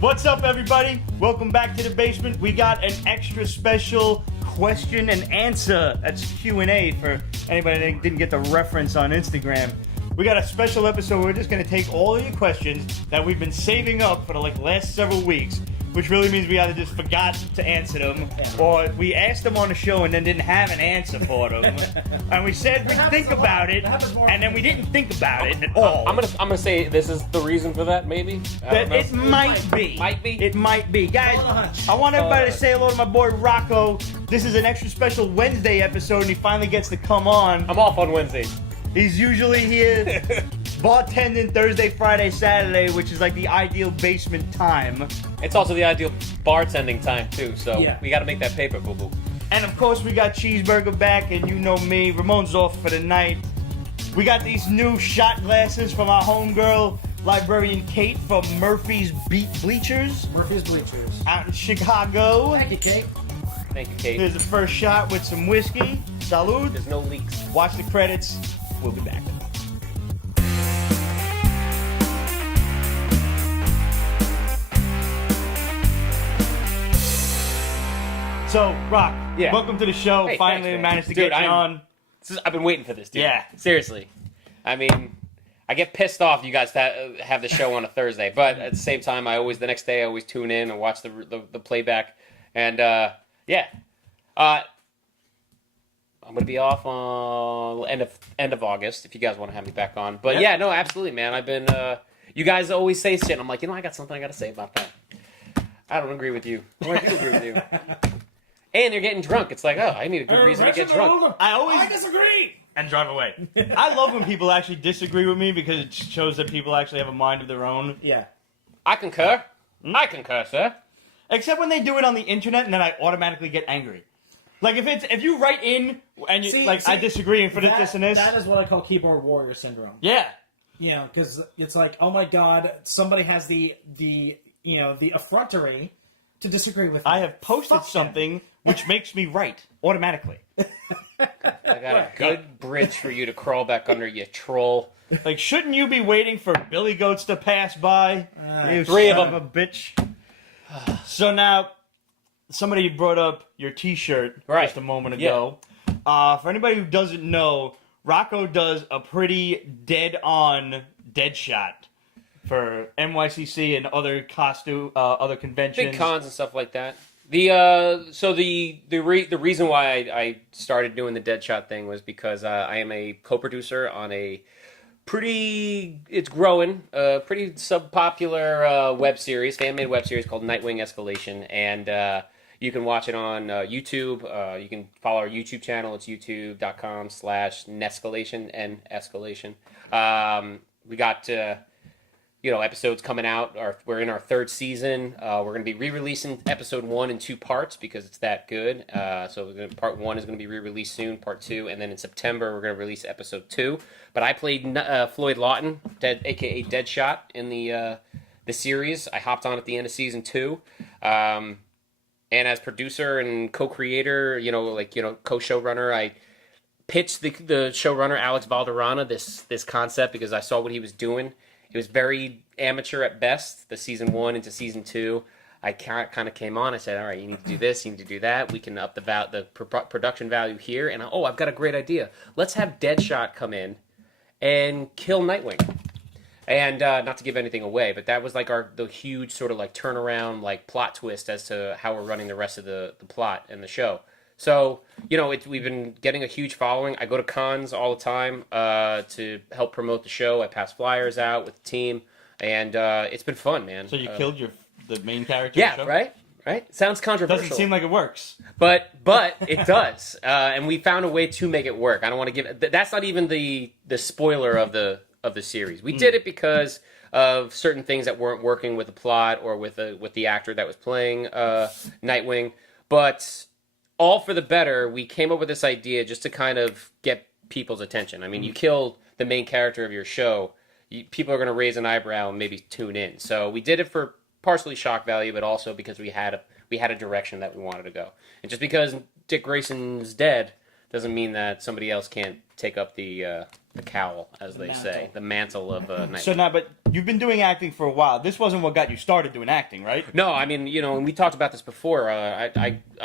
What's up, everybody? Welcome back to the basement. We got an extra special question and answer. That's Q&A for anybody that didn't get the reference on Instagram. We got a special episode where we're just going to take all of your questions that we've been saving up for the last several weeks, which really means we either just forgot to answer them or we asked them on the show and then didn't have an answer for them. And we said we'd think about it, and then we didn't think about it at all. I'm gonna say this is the reason for that, maybe? It might be. Might be? It might be. Guys, I want everybody to say hello to my boy Rocco. This is an extra special Wednesday episode, and he finally gets to come on. I'm off on Wednesdays. He's usually here bartending Thursday, Friday, Saturday, which is like the ideal basement time. It's also the ideal bartending time, too, so we gotta make that paper, boo-boo. And of course, we got Cheeseburger back, and you know me, Ramon's off for the night. We got these new shot glasses from our homegirl, librarian Kate from Murphy's Bleachers. Murphy's Bleachers. Out in Chicago. Thank you, Kate. Thank you, Kate. Here's the first shot with some whiskey. Salud. There's no leaks. Watch the credits. We'll be back. So, Rock, welcome to the show. Hey, Finally, thanks, managed to dude, get you on. I've been waiting for this, dude. Yeah. Seriously. I mean, I get pissed off you guys have the show on a Thursday, but at the same time, the next day I always tune in and watch the playback. And, I'm going to be off on end of August if you guys want to have me back on. But yeah, no, absolutely, man. I've been, you guys always say shit. I'm like, I got something I got to say about that. I don't agree with you. I do agree with you. And you're getting drunk. It's like, I need a good reason to get drunk. I disagree! And drive away. I love when people actually disagree with me because it shows that people actually have a mind of their own. Yeah. I concur. I concur, sir. Except when they do it on the internet and then I automatically get angry. Like if you write in and you I disagree and for this and this. That is what I call keyboard warrior syndrome. Yeah. You know, because it's like, oh my god, somebody has the effrontery to disagree with me. I have posted something which makes me right automatically. I got a good bridge for you to crawl back under, you troll. Like, shouldn't you be waiting for billy goats to pass by? You three of son them. a bitch. So now, somebody brought up your T-shirt just a moment ago. For anybody who doesn't know, Rocco does a pretty dead-on Deadshot for NYCC and other other conventions. Big cons and stuff like that. The reason why I started doing the Deadshot thing was because I am a co-producer on a it's growing, pretty subpopular web series, fan-made web series called Nightwing Escalation, and you can watch it on YouTube. You can follow our YouTube channel. It's youtube.com/Nescalation and Escalation. We got episodes coming out. We're in our third season. We're going to be re-releasing episode 1 in 2 parts because it's that good. So part 1 is going to be re-released soon, part 2, and then in September we're going to release episode 2. But I played Floyd Lawton, aka Deadshot, in the series. I hopped on at the end of season 2. And as producer and co-creator, co-showrunner, I pitched the showrunner Alex Valderrama this concept because I saw what he was doing. It was very amateur at best, the season 1 into season 2. I kind of came on. I said, all right, you need to do this, you need to do that. We can up the production value here. And, I've got a great idea. Let's have Deadshot come in and kill Nightwing. And not to give anything away, but that was like the huge sort of like turnaround, like plot twist as to how we're running the rest of the plot and the show. So, we've been getting a huge following. I go to cons all the time to help promote the show. I pass flyers out with the team, and it's been fun, man. So you killed the main character? Yeah, of the show? right? Sounds controversial. Doesn't seem like it works. But it does, and we found a way to make it work. I don't want to give that's not even the spoiler of the series. We did it because of certain things that weren't working with the plot or with the actor that was playing Nightwing, but all for the better. We came up with this idea just to kind of get people's attention. I mean, you kill the main character of your show, people are going to raise an eyebrow and maybe tune in. So we did it for partially shock value, but also because we had a direction that we wanted to go. And just because Dick Grayson's dead doesn't mean that somebody else can't take up the cowl, as they say, the mantle of Nightwing. So now, but you've been doing acting for a while. This wasn't what got you started doing acting, right? No, I mean, and we talked about this before. I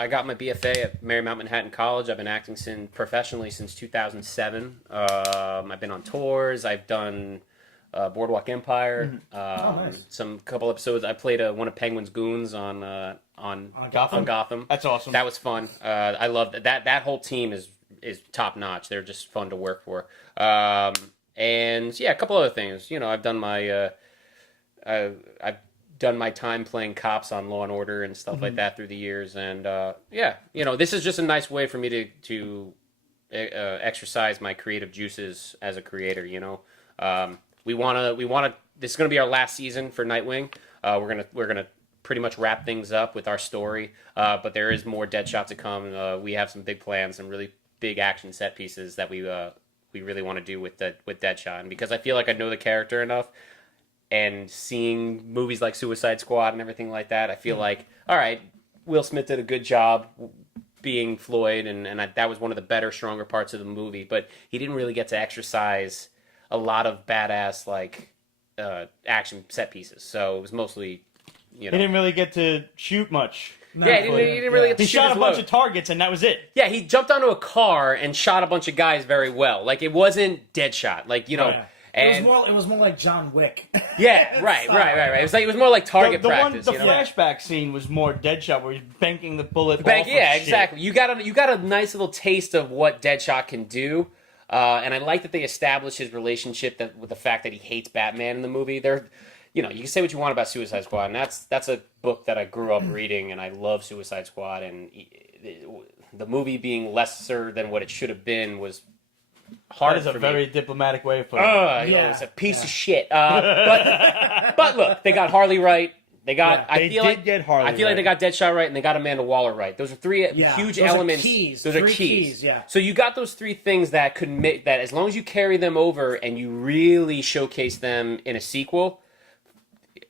got my BFA at Marymount Manhattan College. I've been acting professionally since 2007. I've been on tours. I've done Boardwalk Empire. Nice. Some couple episodes. I played one of Penguin's goons on Gotham. That's awesome. That was fun. I loved that. That whole team is top notch. They're just fun to work for. And yeah, a couple other things. I've done my I've done my time playing cops on Law and Order and stuff like that through the years. And this is just a nice way for me to exercise my creative juices as a creator. We want to. This is going to be our last season for Nightwing. We're gonna pretty much wrap things up with our story. But there is more Deadshot to come. We have some big plans, some really big action set pieces that we really want to do with Deadshot. And because I feel like I know the character enough, and seeing movies like Suicide Squad and everything like that, I feel like, all right, Will Smith did a good job being Floyd, and that was one of the better, stronger parts of the movie. But he didn't really get to exercise a lot of badass action set pieces. So it was mostly, He didn't really get to shoot much. No, he didn't really get to He shoot shot his a bunch load. of targets, and that was it. Yeah, he jumped onto a car and shot a bunch of guys very well. Like, it wasn't Deadshot. Like, Yeah. and it was more like John Wick. yeah, right. It was more like target practice. The flashback scene was more Deadshot, where he's banking the bullet off of Yeah, shit. exactly. You got a nice little taste of what Deadshot can do. And I like that they established his relationship with the fact that he hates Batman in the movie. You can say what you want about Suicide Squad, and that's a book that I grew up reading, and I love Suicide Squad, and the movie being lesser than what it should have been was hard. That is a very diplomatic way of putting it. It's a piece of shit. But look, they got Harley right. They got. They did get Harley I feel like they got Deadshot right, and they got Amanda Waller right. Those are three huge those elements. Are keys. Those Three are keys. Yeah. So you got those three things that could make that, as long as you carry them over and you really showcase them in a sequel.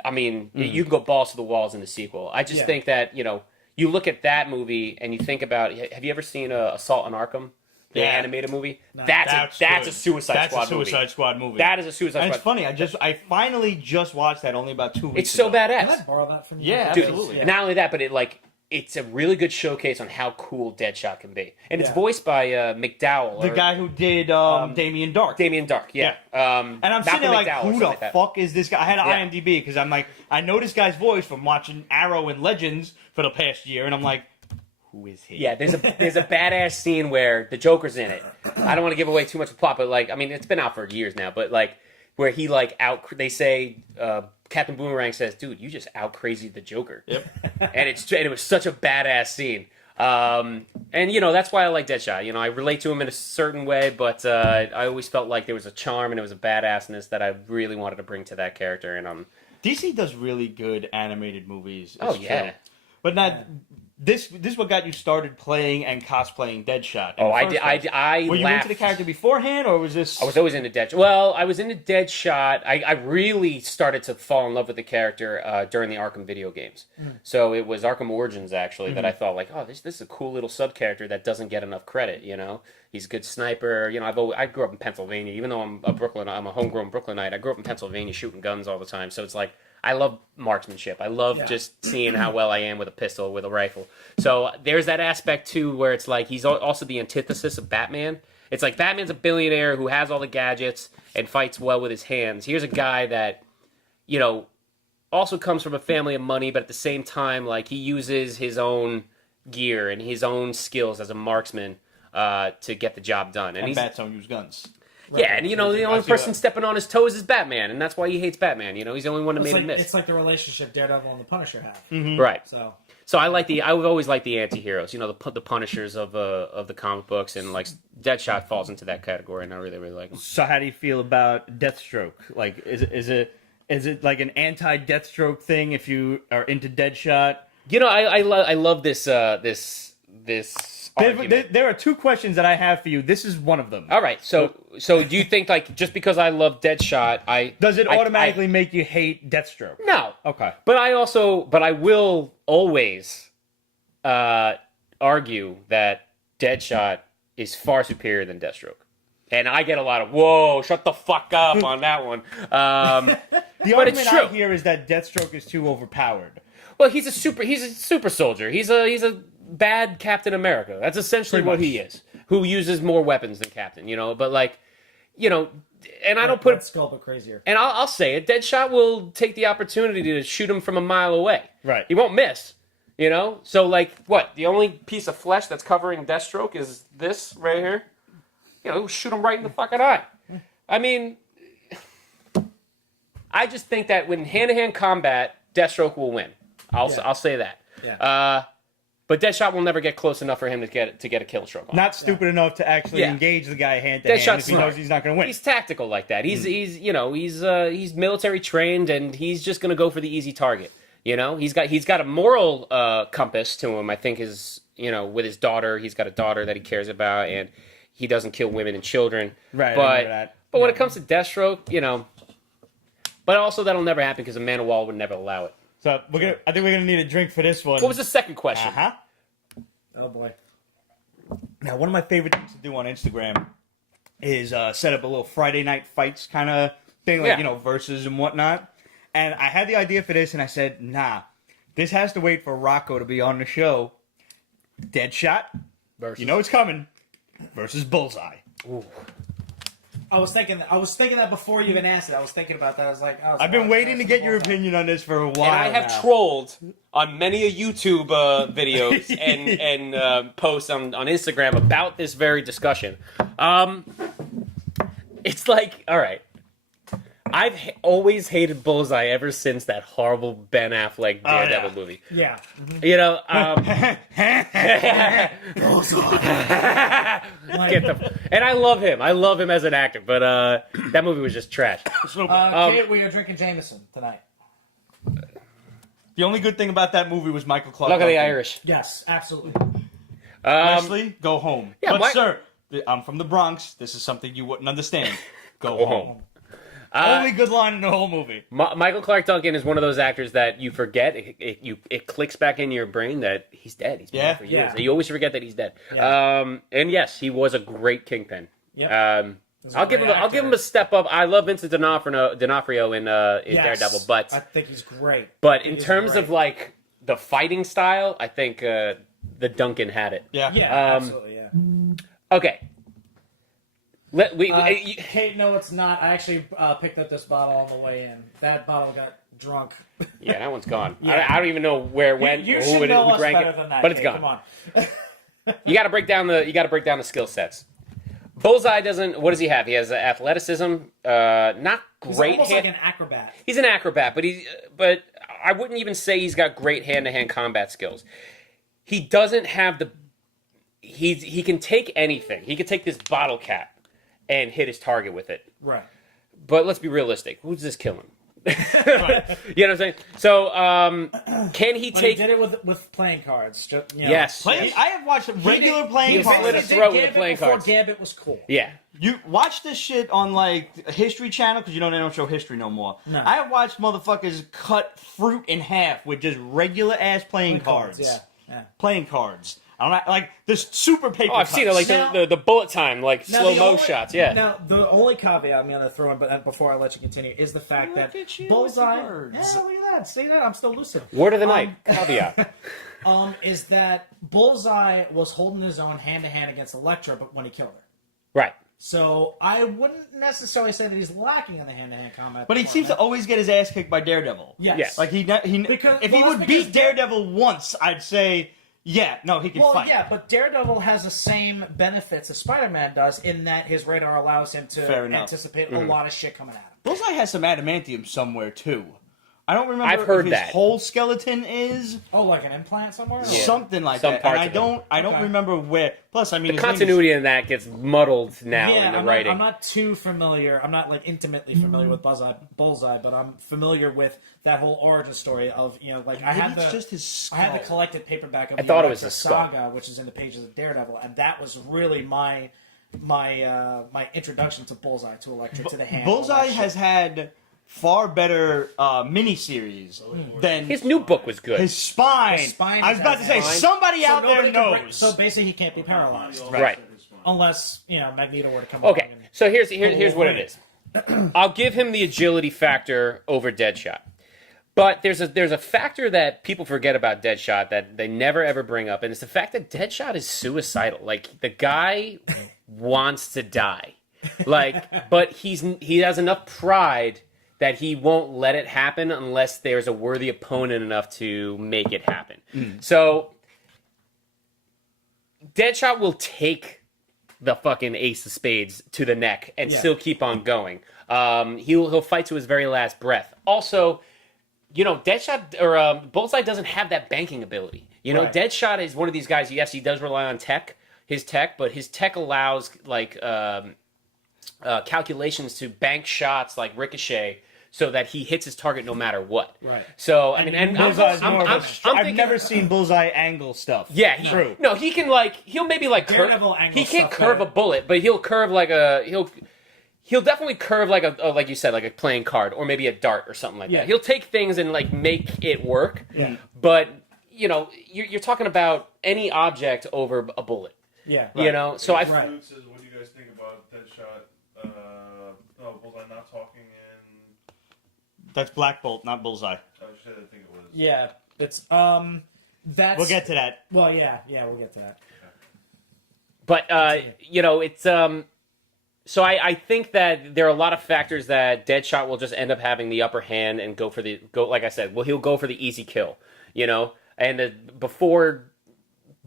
I mean, you can go balls to the walls in the sequel. I just think that you look at that movie and you think about. Have you ever seen Assault on Arkham? The animated movie. No. That's a Suicide Squad movie. That's a Suicide Squad movie. That is a Suicide and Squad. it's funny. I finally just watched that only about 2 weeks It's so ago. badass. Can I borrow that from you? Yeah, Dude, absolutely. Not only that, but it's a really good showcase on how cool Deadshot can be. And it's voiced by McDowell. The guy who did Damien Dark. Damien Dark, yeah. And I'm sitting there like, who the that. fuck is this guy? I had an IMDb because I'm like, I know this guy's voice from watching Arrow and Legends for the past year, and I'm like, who is he? Yeah, there's a badass scene where the Joker's in it. I don't want to give away too much of the plot, but it's been out for years now, but where he they say Captain Boomerang says, "Dude, you just out crazied the Joker." Yep. And it was such a badass scene. And that's why I like Deadshot. I relate to him in a certain way, but I always felt like there was a charm and it was a badassness that I really wanted to bring to that character. And DC does really good animated movies. Oh, It's yeah. true. But not this is what got you started playing and cosplaying Deadshot. Oh, I did. I Were you laughed. into the character beforehand, or was this? I was always into Deadshot. Well, I was into Deadshot. I really started to fall in love with the character during the Arkham video games. So it was Arkham Origins, actually, that I thought, this is a cool little sub-character that doesn't get enough credit, He's a good sniper. I grew up in Pennsylvania. Even though I'm a homegrown Brooklynite, I grew up in Pennsylvania shooting guns all the time. So it's like, I love marksmanship. I love just seeing how well I am with a pistol, with a rifle. So there's that aspect, too, where it's like he's also the antithesis of Batman. It's like Batman's a billionaire who has all the gadgets and fights well with his hands. Here's a guy that, also comes from a family of money, but at the same time, he uses his own gear and his own skills as a marksman to get the job done. And bats don't use guns. Yeah, and the only person stepping on his toes is Batman, and that's why he hates Batman. He's the only one that made him miss. It's like the relationship Daredevil and the Punisher have. Mm-hmm. Right. So I would always like the anti-heroes, the Punishers of the comic books, and Deadshot falls into that category, and I really, really like him. So how do you feel about Deathstroke? Is it like an anti-Deathstroke thing if you are into Deadshot? I love this argument. There are two questions that I have for you. This is one of them. All right. So do you think just because I love Deadshot, does it automatically make you hate Deathstroke? No. Okay. But I will always argue that Deadshot is far superior than Deathstroke. And I get a lot of, whoa, shut the fuck up on that one. The but argument it's true. I hear is that Deathstroke is too overpowered. Well, he's a super soldier. He's a bad Captain America. That's essentially Pretty what much. he is. Who uses more weapons than Captain, but like, and I don't put Red Skull, but crazier. And I'll say it, Deadshot will take the opportunity to shoot him from a mile away. Right. He won't miss. So like what? The only piece of flesh that's covering Deathstroke is this right here. He'll shoot him right in the fucking eye. I mean, I just think that when hand-to-hand combat, Deathstroke will win. I'll say that. Yeah. But Deadshot will never get close enough for him to get a kill stroke on. Not stupid enough to actually Yeah. engage the guy hand to hand Deadshot's if he knows he's not going to win. He's tactical like that. He's military trained and he's just going to go for the easy target. He's got a moral compass to him. I think with his daughter, he's got a daughter that he cares about, and he doesn't kill women and children. Right. I remember that. But when it comes to Deathstroke, but also that'll never happen because a man of wall would never allow it. So I think we're going to need a drink for this one. What was the second question? Uh-huh. Oh boy. Now, one of my favorite things to do on Instagram is set up a little Friday night fights kind of thing, like, versus and whatnot. And I had the idea for this, and I said, nah, this has to wait for Rocco to be on the show. Deadshot, Versus. it's coming, versus Bullseye. Ooh. I was thinking that before you even asked it. I was thinking about that. I was like, I've been waiting to get your opinion on this for a while. And I have now. trolled on many a YouTube videos and posts on Instagram about this very discussion. It's like, all right, I've always hated Bullseye ever since that horrible Ben Affleck Daredevil movie. Yeah. And I love him. I love him as an actor, but that movie was just trash. Kid, we are drinking Jameson tonight. The only good thing about that movie was Michael Clark. Look at the Irish. Yes, absolutely. Wesley, go home. Yeah, but sir, I'm from the Bronx. This is something you wouldn't understand. Go home. Only good line in the whole movie. Michael Clark Duncan is one of those actors that you forget. It clicks back into your brain that he's dead. He's been dead for years. Yeah. You always forget that he's dead. Yeah. And yes, he was a great Kingpin. Yep. I'll give him a step up. I love Vincent D'Onofrio in Daredevil, I but think he's great. in terms of like the fighting style, I think the Duncan had it. Yeah. Yeah, absolutely, yeah. Okay. Hey, no, it's not. I actually picked up this bottle on the way in. That bottle got drunk. Yeah, that one's gone. Yeah. I don't even know where it went, You or should who know us drank better it, than that. but it's Kate. gone. Come on. You got to break down the skill sets. Bullseye doesn't. What does he have? He has athleticism. Not He's great. almost like an acrobat. He's an acrobat, but I wouldn't even say he's got great hand-to-hand combat skills. He doesn't have the. He can take anything. He could take this bottle cap and hit his target with it. Right. But let's be realistic. Who's this killing? Right. You know what I'm saying? So, can he But take? he did it with playing cards. Yes. I have watched regular playing he cards. slit a throat with playing cards. Gambit was cool. Yeah. You watch this shit on like History Channel because they don't show history no more. No. I have watched motherfuckers cut fruit in half with just regular ass playing cards. Yeah. Playing cards. I don't like there's super paper. Oh, I've seen it like Now- the bullet time, like Now, slow the mo only- shots. Yeah. Now, the only caveat I'm going to throw in, but before I let you continue, is the fact Look that at you Bullseye. with the words. Yeah, look at that. See that? I'm still lucid. Word of the night. Caveat. Is that Bullseye was holding his own hand to hand against Elektra, but when he killed her. Right. So I wouldn't necessarily say that he's lacking in the hand to hand combat. But he seems to always get his ass kicked by Daredevil. Yes. Yes. Like if Well, he that's would because beat Daredevil once, I'd say yeah, no, he can Well, fight. yeah, but Daredevil has the same benefits as Spider-Man does in that his radar allows him to Fair enough. anticipate a lot of shit coming at him. Bullseye has some adamantium somewhere too. I don't remember I've heard if his that. whole skeleton is Oh, like an implant somewhere? something like Some that. parts And of him. I don't Okay. remember where. Plus, I mean, The his name is- continuity in that gets muddled now Yeah, in the I'm writing. Not, I'm not too familiar. I'm not like intimately familiar with Bullseye, but I'm familiar with that whole origin story of like I Maybe had it's the just his I had the skull. collected paperback of I the thought it was Elektra his skull. Saga, which is in the pages of Daredevil, and that was really my introduction to Bullseye, to Elektra, to the hand. all Bullseye that has shit. had far better miniseries than His new book was good. his spine. His spine I was is about to say out. somebody out there nobody can break- knows. So basically, he can't be paralyzed Right. unless Magneto were to come. Okay. along and- So here's what it is. I'll give him the agility factor over Deadshot. But there's a factor that people forget about Deadshot that they never ever bring up, and it's the fact that Deadshot is suicidal. Like, the guy wants to die. Like, but he has enough pride that he won't let it happen unless there's a worthy opponent enough to make it happen. So Deadshot will take the fucking ace of spades to the neck and still keep on going. He'll fight to his very last breath. Also, you know, Deadshot or Bullseye doesn't have that banking ability. You know, Deadshot is one of these guys. Yes, he does rely on his tech, but his tech allows like calculations to bank shots like Ricochet, so that he hits his target no matter what. Right. So I mean, and I've never seen Bullseye angle stuff. Yeah, true. No, he can he'll maybe curve. He can't curve a bullet, but he'll curve he'll definitely curve like you said, like a playing card or maybe a dart or something like that. He'll take things and make it work. Yeah. But you know, you're talking about any object over a bullet. Yeah. Right. You know, so Luke says, what do you guys think about Deadshot? Bullseye not talking in. That's Blackbolt, not Bullseye. Oh shit, I think it was. Yeah, it's that's. We'll get to that. Well, yeah, we'll get to that. But you know, it's So I think that there are a lot of factors that Deadshot will just end up having the upper hand and go like I said, he'll go for the easy kill, you know, and before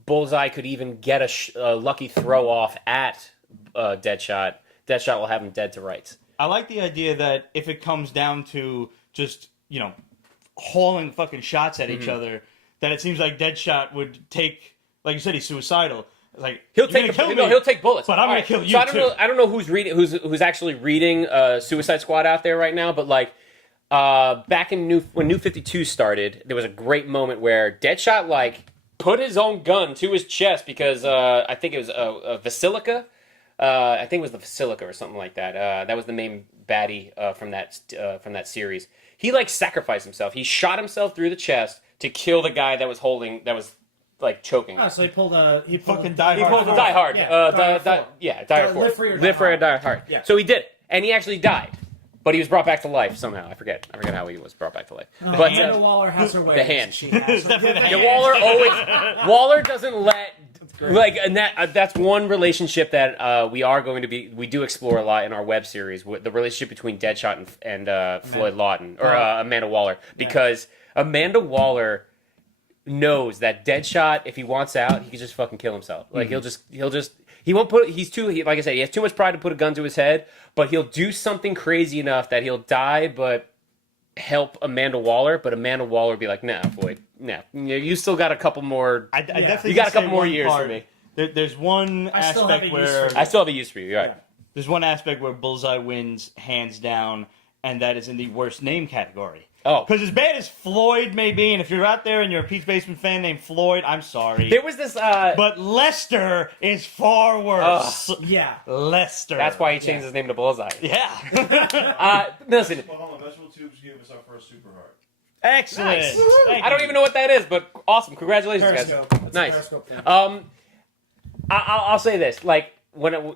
Bullseye could even get a lucky throw off at Deadshot will have him dead to rights. I like the idea that if it comes down to just, you know, hauling fucking shots at each other, that it seems like Deadshot would take, like you said, he's suicidal. Like, he'll take bullets, but I'm gonna kill you so too. I don't know who's actually reading Suicide Squad out there right now, but like back in when New 52 started, there was a great moment where Deadshot like put his own gun to his chest because I think it was a Basilica. I think it was the Basilica or something like that. That was the main baddie from that series. He like sacrificed himself. He shot himself through the chest to kill the guy that was like choking. Oh, so he pulled Die Hard. He pulled the Die Hard. Die Hard 4. Live Free or Die Hard. Yeah. So he did it, and he actually died, but he was brought back to life somehow. I forget how he was brought back to life. But Amanda Waller has her ways. The hand. She has Yeah, Waller doesn't let. Like, and that's one relationship that we do explore a lot in our web series, the relationship between Deadshot and Floyd Lawton or Amanda Waller, because Amanda Waller knows that Deadshot, if he wants out, he can just fucking kill himself. Like he won't put. Like I said, he has too much pride to put a gun to his head, but he'll do something crazy enough that he'll die, but help Amanda Waller. But Amanda Waller would be like, "Nah, Floyd, nah, you still got a couple more. I definitely you got a couple more years for me." There's one aspect where I still have a use for you. Right? Yeah. There's one aspect where Bullseye wins hands down, and that is in the worst name category. Oh. Because as bad as Floyd may be, and if you're out there and you're a Pete's Basement fan named Floyd, I'm sorry. There was this... But Lester is far worse. Yeah. Lester. That's why he changed his name to Bullseye. Yeah. Listen. Well, hold on. Vegetable Tubes gave us our first Super Heart. Excellent. Nice. I don't even know what that is, but awesome. Congratulations, Periscope. guys. Nice. I'll say this. Like,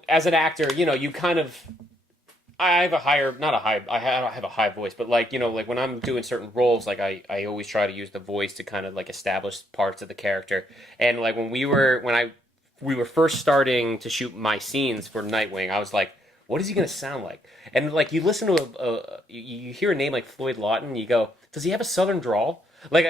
as an actor, you know, you kind of... I have a high voice, but like, you know, like when I'm doing certain roles, like I always try to use the voice to kind of like establish parts of the character. And like when we were first starting to shoot my scenes for Nightwing, I was like, what is he going to sound like? And like you listen to you hear a name like Floyd Lawton, you go, does he have a southern drawl? Like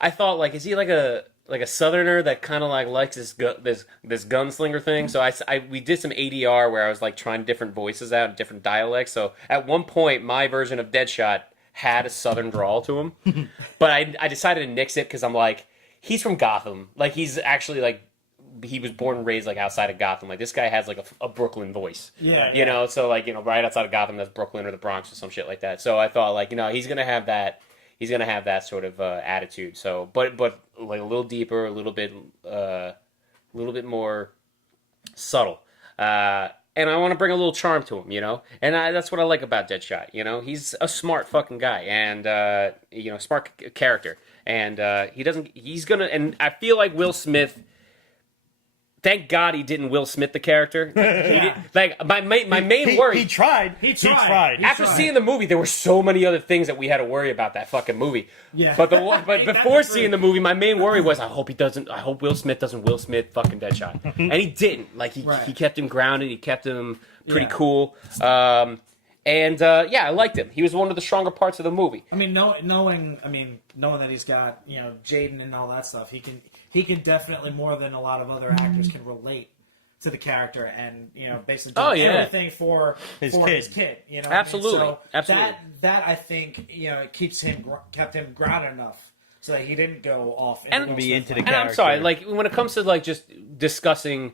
I thought, like, is he like a southerner that kind of like likes this gunslinger thing? So we did some ADR where I was like trying different voices out, different dialects. So at one point, my version of Deadshot had a southern drawl to him, but I decided to nix it because I'm like, he's from Gotham. Like he's actually like, he was born and raised like outside of Gotham. Like this guy has like a Brooklyn voice. Yeah. You know, so like, you know, right outside of Gotham, that's Brooklyn or the Bronx or some shit like that. So I thought like, you know, he's gonna have that sort of attitude. So, but like a little deeper, a little bit more subtle. And I want to bring a little charm to him, you know. And that's what I like about Deadshot. You know, he's a smart fucking guy, and you know, smart character. And he's gonna. And I feel like Will Smith Thank God he didn't Will Smith the character. My main worry. He tried. After seeing the movie, there were so many other things that we had to worry about that fucking movie. Yeah. But before seeing the movie, my main worry was I hope Will Smith doesn't Will Smith fucking Deadshot. And he didn't. Like he kept him grounded. He kept him pretty cool. I liked him. He was one of the stronger parts of the movie. I mean, knowing that he's got Jaden and all that stuff, he can definitely more than a lot of other actors can relate to the character and basically do everything for his kid. Absolutely, So absolutely. That I think kept him grounded enough so that he didn't go off And be into the And character. I'm sorry, like when it comes to like just discussing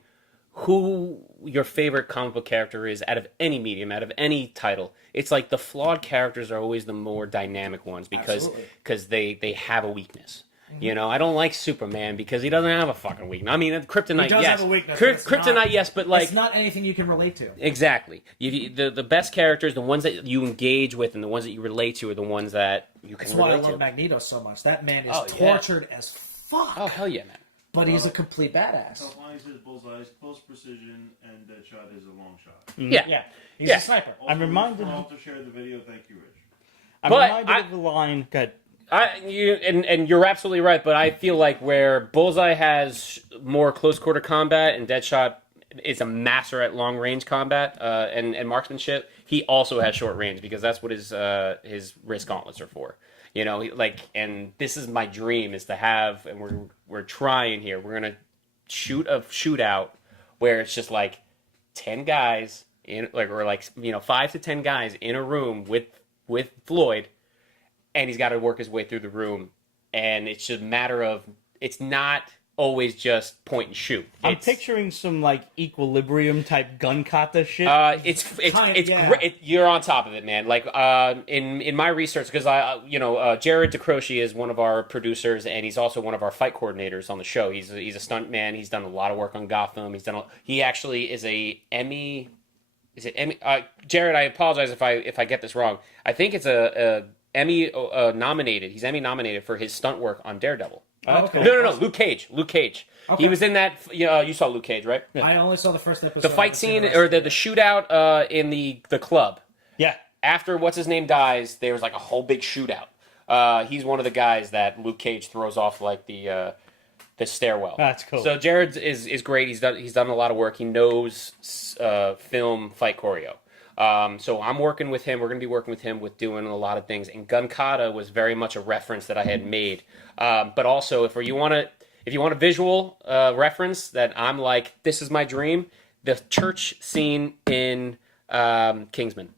who your favorite comic book character is out of any medium, out of any title, it's like the flawed characters are always the more dynamic ones because they have a weakness. I don't like Superman because he doesn't have a fucking weakness. I mean, Kryptonite, He does yes. have a weakness, Kryptonite, yes, but like it's not anything you can relate to. exactly. The best characters, the ones that you engage with, and the ones that you relate to, are the ones that you can That's why I relate love to. Magneto so much. That man is yeah. tortured as fuck. Oh hell yeah, man! But he's a complete badass. California says Bullseye is close precision and Deadshot is a long shot. Yeah. He's a sniper. Also, I'm reminded. to share the video. Thank you, Rich. I'm But reminded of the line. Go ahead. You're absolutely right, but I feel like where Bullseye has more close quarter combat and Deadshot is a master at long range combat and marksmanship, he also has short range because that's what his wrist gauntlets are for. And this is my dream is to have, and we're trying here. We're gonna shoot a shootout where it's just like 10 guys in 5 to 10 guys in a room with Floyd. And he's got to work his way through the room. And it's just a matter of, it's not always just point and shoot. I'm picturing some like Equilibrium type gun kata shit. It's great. You're on top of it, man. Like in my research, because Jared DeCroce is one of our producers, and he's also one of our fight coordinators on the show. He's a stunt man. He's done a lot of work on Gotham. He actually is a Emmy. Is it Emmy? Jared, I apologize if I get this wrong. I think it's a Emmy nominated. He's Emmy nominated for his stunt work on Daredevil. Oh, okay. No. Luke Cage. Okay. He was in that. You saw Luke Cage, right? Yeah. I only saw the first episode. The fight scene or the shootout in the club. Yeah. After what's his name dies, there was like a whole big shootout. He's one of the guys that Luke Cage throws off like the stairwell. That's cool. So Jared is great. He's done a lot of work. He knows film fight choreo. So I'm working with him. We're going to be working with him with doing a lot of things. And Gun Kata was very much a reference that I had made. But also, if you want a visual reference that I'm like, this is my dream, the church scene in Kingsman.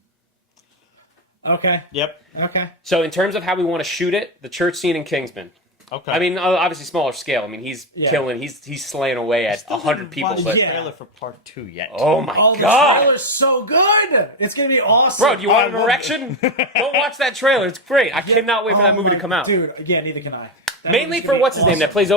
Okay. Yep. Okay. So in terms of how we want to shoot it, the church scene in Kingsman. Okay. I mean, obviously smaller scale. I mean, he's killing. He's slaying away at 100 people. Watch But the trailer for part 2 yet. oh my The god, trailer's so good. It's gonna be awesome. bro! Do you want an love erection? Don't watch that trailer. It's great. I cannot wait for that movie to come out. Dude, yeah, neither can I. That Mainly movie's for gonna be what's his name that played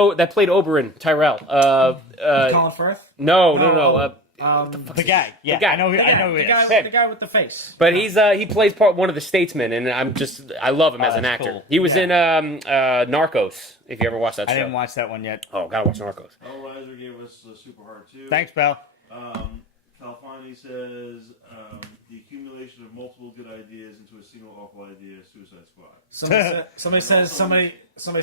Oberyn Tyrell. Colin Firth. No. The guy. Yeah. The guy. I know who he is. The guy with the face. But he plays one of the statesmen, and I love him as an that's actor. cool. He was in Narcos. If you ever watched that show, I didn't watch that one yet. Oh, gotta watch Narcos. Oh, Lizer gave us Super Hard 2. Thanks, pal. Calfani says the accumulation of multiple good ideas into a single awful idea, Suicide Squad. Somebody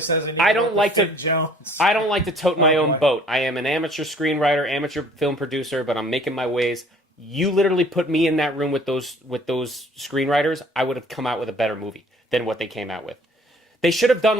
says. I don't like to. Jones. I don't like to tote my Oh, own boy. boat. I am an amateur screenwriter, amateur film producer, but I'm making my ways. You literally put me in that room with those screenwriters, I would have come out with a better movie than what they came out with. They should have done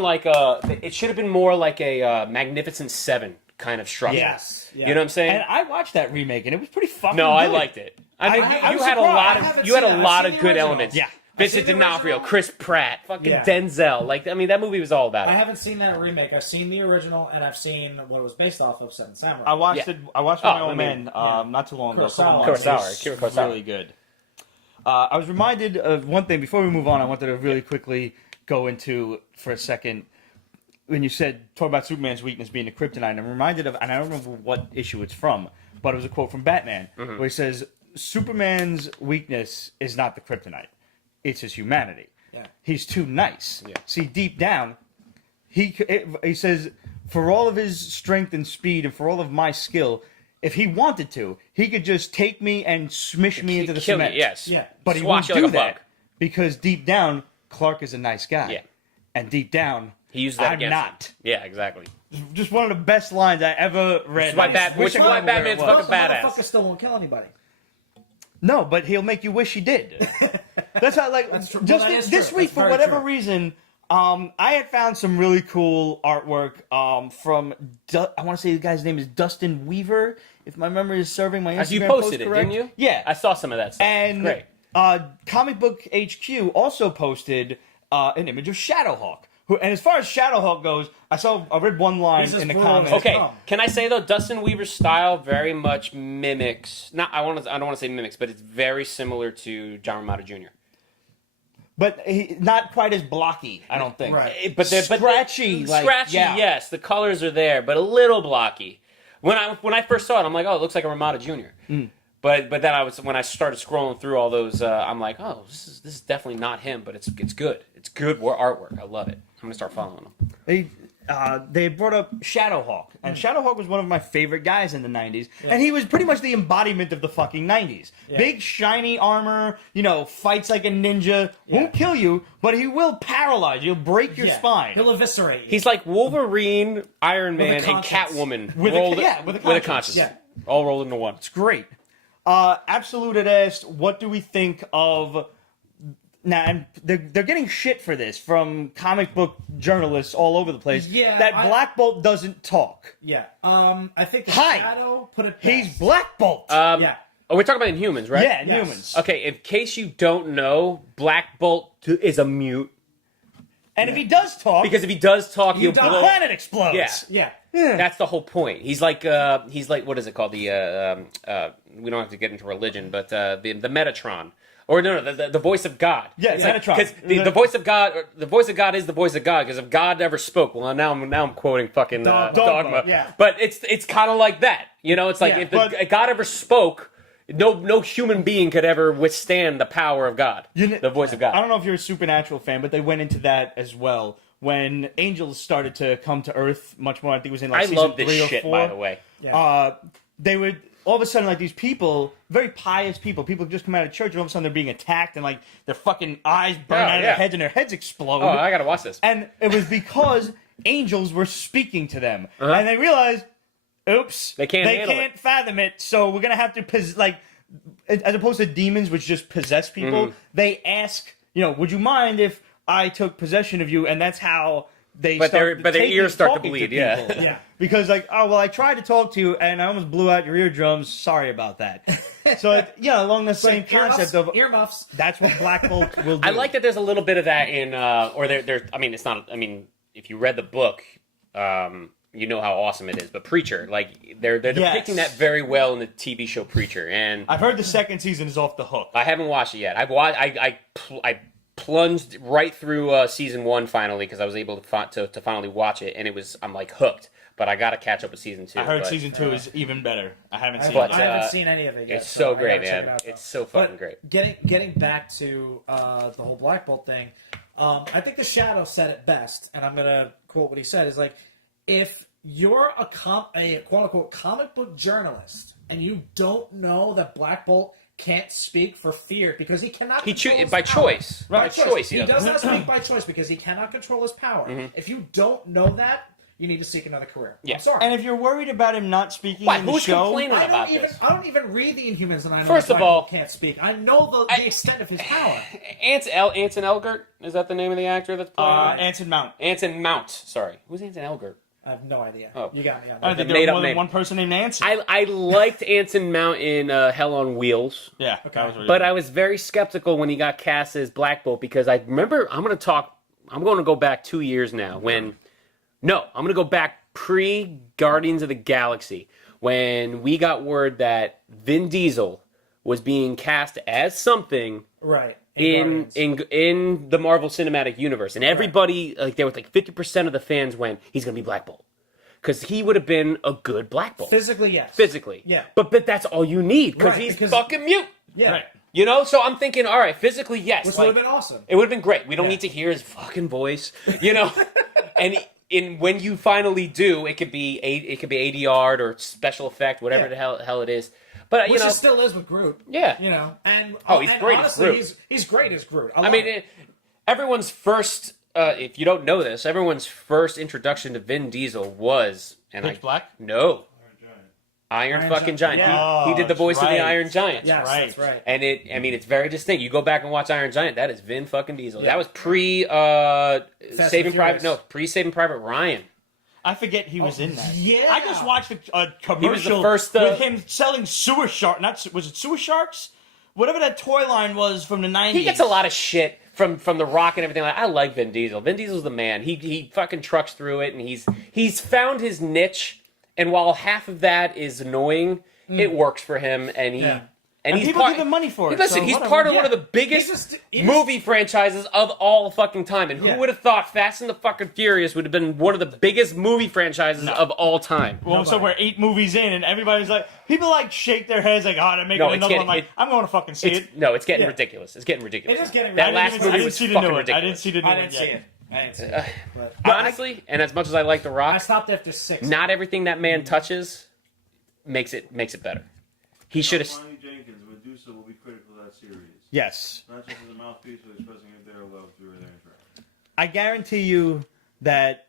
it should have been more like a Magnificent Seven kind of structure. Yes. Yeah. You know what I'm saying? And I watched that remake, and it was pretty fucking No, good. I liked it. I mean, I you was had a surprised. lot I haven't of you had seen a it. I've lot seen of the good original. elements. Yeah. Vincent seen the D'Onofrio, original. Chris Pratt, fucking Yeah. Denzel. That movie was all about I it. haven't seen that remake. I've seen the original, and I've seen what it was based off of, Seven Samurai. I watched Yeah. it. I watched it with Oh, my own I mean, man not too long ago. Kurosawa. It was Akira Kurosawa. really good. I was reminded of one thing before we move on. I wanted to really quickly go into for a second when you said talk about Superman's weakness being the kryptonite. I'm reminded of, and I don't remember what issue it's from, but it was a quote from Batman where he says Superman's weakness is not the kryptonite; it's his humanity. Yeah. He's too nice. Yeah. See, deep down, he says, for all of his strength and speed and for all of my skill, if he wanted to, he could just take me and smish me into the Kill cement. you, yes. Yeah. But he Squash won't you do like a that bug. because deep down, Clark is a nice guy. Yeah. And deep down, He used that I'm against not. him. Yeah, exactly. Just one of the best lines I ever read. Which is why Batman's Well, fucking the badass. motherfucker still won't kill anybody. No, but he'll make you wish he did. That's how, like, That's true. just Well, that is this true. week, That's for very whatever true. reason, I had found some really cool artwork from, I want to say the guy's name is Dustin Weaver, if my memory is serving my Instagram You post posted it, correct. didn't you? Yeah. I saw some of that stuff. And Great. Comic Book HQ also posted an image of Shadowhawk. And as far as Shadowhawk goes, I read one line He's just in the brutal. comments. Okay, Come. can I say though, Dustin Weaver's style very much mimics. I don't want to say mimics, but it's very similar to John Romita Jr. But not quite as blocky, I don't think. Right. But they're Scratchy, like, scratchy. yeah. Yes, the colors are there, but a little blocky. When I first saw it, I'm like, oh, it looks like a Romita Jr. But then when I started scrolling through all those, I'm like, oh, this is definitely not him, but it's good. It's good artwork. I love it. I'm gonna start following him. They brought up Shadowhawk, and Shadowhawk was one of my favorite guys in the 90s, and he was pretty much the embodiment of the fucking 90s. Big, shiny armor, fights like a ninja, won't kill you, but he will paralyze you, he'll break your spine. He'll eviscerate you. He's like Wolverine, Iron With a Man, and conscience. Catwoman With a with a conscience. conscience. Yeah. All rolled into one. It's great. Absolute had asked, what do we think of... Now, and they're getting shit for this from comic book journalists all over the place. Yeah, that Blackbolt doesn't talk. Yeah. I think the Hi. Shadow put it best. He's Blackbolt. Yeah. Oh, we're talking about Inhumans, right? Yeah, Yes. humans. Okay, in case you don't know, Blackbolt is a mute. And if he does talk, Because if he does talk, he'll die. the blow. planet explodes. Yeah. Yeah. That's the whole point. He's like what is it called? We don't have to get into religion, but the Metatron. Or no, the voice of God. Yeah, it's Metatron. Because the voice of God, is the voice of God. Because if God ever spoke, well, now I'm quoting fucking Dogma. yeah. But it's kind of like that. It's like Yeah, if God ever spoke, no human being could ever withstand the power of God. The voice of God. I don't know if you're a Supernatural fan, but they went into that as well. When angels started to come to Earth much more, I think it was in like I season love this 3 or shit, 4. by the way. They would all of a sudden, like, these people, very pious people just come out of church, and all of a sudden they're being attacked, and like their fucking eyes burn out of their heads, and their heads explode. Oh, I gotta watch this. And it was because angels were speaking to them, and they realized, oops, They can't fathom it. So we're gonna have to as opposed to demons, which just possess people. They ask, would you mind if I took possession of you? And that's how they. But their ears start to talking bleed. people. Yeah. Yeah. Because I tried to talk to you, and I almost blew out your eardrums. Sorry about that. So along the same concept of earmuffs. that's what Blackbolt will do. I like that there's a little bit of that in, or there. I mean, it's not. I mean, if you read the book, you know how awesome it is. But Preacher, like they're depicting that very well in the TV show Preacher, and I've heard the second season is off the hook. I haven't watched it yet. I plunged right through season 1 finally because I was able to finally watch it, and I'm like hooked. But I got to catch up with season 2. I heard season 2 is even better. I haven't seen But, it. I haven't seen any of it yet. It's so I great, gotta check man. it out, though. It's so fucking But great. Getting back to the whole Black Bolt thing, I think the Shadow said it best, and I'm gonna quote what he said: "Is like if you're a quote unquote comic book journalist and you don't know that Black Bolt can't speak for fear because he cannot. He control his by power. choice. By By choice, He does not speak by choice because he cannot control his power. If you don't know that, you need to seek another career. Yeah. I'm sorry. And if you're worried about him not speaking Why? in the Who's show, complaining about this? I don't even read the Inhumans, and I know First that of all- Black Bolt can't speak. I know the extent of his power. Anson Elgert, is that the name of the actor that's playing? Anson Mount. Anson Mount. Sorry, who's Anson Elgert? I have no idea. Oh. You got me on I that. think The there was made-up more than name. one person named Anson. I liked Anson Mount in Hell on Wheels, yeah, that was really but good. I was very skeptical when he got cast as Black Bolt because I remember I'm going to go back 2 years now I'm going to go back pre-Guardians of the Galaxy when we got word that Vin Diesel was being cast as something Right. in the Marvel Cinematic Universe, and everybody there was like 50% of the fans went, he's gonna be Black Bolt because he would have been a good Black Bolt Physically, yes. physically, Yeah. but that's all you need because Right, he's because- fucking mute, Yeah. Right. So I'm thinking, all right, physically, yes, Which like, would have been awesome. it would have been great. We don't Yeah. need to hear his fucking voice, and when you finally do, it could be ADR or special effect, whatever the hell it is. But Which it still is with Groot. Yeah. And he's great honestly, as Groot. He's great as Groot. Everyone's first. If you don't know this, everyone's first introduction to Vin Diesel was Pitch Black? No. Iron Iron fucking Giant. Yeah. He did the voice of the Iron Giant. Yes, right. that's right. And it's very distinct. You go back and watch Iron Giant, that is Vin fucking Diesel. Yeah. That was pre Saving Private Ryan. I forget he was in that. Yeah. I just watched a commercial first, with him selling sewer sharks. Was it sewer sharks? Whatever that toy line was from the 90s. He gets a lot of shit from The Rock and everything. I like Vin Diesel. Vin Diesel's the man. He fucking trucks through it, and he's found his niche. And while half of that is annoying, it works for him, and he's people give him money for it. Listen, so he's whatever. part of one of the biggest movie franchises of all fucking time. And who would have thought Fast and the fucking Furious would have been one of the biggest movie franchises of all time? Well, so we're 8 movies in, and everybody's like, people like shake their heads like, oh, they're making another one. Like, I'm going to fucking see it. No, it's getting ridiculous. It's getting ridiculous. It is getting that ridiculous. last movie was fucking ridiculous. I didn't see the new I one didn't yet. see it. I didn't see it. But Honestly, and as much as I like The Rock, I stopped after 6. not everything that man touches makes it better. He should have. Lonnie Jenkins, Medusa will be critical of that series. Yes. Not just as a mouthpiece, but expressing their love through their interaction. I guarantee you that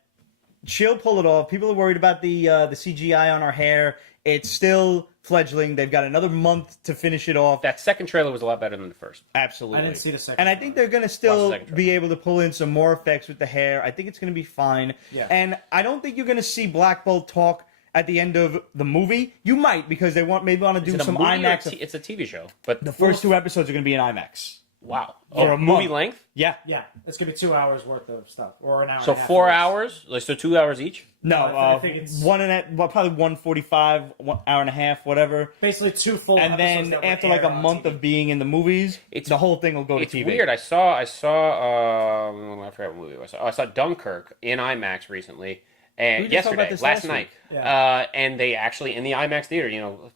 she'll pull it off. People are worried about the CGI on her hair. It's still fledgling. They've got another month to finish it off. That second trailer was a lot better than the first. Absolutely. I didn't see the second And I think they're going to still Watch the second be able to pull in some more effects with the hair. I think it's going to be fine. Yeah. And I don't think you're going to see Blackbolt talk at the end of the movie. You might, because they maybe want to do Is it a some movie or IMAX. it's a TV show, but The first 2 episodes are going to be in IMAX. wow, For a movie month. length. Yeah. Yeah, it's going to be 2 hours worth of stuff. Or an hour So and a half 4 worth. hours, like so 2 hours each. No, I think it's- probably 1:45, 1 hour and a half, whatever. Basically 2 full And episodes then that will after air like a on month TV. of being in the movies, the whole thing will go to It's TV. weird. I saw. I forgot what movie I saw. Oh, I saw Dunkirk in IMAX recently, We and just talked about yesterday, this last last night. week. And they actually in the IMAX theater.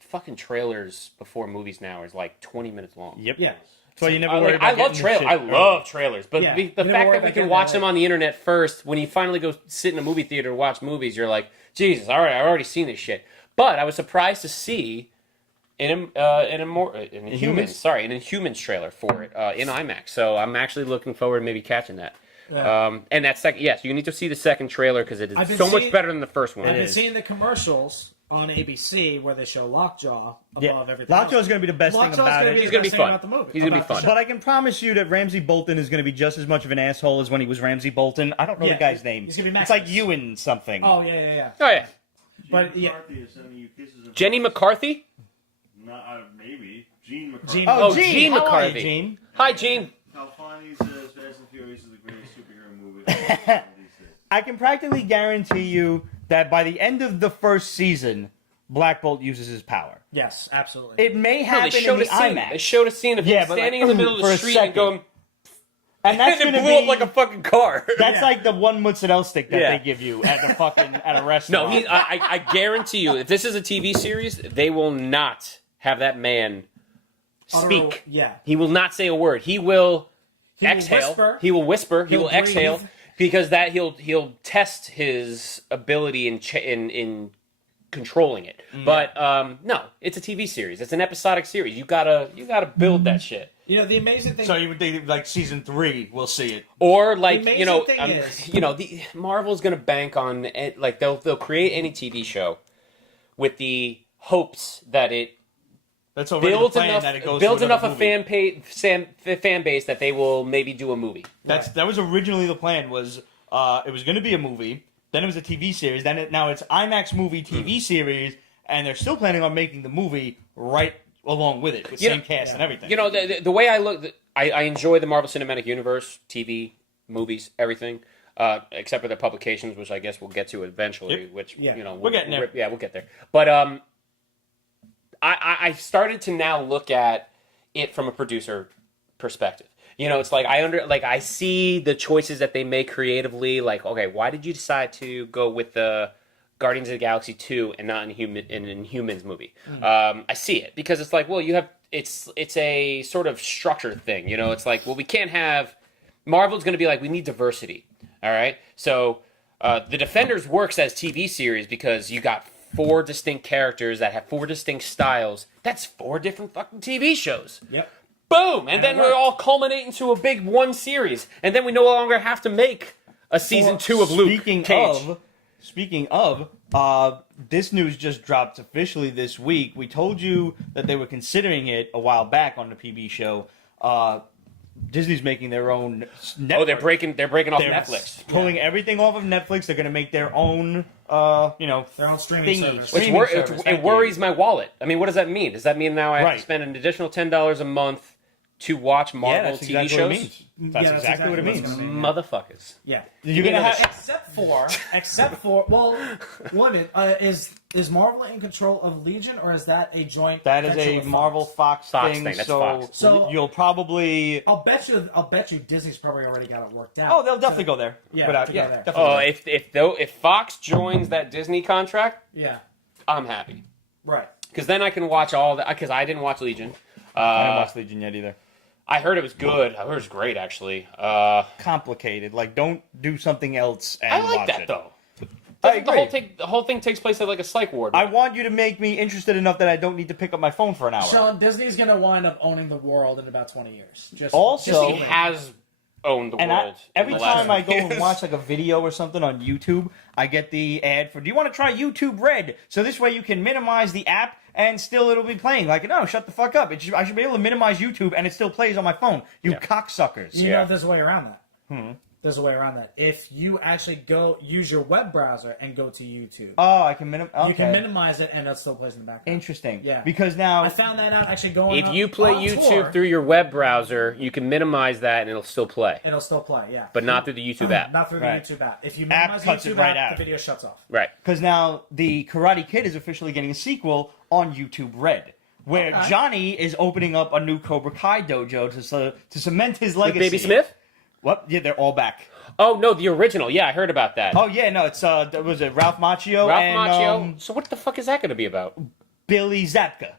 Fucking trailers before movies now is like 20 minutes long. Yep. Yeah. So you never worry Like, about I love getting trailers. the I shit love trailers, but Yeah. the You never fact worry that we about can getting watch that them on the internet first, when you finally go sit in a movie theater and watch movies, you're like, Jesus, all right, I've already seen this shit. But I was surprised to see in Inhumans trailer for it in IMAX. So I'm actually looking forward to maybe catching that. Yeah. And that second, yes, you need to see the second trailer because it I've is been so much seeing- better than the first one. I've It been is. seeing the commercials on ABC where they show Lockjaw above Yeah. everything. Lockjaw is going to be the best thing Lockjaw's about gonna it. be He's the gonna be best thing fun. about the movie. He's gonna be About the fun. show. But I can promise you that Ramsey Bolton is going to be just as much of an asshole as when he was Ramsey Bolton. I don't know Yeah, the guy's name. he's gonna be It's like Maximus. Ewan something. Oh yeah. Oh yeah, But, Gene yeah. McCarthy is sending you kisses and Jenny McCarthy. Not, maybe. Gene McCarthy. Gene- Oh, Oh, Gene, Gene how are you, McCarthy. Gene? Hi, Gene. Calfani says Fast and Furious is the greatest superhero movie of all time. I can practically guarantee you that by the end of the first season, Blackbolt uses his power. Yes, absolutely. It may No, happen they showed in the a scene. IMAX. They showed a scene of Yeah, him but standing like, in the middle of for the a street and second. going, and that's and going it to blew be up like a fucking car. That's Yeah. like the one mozzarella stick that Yeah. they give you at the fucking at a No, restaurant. I guarantee you, if this is a TV series, they will not have that man speak. Yeah. He will not say a word. He will He will exhale. whisper. He will whisper. He He'll will exhale breathe. because that he'll test his ability in controlling it. But no, it's a TV series. It's an episodic series. You gotta build that shit. You know, the amazing thing. So you would think like season 3, we'll see it. Or like The you know, amazing thing is- the Marvel's gonna bank on it. Like they'll create any TV show with the hopes that it That's already the builds plan enough that it goes builds to enough another a movie. fan base that they will maybe do a movie. That was originally the plan. Was it was going to be a movie, then it was a TV series, then now it's IMAX movie TV series, and they're still planning on making the movie right along with it, with You same know- cast and everything. You know, the way I look, I enjoy the Marvel Cinematic Universe, TV, movies, everything, except for the publications, which I guess we'll get to eventually. Yep. Which Yeah. we're getting there. Yeah, we'll get there. But I started to now look at it from a producer perspective. You know, it's like I see the choices that they make creatively. Like, okay, why did you decide to go with the Guardians of the Galaxy 2 and not an Inhumans movie? I see it because it's like, well, you have it's a sort of structured thing. You know, it's like, well, we can't have Marvel's going to be like, we need diversity. All right, so The Defenders works as TV series because you got 4 distinct characters that have 4 distinct styles. That's 4 different fucking TV shows. Yep. Boom! And then we all culminate into a big one series. And then we no longer have to make a season 2 of Luke Cage. Speaking of, this news just dropped officially this week. We told you that they were considering it a while back on the PB show. Disney's making their own network. Oh, they're breaking off Netflix. Pulling everything off of Netflix. They're going to make their own, their own streaming service. It worries my wallet. I mean, what does that mean? Does that mean now I have to spend an additional $10 a month to watch Marvel TV shows? That's exactly what it means. Motherfuckers. Yeah. You're going to have... Except for, well, wait a minute. Is Marvel in control of Legion, or is that a joint? That is a Marvel Fox thing. That's so Fox. So you'll probably. I'll bet you Disney's probably already got it worked out. Oh, they'll definitely go there. Yeah, Definitely. Oh, if Fox joins that Disney contract, yeah, I'm happy. right. Because then I can watch all that. Because I didn't watch Legion. I haven't watched Legion yet either. I heard it was good. I heard it was great, actually. Complicated. Like, don't do something else and I like watch that, it. though. I agree. The whole thing takes place at like a psych ward. I want you to make me interested enough that I don't need to pick up my phone for an hour. Sean, Disney's going to wind up owning the world in about 20 years. Disney has owned the world. Every time I go and watch like a video or something on YouTube, I get the ad for, do you want to try YouTube Red? So this way you can minimize the app and still it'll be playing. Like, no, shut the fuck up. I should be able to minimize YouTube and it still plays on my phone. You cocksuckers. You know there's a way around that. There's a way around that. If you actually use your web browser and go to YouTube. Oh, I can minimize. You can minimize it and it still plays in the background. Interesting. Yeah. Because now I found that out actually going If up you play on YouTube tour, through your web browser, you can minimize that and it'll still play. it'll still play, yeah. But not through the YouTube app. Not through the Right. YouTube app. If you App minimize cuts YouTube it right app, out. the video shuts off. Right. Because now the Karate Kid is officially getting a sequel on YouTube Red, where Johnny is opening up a new Cobra Kai dojo to cement his legacy. With Baby Smith? What? Yeah, they're all back. Oh, no, the original. Yeah, I heard about that. Oh yeah, no, it's was it Ralph Macchio So what the fuck is that going to be about? Billy Zabka.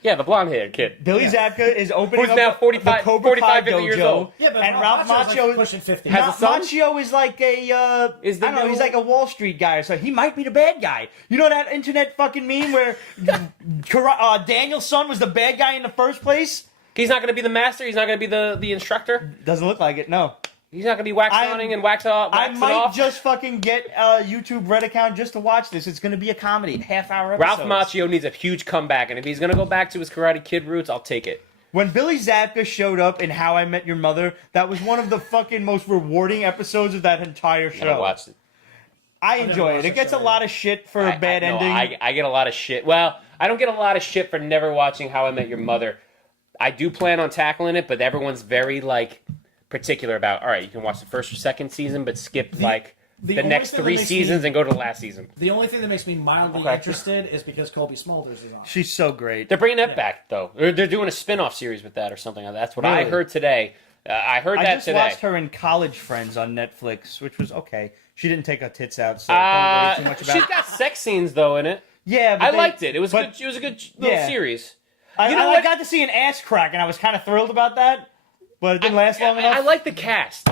Yeah, the blonde-haired kid. Billy Zabka is opening Who's up now 45 the Cobra Kai 50 years dojo, old. Yeah, but and Ralph Macchio like pushing 50. Has a son? Macchio is like a I don't know, he's like a Wall Street guy or something. He might be the bad guy. You know that internet fucking meme where Daniel's son was the bad guy in the first place? He's not going to be the master. He's not going to be the instructor. Doesn't look like it. No. He's not going to be wax on and wax off. I might just fucking get a YouTube Red account just to watch this. It's going to be a comedy, half-hour episodes. Ralph Macchio needs a huge comeback, and if he's going to go back to his Karate Kid roots, I'll take it. When Billy Zabka showed up in How I Met Your Mother, that was one of the fucking most rewarding episodes of that entire show. I watched it. I enjoy it. It gets a lot of shit for a bad ending. I get a lot of shit. Well, I don't get a lot of shit for never watching How I Met Your Mother. I do plan on tackling it, but everyone's very, particular about, all right, you can watch the first or second season, but skip, the next 3 seasons and go to the last season. The only thing that makes me mildly interested is because Colby Smulders is on. She's so great. They're bringing that back, though. They're doing a spin-off series with that or something. That's what I heard today. I just watched her in College Friends on Netflix, which was okay. She didn't take her tits out, so don't worry too much about it. She's got sex scenes, though, in it. Yeah, but I liked it. It was good. It was a good little series. I got to see an ass crack, and I was kind of thrilled about that. But it didn't last long enough. I like the cast.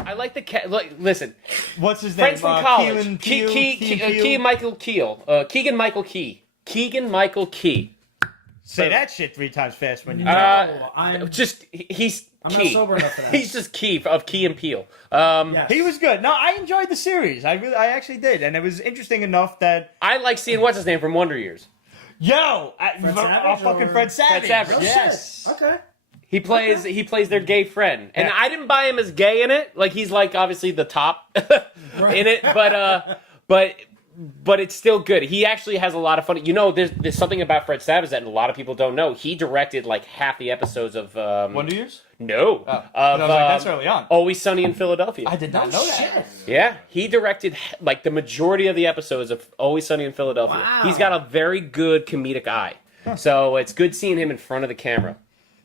Listen. What's his name? Friends from college. Keegan Michael Key. Keegan Michael Key. Say that shit 3 times fast when you. He's I'm Key. not sober enough for that. He's just Key of Key and Peele. Yes. He was good. No, I enjoyed the series. I actually did, and it was interesting enough that I like seeing what's his name from Wonder Years. fucking Fred Savage. Yes. Okay. He plays their gay friend, and I didn't buy him as gay in it. He's obviously the top in it, but it's still good. He actually has a lot of fun. There's something about Fred Savage that a lot of people don't know. He directed half the episodes of Wonder Years. No, I was that's early on. Always Sunny in Philadelphia. I did not know that. Yeah, he directed the majority of the episodes of Always Sunny in Philadelphia. Wow. He's got a very good comedic eye, so it's good seeing him in front of the camera.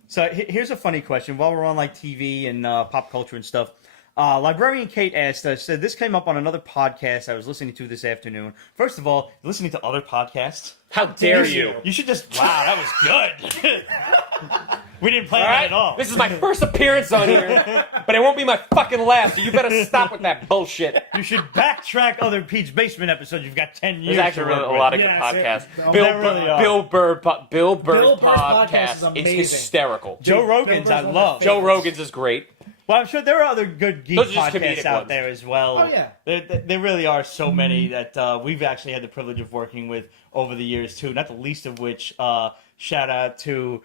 So here's a funny question. While we're on TV and pop culture and stuff, Librarian Kate asked us, said this came up on another podcast I was listening to this afternoon. First of all, listening to other podcasts? How dare you? You should just, wow, that was good. We didn't plan All that right? at all. This is my first appearance on here, but it won't be my fucking last, so you better stop with that bullshit. You should backtrack other Pete's Basement episodes. You've got 10 years. There's actually to work a with. lot of good Yeah, podcasts. there really are. Bill Bird's Bill Bird's podcast podcast is is amazing. hysterical. Joe Bill Rogan's, Burr's I one of my love. Joe Rogan's is great. Well, I'm sure there are other good geek Those are just podcasts comedic out ones. there as well. Oh, yeah. There really are so many that we've actually had the privilege of working with over the years, too. Not the least of which, shout out to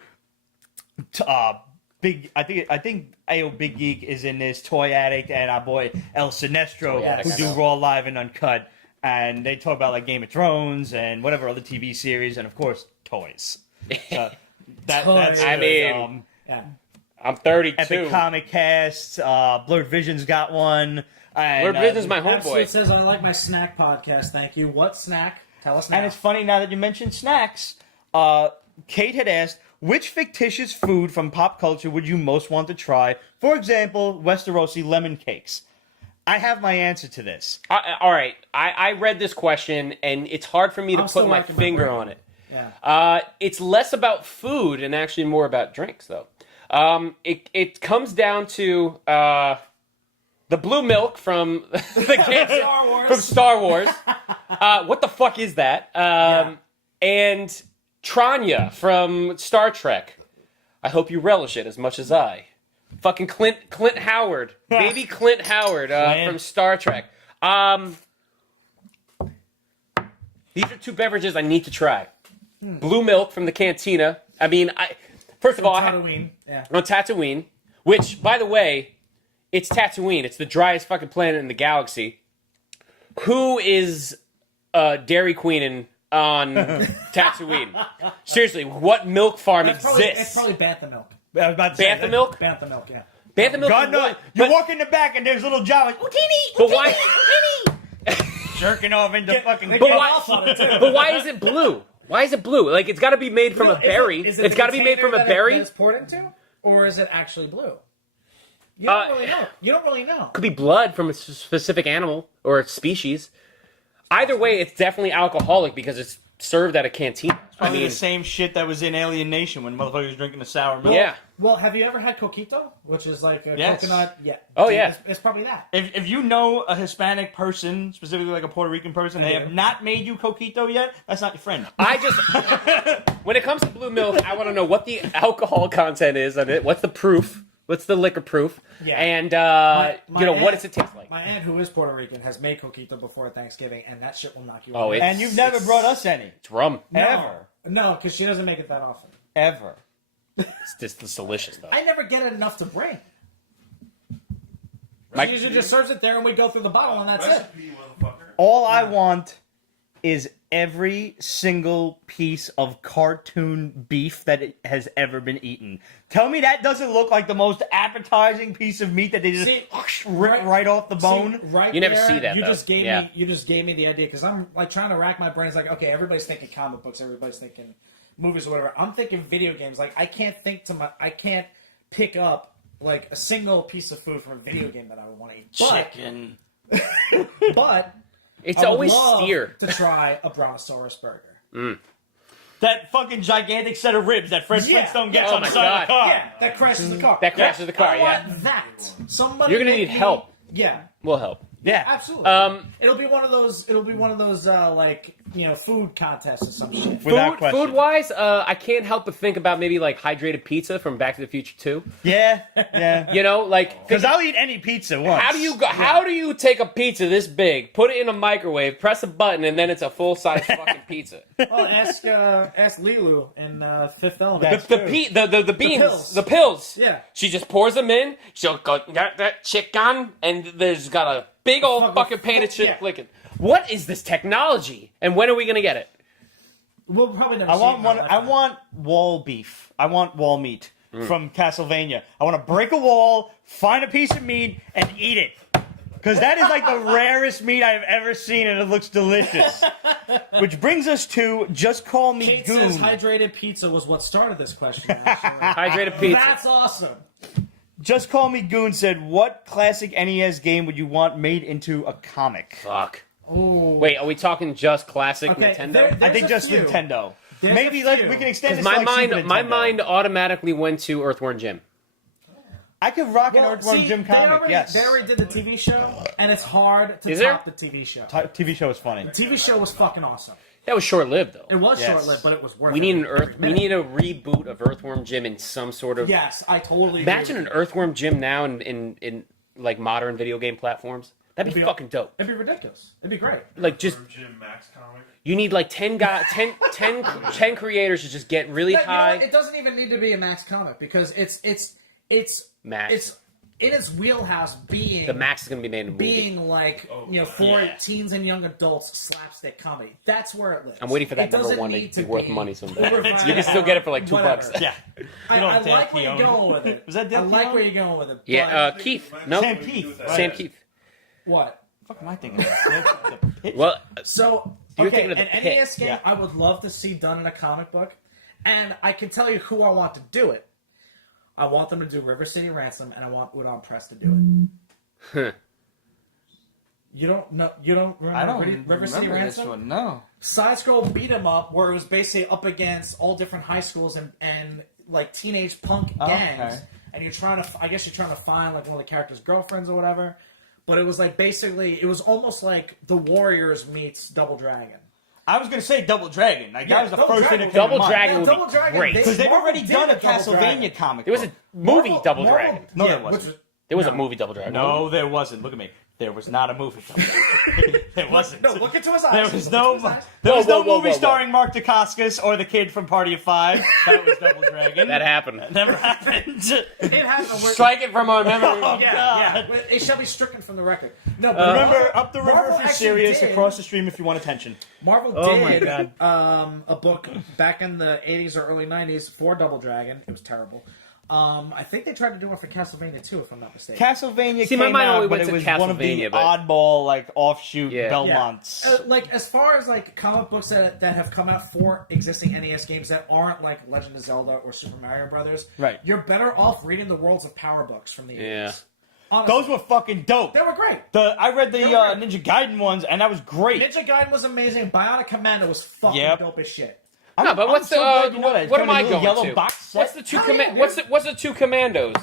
Big. I think AO Big Geek is in this, Toy Addict, and our boy El Sinestro, Toy Addict, who I do know. Raw Live and Uncut. And they talk about like Game of Thrones and whatever other TV series, and of course, toys. That's Toys. I good. mean- Yeah. I'm 32. Epic Comic Casts, Blurred Vision's got one. And, Blurred Vision's my Absolute homeboy. says, I like my snack podcast, thank you. What snack? Tell us now. And it's funny now that you mentioned snacks. Kate had asked, which fictitious food from pop culture would you most want to try? For example, Westerosi lemon cakes. I have my answer to this. All right, I read this question, and it's hard for me to I'm still put my racking my finger brain. on it. Yeah. It's less about food and actually more about drinks, though. It comes down to the blue milk from Star Wars. from Star Wars. What the fuck is that? And Tranya from Star Trek. I hope you relish it as much as I. Fucking Clint Howard, baby Clint Howard from Star Trek. These are two beverages I need to try. Blue milk from the cantina. I mean, first of all, Tatooine. Yeah. on Tatooine, which, by the way, it's Tatooine. It's the driest fucking planet in the galaxy. Who is Dairy Queen on Tatooine? Seriously, what milk farm It's exists? probably Bantha milk. I was about to say, Bantha milk? Bantha milk, yeah. Bantha milk. God is knows. what? You But- walk in the back and there's little Jawas But why? jerking off into fucking. But why? But why is it blue? Why is it blue? Like, it's got to be made from a berry. It's got to be made from a berry. That it's poured into, or is it actually blue? You don't really know. You don't really know. Could be blood from a specific animal or a species. Either way, it's definitely alcoholic because it's served at a canteen. Probably the same shit that was in Alien Nation when motherfuckers was drinking the sour milk. Yeah. Well, have you ever had coquito, which is like a Yes. coconut? Yeah. Oh, yeah. It's probably that. If you know a Hispanic person, specifically like a Puerto Rican person, they do. have not made you coquito yet, that's not your friend. I just, when it comes to blue milk, I want to know what the alcohol content is of it. What's the proof? What's the liquor proof? Yeah. And, My what aunt- does it taste like? My aunt, who is Puerto Rican, has made coquito before Thanksgiving, and that shit will knock you Oh, out. it's- And you've never brought us any. It's rum. Ever. No, because she doesn't make it that often. Ever. It's delicious, though. I never get enough to bring. My- She usually just serves it there, and we go through the bottle, and that's it. Recipe, motherfucker. All I want is every single piece of cartoon beef that it has ever been eaten. Tell me that doesn't look like the most appetizing piece of meat that they just See, rip right off the bone. See, right You never there, see that, You though. just gave Yeah. me. You just gave me the idea because I'm like trying to rack my brains. Like, okay, everybody's thinking comic books, everybody's thinking movies or whatever. I'm thinking video games. Like, I can't pick up like a single piece of food from a video game that I would want to eat. Chicken. But It's I would always love steer. to try a brontosaurus burger. That fucking gigantic set of ribs that Fred Yeah. Flintstone gets Oh on the my side of the God. car. Yeah, that crashes the car. That crashes the car, I yeah. want that. Somebody. You're gonna make need me- help. Yeah. We'll help. Yeah. Absolutely. It'll be one of those. Like food contests or some shit. Without question. Food wise, I can't help but think about maybe like hydrated pizza from Back to the Future 2. Yeah. Yeah. You know, like Because I'll eat any pizza once. how do you take a pizza this big, put it in a microwave, press a button, and then it's a full size fucking pizza? Well, ask Lilu in Fifth Element. The beans, pills. the pills. Yeah. She just pours them in. She'll got that chicken, and there's got a big old fucking pan of shit Yeah. clicking. What is this technology? And when are we gonna get it? We'll probably never. I see want it in one. our I lifetime. want wall beef. I want wall meat from Castlevania. I want to break a wall, find a piece of meat, and eat it. Because that is like the rarest meat I've ever seen, and it looks delicious. Which brings us to Just Call Me Kate Goon. says hydrated pizza was what started this question. Actually. Hydrated pizza. That's awesome. Just Call Me Goon said, "What classic NES game would you want made into a comic?" Fuck. Ooh. Wait, are we talking just classic Okay, Nintendo? there- I think There's a just few. Nintendo. There's Maybe a like few. we can extend this. My to, like, Super my Nintendo. mind automatically went to Earthworm Jim. I could rock an Earthworm Jim comic. Yes. They already did the TV show, and it's hard to Is there? top the TV show. TV show was funny. The TV show was fucking awesome. That was short lived though. It was Yes. short-lived, but it was worth We it. need Every we minute. need a reboot of Earthworm Jim in some sort of. Yes, I totally Imagine agree. an Earthworm Jim now in like modern video game platforms. That'd be It'd be- fucking dope. It'd be ridiculous. It'd be great. Like just Jim Max comic. you need like 10 creators to just get really You know high. what? It doesn't even need to be a Max comic because it's Max. It's in its wheelhouse being The Max is gonna be made in a movie. being like for teens and young adults slapstick comedy. That's where it lives. I'm waiting for that It number doesn't one to need be worth money someday. overvalued You can still get it for like $2. whatever. Yeah. I know, Dale like where you're Keown. going with it. Was that Dale I like Keown? where you're going with it. Yeah, but Keith. No, Sam Keith. Sam Keith. what? What am I thinking? The Pit? Well, So, You're okay, thinking of an the Pit. NES game Yeah. I would love to see done in a comic book, and I can tell you who I want to do it. I want them to do River City Ransom, and I want Udon Press to do it. You don't know? You don't remember I don't River City remember this Ransom? one. No. Side scroll beat 'em up, where it was basically up against all different high schools and like teenage punk gangs, okay. and you're trying to. I guess you're trying to find like one of the characters' girlfriends or whatever. But it was like basically, it was almost like the Warriors meets Double Dragon. I was gonna say Double Dragon. Like Yeah, that was the Double first thing Dragon. that came to Double mind. Dragon would Double be Dragon, great. Because they've Marvel already did done a Double Castlevania Dragon. comic. there was a book. movie Marvel- Double Marvel- Dragon. No, yeah, there wasn't. which was- There was a no. movie Double Dragon. No, there wasn't. Look at me. There was not a movie. There wasn't. No, look into his eyes. There Look was into no. his eyes. There was no Whoa, movie whoa. starring Mark Dacascos or the kid from Party of Five. That was Double Dragon. That happened. never happened. It has a Strike it from our memory. Oh, Yeah, God. yeah. It shall be stricken from the record. No, but Remember, up the river Marvel if you're actually serious, did- across the stream if you want attention. Marvel Oh my did God. a book back in the 80s or early 90s for Double Dragon. It was terrible. I think they tried to do one for Castlevania too, if I'm not mistaken. Castlevania See, my came mind out, only but went it to was one of the Castlevania, but- oddball, like, offshoot Yeah. Belmonts. Like as far as like comic books that have come out for existing NES games that aren't like Legend of Zelda or Super Mario Brothers, Right. You're better off reading the Worlds of Power books from the 80s. Yeah. Honestly, Those were fucking dope. they were great. I read the They were great. Ninja Gaiden ones, and that was great. Ninja Gaiden was amazing. Bionic Commando was fucking Yep. dope as shit. No, but what's I'm so glad you know that. It's what got am a I little going yellow to? box set. What's the two Oh, yeah, what's the two commandos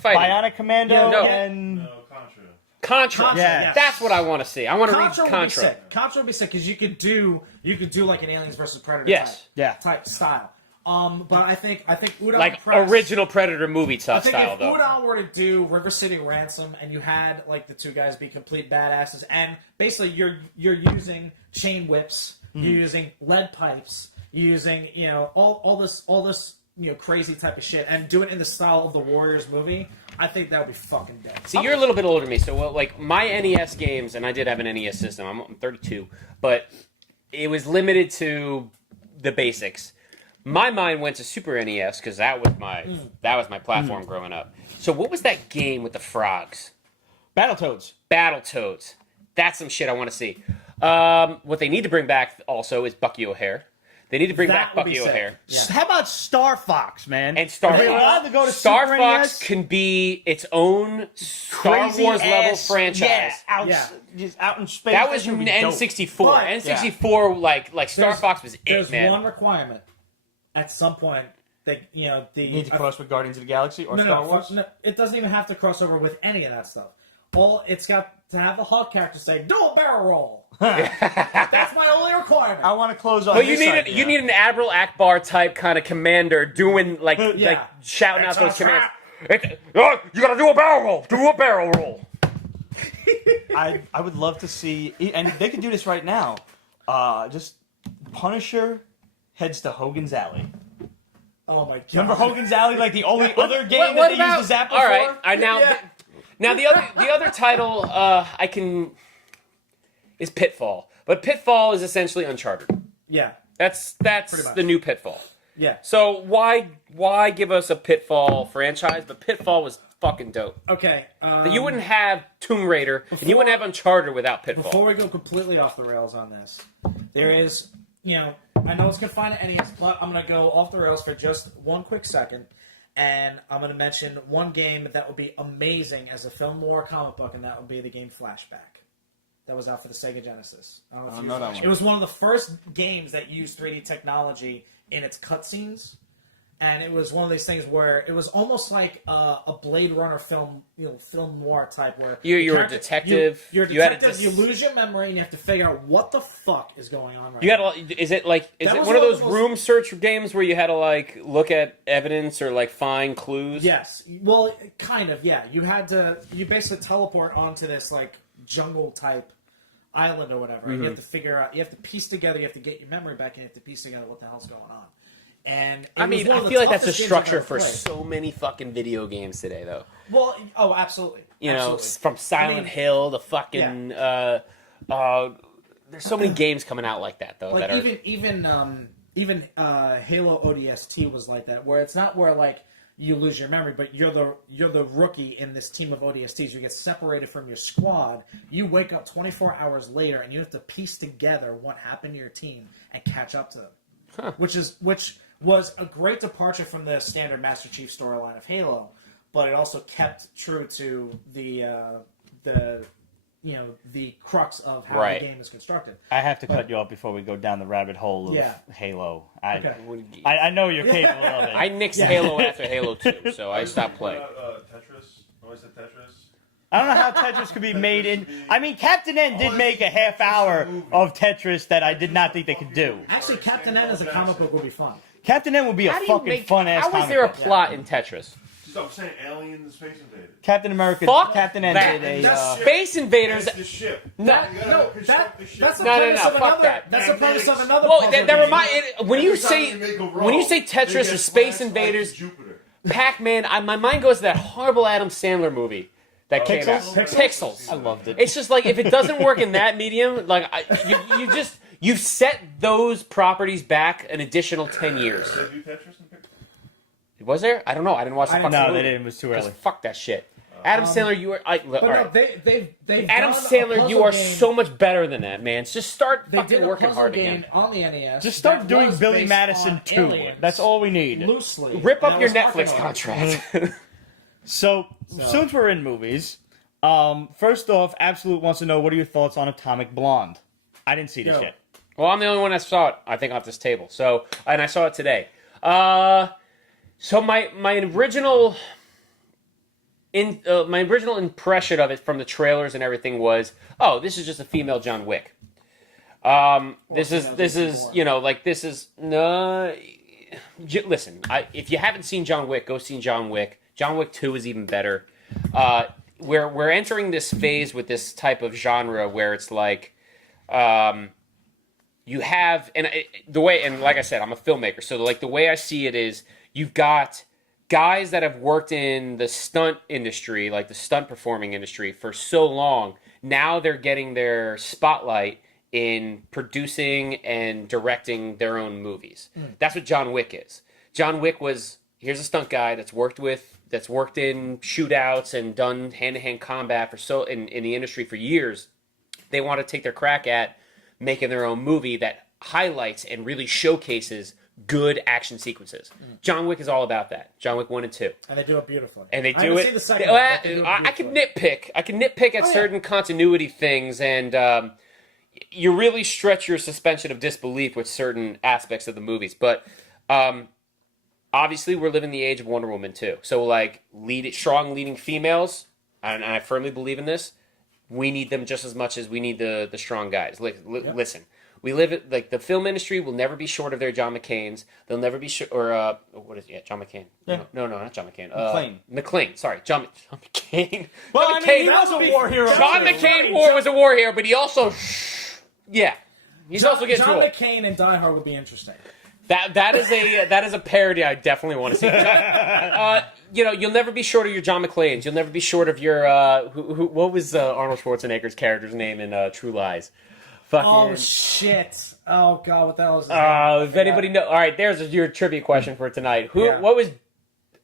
fighting? Bionic Commando No. and No, Contra. Contra. Contra, Yeah. yes. That's what I want to see. I want to read Contra would be Contra. sick. Contra would be sick because you could do like an Aliens versus Predator Yes. type style. But I think Udon Like Press, original Predator movie I style think if though. Udon were to do River City Ransom and you had like the two guys be complete badasses and basically you're using chain whips, you're using lead pipes, you're using all this crazy type of shit and do it in the style of the Warriors movie. I think that would be fucking dead. See, you're a little bit older than me, so like my NES games, and I did have an NES system. I'm 32, but it was limited to the basics. My mind went to Super NES because that was my platform growing up. So what was that game with the frogs? Battletoads. Battletoads. That's some shit I want to see. What they need to bring back also is Bucky O'Hare. They need to bring That back would be Bucky sick. O'Hare. Yeah. How about Star Fox, man? And Star If we were allowed Fox. to go to Star Super Fox NES, can be its own Star crazy Wars level ass, franchise. Yeah. Just out in space. That was would be dope. N64. But- N64, like Star There's- Fox was it, There's man. one requirement. At some point, the Need to cross with Guardians of the Galaxy or no, Star Wars. No, it doesn't even have to cross over with any of that stuff. It's got to have the Hulk character say, "Do a barrel roll." That's my only requirement. I want to close on. But you this need idea. you need an Admiral Akbar type kind of commander doing like shouting out That's those a commands. trap. You gotta do a barrel roll. Do a barrel roll. I would love to see, and they could do this right now. Just Punisher heads to Hogan's Alley. Oh my god! Remember Hogan's Alley, like the only other game What that they about? used the Zapper All right, for? I now now the other title I can is Pitfall, but Pitfall is essentially Uncharted. Yeah, That's Pretty much. the new Pitfall. yeah. So why give us a Pitfall franchise? But Pitfall was fucking dope. Okay. You wouldn't have Tomb Raider, and you wouldn't have Uncharted without Pitfall. Before we go completely off the rails on this, there is, I know it's confined to NES, but I'm going to go off the rails for just one quick second, and I'm going to mention one game that would be amazing as a film or a comic book, and that would be the game Flashback. that was out for the Sega Genesis. I don't know if I you know that one. It was one of the first games that used 3D technology in its cutscenes. And it was one of these things where it was almost like a Blade Runner film, film noir type. Where you're a detective. You're a detective. You lose your memory, and you have to figure out what the fuck is going on. You now. is it one of those room search games where you had to like look at evidence or like find clues? Yes. Well, kind of. Yeah. You basically teleport onto this like jungle type island or whatever, and you have to figure out. You have to piece together. You have to get your memory back, and you have to piece together what the hell's going on. And I feel like that's a structure for so many fucking video games today, though. Well, absolutely. From Silent Hill to fucking. There's so many games coming out like that, though. Like that even Halo ODST was like that, where it's not where like you lose your memory, but you're the rookie in this team of ODSTs. You get separated from your squad. You wake up 24 hours later, and you have to piece together what happened to your team and catch up to them, which was a great departure from the standard Master Chief storyline of Halo, but it also kept true to the crux of how the game is constructed. I have to cut you off before we go down the rabbit hole of Halo. Okay. I know you're capable of it. I nixed Halo after Halo 2, so I stopped playing. Tetris? I said Tetris. I don't know how Tetris could be made in... I mean, Captain N did make a half hour of Tetris that I did not think they could do. Actually, Captain N as a comic book would be fun. Captain N would be a fucking fun-ass comic book. How is there a plot in Tetris? I'm saying Alien and Space Invaders. Captain America... Fuck Captain N that. did a... Space Invaders... That's the ship. No. That's the premise of another... That's the premise of another Well, puzzle that game. reminds... When you say Tetris or Space Invaders, Pac-Man, my mind goes to that horrible Adam Sandler movie that came out. Pixels. I loved it. It's just like, if it doesn't work in that medium, like, you've set those properties back an additional 10 years. Did they do Tetris and Pixels? Was there? I don't know. I didn't watch the fucking movie. No, they didn't. It was too early. Fuck that shit. Adam Sandler, you are... But all right. no, they've Adam done a Sandler, you are puzzle game. so much better than that, man. Just start They fucking did a working puzzle hard game again. on the NES. Just start that doing was Billy based Madison on 2. aliens That's all we need. loosely. Rip that up your was Netflix fucking contract. So, since we're in movies, first off, Absolute wants to know, what are your thoughts on Atomic Blonde? I didn't see this yet. Well, I'm the only one that saw it, I think, off this table. So, and I saw it today. So my original impression of it from the trailers and everything was, oh, this is just a female John Wick. This is no. Listen, if you haven't seen John Wick, go see John Wick. John Wick 2 is even better. We're entering this phase with this type of genre where it's like, you have and like I said, I'm a filmmaker, so like the way I see it is, you've got guys that have worked in the stunt industry, like the stunt performing industry, for so long. Now they're getting their spotlight in producing and directing their own movies. That's what John Wick is. John Wick was, here's a stunt guy that's worked in shootouts and done hand-to-hand combat in the industry for years. They want to take their crack at making their own movie that highlights and really showcases good action sequences. John Wick is all about that. John Wick 1 and 2. And they do it beautifully. And they do I haven't it. seen the second one, but they do it I can beautifully. nitpick. I can nitpick at certain continuity things, and you really stretch your suspension of disbelief with certain aspects of the movies. But obviously, we're living the age of Wonder Woman too. So, like, strong leading females, and I firmly believe in this. We need them just as much as we need the strong guys. Listen. We live it, like, the film industry will never be short of their John McCains. They'll never be what is it? Yeah, John McCain. Yeah. No, not John McCain. McClane. Sorry, John McCain. Well, John I mean, McCain, he was a war hero. John McCain was a war hero, but he also, he's also getting John too old. McCain and Die Hard would be interesting. That is a parody I definitely want to see. You'll never be short of your John McClanes. You'll never be short of your what was Arnold Schwarzenegger's character's name in True Lies? Fucking. Oh shit! Oh god, what the hell is his name? If anybody know, all right, there's your trivia question for tonight. Yeah. What was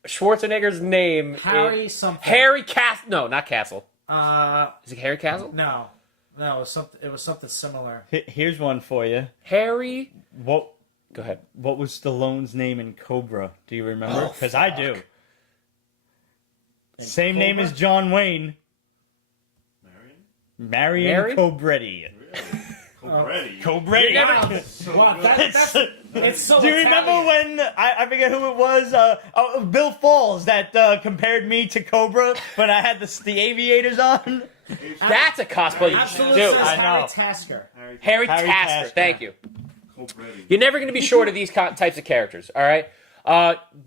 Schwarzenegger's name? Harry something. Harry Castle? No, not Castle. Is it Harry Castle? No, it was something similar. Here's one for you. Harry. What? Go ahead. What was Stallone's name in Cobra? Do you remember? Because I do. Same name as John Wayne. Marion Mary? Cobretti. Cobretti. Cobretti. Wow, that's it's so Do you remember Italian. when, I forget who it was, Bill Falls that compared me to Cobra when I had the aviators on? That's a cosplay you should Absolutely do. says I know. Harry Tasker. Harry Harry Tasker. Tasker. Thank you. Cobretti. You're never going to be short of these types of characters, all right?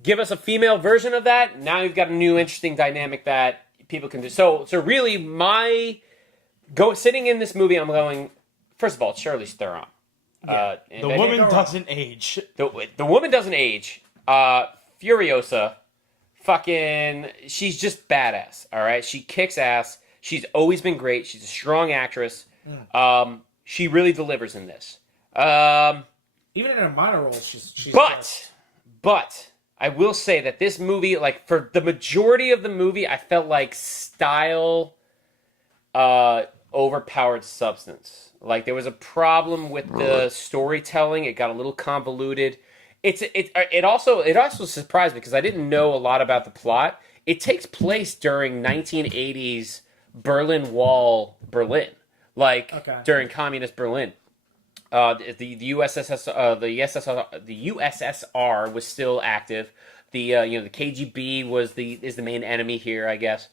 Give us a female version of that. Now you've got a new interesting dynamic that people can do. So really, sitting in this movie, I'm going, first of all, it's Charlize Theron. The woman doesn't age. The woman doesn't age. Furiosa, she's just badass, all right? She kicks ass. She's always been great. She's a strong actress. She really delivers in this. Even in her minor roles, she's But I will say that this movie, like for the majority of the movie, I felt like style overpowered substance. Like there was a problem with the storytelling. It got a little convoluted. It also surprised me because I didn't know a lot about the plot. It takes place during 1980s Berlin Wall, Berlin, during communist Berlin. The USSR was still active. The KGB is the main enemy here, I guess.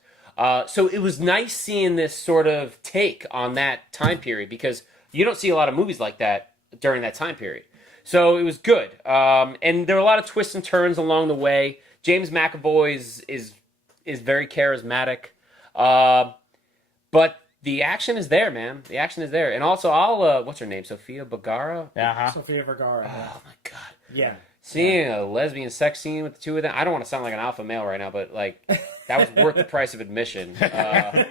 So it was nice seeing this sort of take on that time period because you don't see a lot of movies like that during that time period. So it was good. And there were a lot of twists and turns along the way. James McAvoy is very charismatic. But the action is there, man. The action is there. And also, what's her name? Sofia Vergara? Sofia Vergara. Oh, my God. Yeah. Seeing a lesbian sex scene with the two of them, I don't want to sound like an alpha male right now, but like that was worth the price of admission. I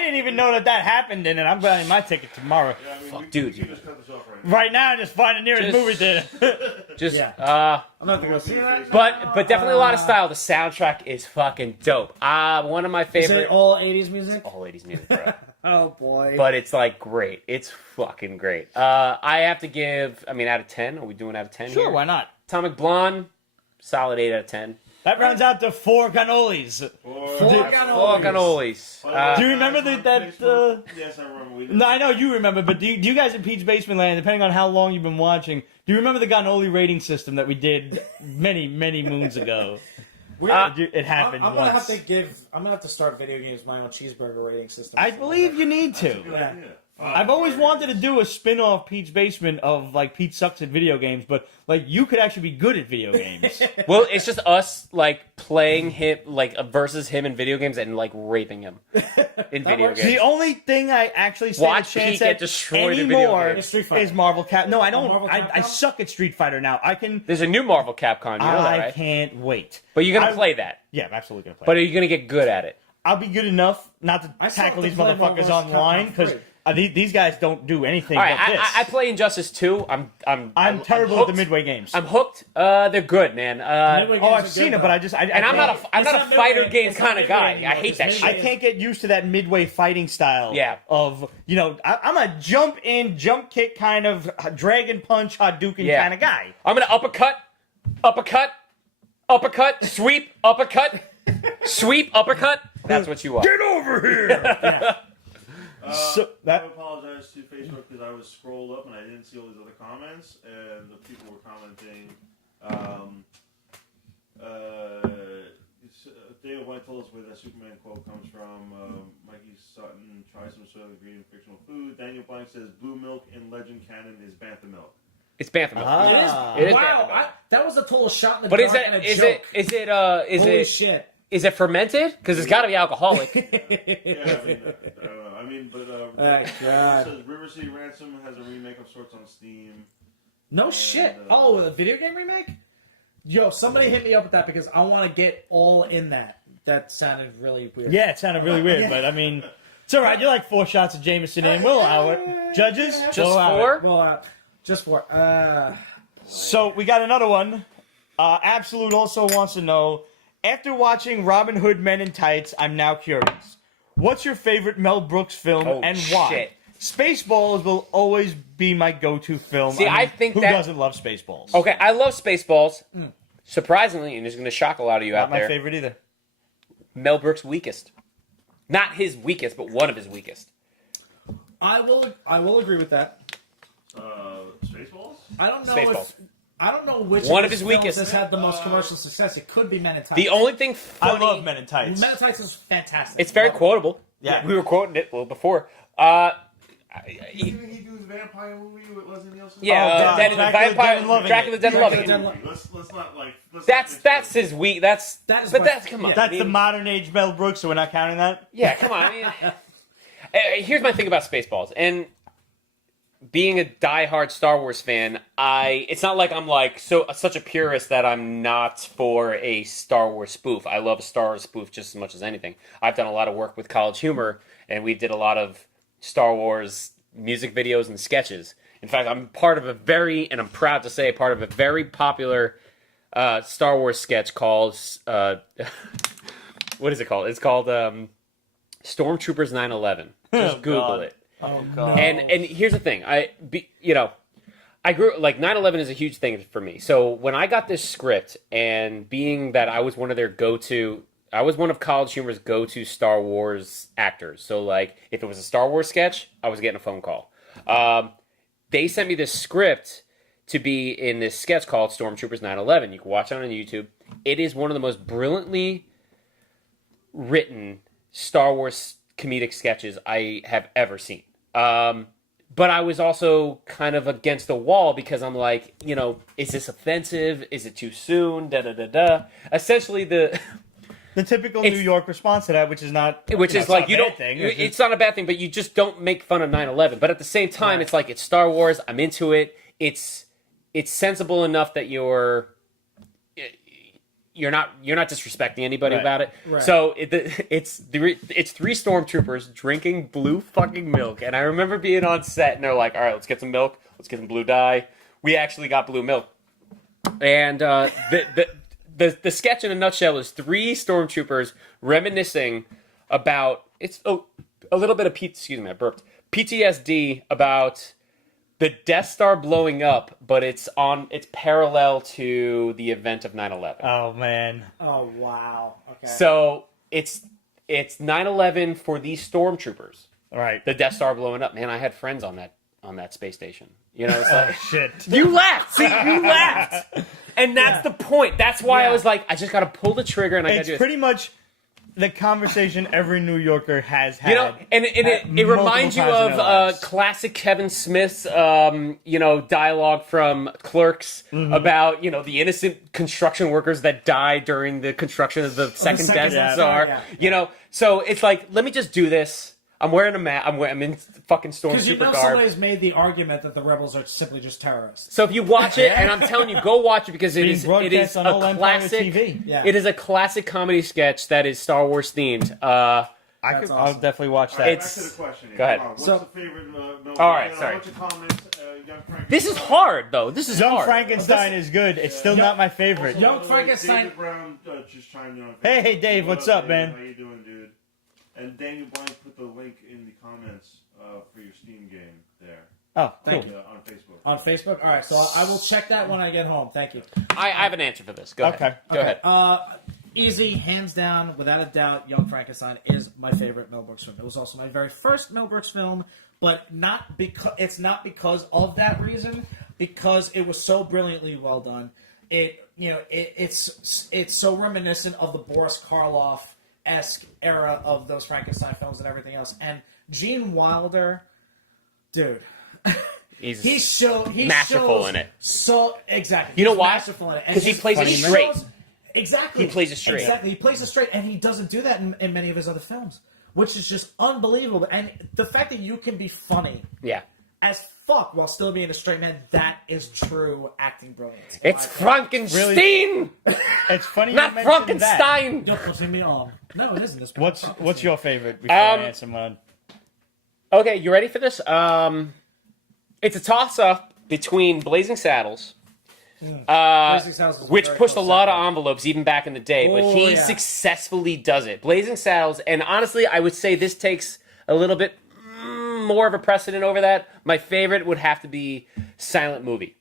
didn't even know that happened in it. I'm buying my ticket tomorrow. Yeah, I mean, Dude. we just cut this off Right now, just find the nearest movie theater. I'm not gonna go see that. But definitely a lot of style. The soundtrack is fucking dope. One of my Is favorite. it all 80s music? All 80s music, bro. Oh boy. But it's like great. It's fucking great. I have to give. I mean, out of 10. Are we doing out of 10? Sure, here? why not? Atomic Blonde, solid 8 out of 10. That rounds out to 4 cannolis. Four cannolis. Do you remember that? Yes, I remember. We did. No, I know you remember, but do you guys in Pete's Basement Land, depending on how long you've been watching, do you remember the Ganoli rating system that we did many, many moons ago? It happened I'm once. gonna have to start video games my own cheeseburger rating system. I believe you need to. Good idea. I've always wanted to do a spin-off Pete's Basement of like Pete sucks at video games, but like you could actually be good at video games. Well, it's just us like playing him like versus him in video games and like raping him in video works. games. The only thing I actually stand Watch a chance Pete get at destroyed in video anymore games. Street Fighter. is Marvel Cap. No, I don't. Marvel I Capcom? suck at Street Fighter now. I can. There's a new Marvel Capcom, you know that, I right? can't wait. But you're gonna I- play that. Yeah, I'm absolutely gonna play. But are you gonna get good at it? I'll be good enough not to I still tackle have these to play Marvel motherfuckers vs. online Capcom because 3. these guys don't do anything All right, but this. I play Injustice 2. I'm terrible at the Midway games. I'm hooked. They're good, man. Midway games I've are seen good, it, but though. I just I and I'm can't- not a not fighter Midway, game it's not kind of Midway guy. anymore, I hate it's that Midway. shit. I can't get used to that Midway fighting style. Yeah. Of I'm a jump in, jump kick kind of dragon punch Hadouken Yeah. kind of guy. I'm gonna uppercut, sweep, uppercut. That's what you are. Get over here! So I that apologize to Facebook because I was scrolled up and I didn't see all these other comments, and the people were commenting. David White told us where that Superman quote comes from. Mikey Sutton tries some sort of green fictional food. Daniel Blank says blue milk in Legend canon is bantha milk. It's Bantha milk. Ah. It is Wow, Bantha milk. that was a total shot in the But dark and a joke. Holy shit. Is it fermented? Because it's got to be alcoholic. Yeah, I mean, I don't know. I mean, but Oh, God. says River City Ransom has a remake of sorts on Steam. No shit. Oh, a video game remake? Yo, somebody hit me up with that because I want to get all in that. That sounded really weird. yeah, it sounded really weird, but I mean, it's all right. You're like 4 shots of Jameson in. We'll allow it. Judges, Just we'll allow it. 4? Well, just for So we got another one. Absolute also wants to know, after watching Robin Hood Men in Tights, I'm now curious. What's your favorite Mel Brooks film Oh, and why? shit. Spaceballs will always be my go-to film. See, I think who that- doesn't love Spaceballs? Okay, I love Spaceballs. Surprisingly, and it's going to shock a lot of you Not out my there, favorite either. Mel Brooks' weakest. Not his weakest, but one of his weakest. I will agree with that. Spaceballs? I don't know Spaceballs. I don't know which One of of his films weakest. has had the most commercial success. It could be Men in Tights. The only thing I funny... love Men in Tights. Men in Tights is fantastic. It's very quotable. Yeah. We were quoting it before. Didn't he do his vampire movie with Leslie Nielsen? Yeah, Oh, God. Dracula Dead and Loving It. Let's not like. That's his weak. That's come on. That's the modern age Mel Brooks, so we're not counting that? Yeah, come on. Here's my thing about Spaceballs, and being a diehard Star Wars fan, it's not like I'm like such a purist that I'm not for a Star Wars spoof. I love a Star Wars spoof just as much as anything. I've done a lot of work with College Humor, and we did a lot of Star Wars music videos and sketches. In fact, I'm I'm proud to say, part of a very popular Star Wars sketch called, what is it called? It's called Stormtroopers 9/11. Just Google God. it. Oh, God. And here's the thing. I grew like 9/11 is a huge thing for me. So when I got this script, and being that I was one of College Humor's go-to Star Wars actors. So like if it was a Star Wars sketch, I was getting a phone call. They sent me this script to be in this sketch called Stormtroopers 9/11. You can watch it on YouTube. It is one of the most brilliantly written Star Wars comedic sketches I have ever seen. But I was also kind of against the wall because I'm like, is this offensive? Is it too soon? Essentially, the typical New York response to that, which is not, like you don't thing. It's not a bad thing, but you just don't make fun of 9/11. But at the same time, It's like it's Star Wars. I'm into it. It's sensible enough that you're not disrespecting anybody about it. Right. So it's three stormtroopers drinking blue fucking milk, and I remember being on set, and they're like, "All right, let's get some milk. Let's get some blue dye." We actually got blue milk, and the sketch in a nutshell is three stormtroopers reminiscing about a little bit of I burped PTSD about the Death Star blowing up, but it's parallel to the event of 9/11. Oh, man. Oh, wow. Okay. So it's 9/11 for these stormtroopers. All right. The Death Star blowing up. Man, I had friends on that space station. It's like Shit. you laughed. See, you laughed, and that's the point. That's why I was like, I just got to pull the trigger, and I got to It's do it. pretty much the conversation every New Yorker has had. And it reminds you of classic Kevin Smith's, dialogue from Clerks about, the innocent construction workers that died during the construction of the second Death Star. Yeah. So it's like, let me just do this. I'm wearing a mask. I'm in fucking stormtrooper garb. somebody's made the argument that the rebels are simply just terrorists. So if you watch it, and I'm telling you, go watch it because it is on all a Empire classic. TV. Yeah. It is a classic comedy sketch that is Star Wars themed. I'll awesome. definitely watch that. Back to the question. Go ahead. What's So- the favorite? All right, sorry. This is hard though. This is Young hard. Frankenstein is good. It's still not my favorite. Young Frankenstein- David Brown just chimed in on Hey, Dave, what's up, Dave? man? How you doing, dude? And Daniel Blank put the link in the comments for your Steam game there. Oh, cool. On Facebook. On Facebook? All right, so I will check that when I get home. Thank you. I have an answer for this. Go ahead. Go ahead. Easy, hands down, without a doubt, Young Frankenstein is my favorite Mel Brooks film. It was also my very first Mel Brooks film, but not because of that reason, because it was so brilliantly well done. It's so reminiscent of the Boris Karloff-esque era of those Frankenstein films and everything else. And Gene Wilder, dude. He's masterful in it. So exactly, you know he's why? Masterful in it. Because he plays it straight. Exactly, he plays it straight. Exactly, he plays it straight, and he doesn't do that in many of his other films, which is just unbelievable. And the fact that you can be funny, as fuck while still being a straight man, that is true acting brilliance. It's Frankenstein. Really? It's funny, not you mentioned Frankenstein. You're putting me on. No, it isn't. This. What's your favorite? Before I answer mine. Okay, you ready for this? It's a toss-up between Blazing Saddles, which pushed a lot of envelopes even back in the day, but he successfully does it. Blazing Saddles, and honestly, I would say this takes a little bit more of a precedent over that. My favorite would have to be Silent Movie.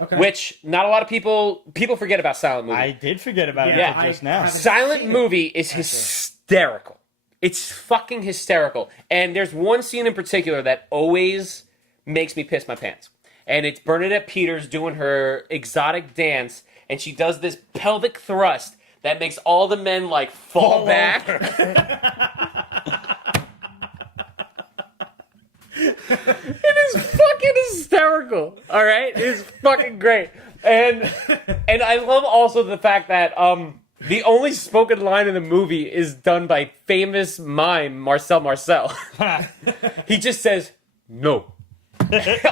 Okay. Which not a lot of people forget about Silent Movie. I did forget about it just now. Silent Movie is hysterical. It's fucking hysterical. And there's one scene in particular that always makes me piss my pants. And it's Bernadette Peters doing her exotic dance, and she does this pelvic thrust that makes all the men, like, fall back. It is fucking hysterical. All right? It is fucking great. And I love also the fact that the only spoken line in the movie is done by famous mime Marcel. He just says, no.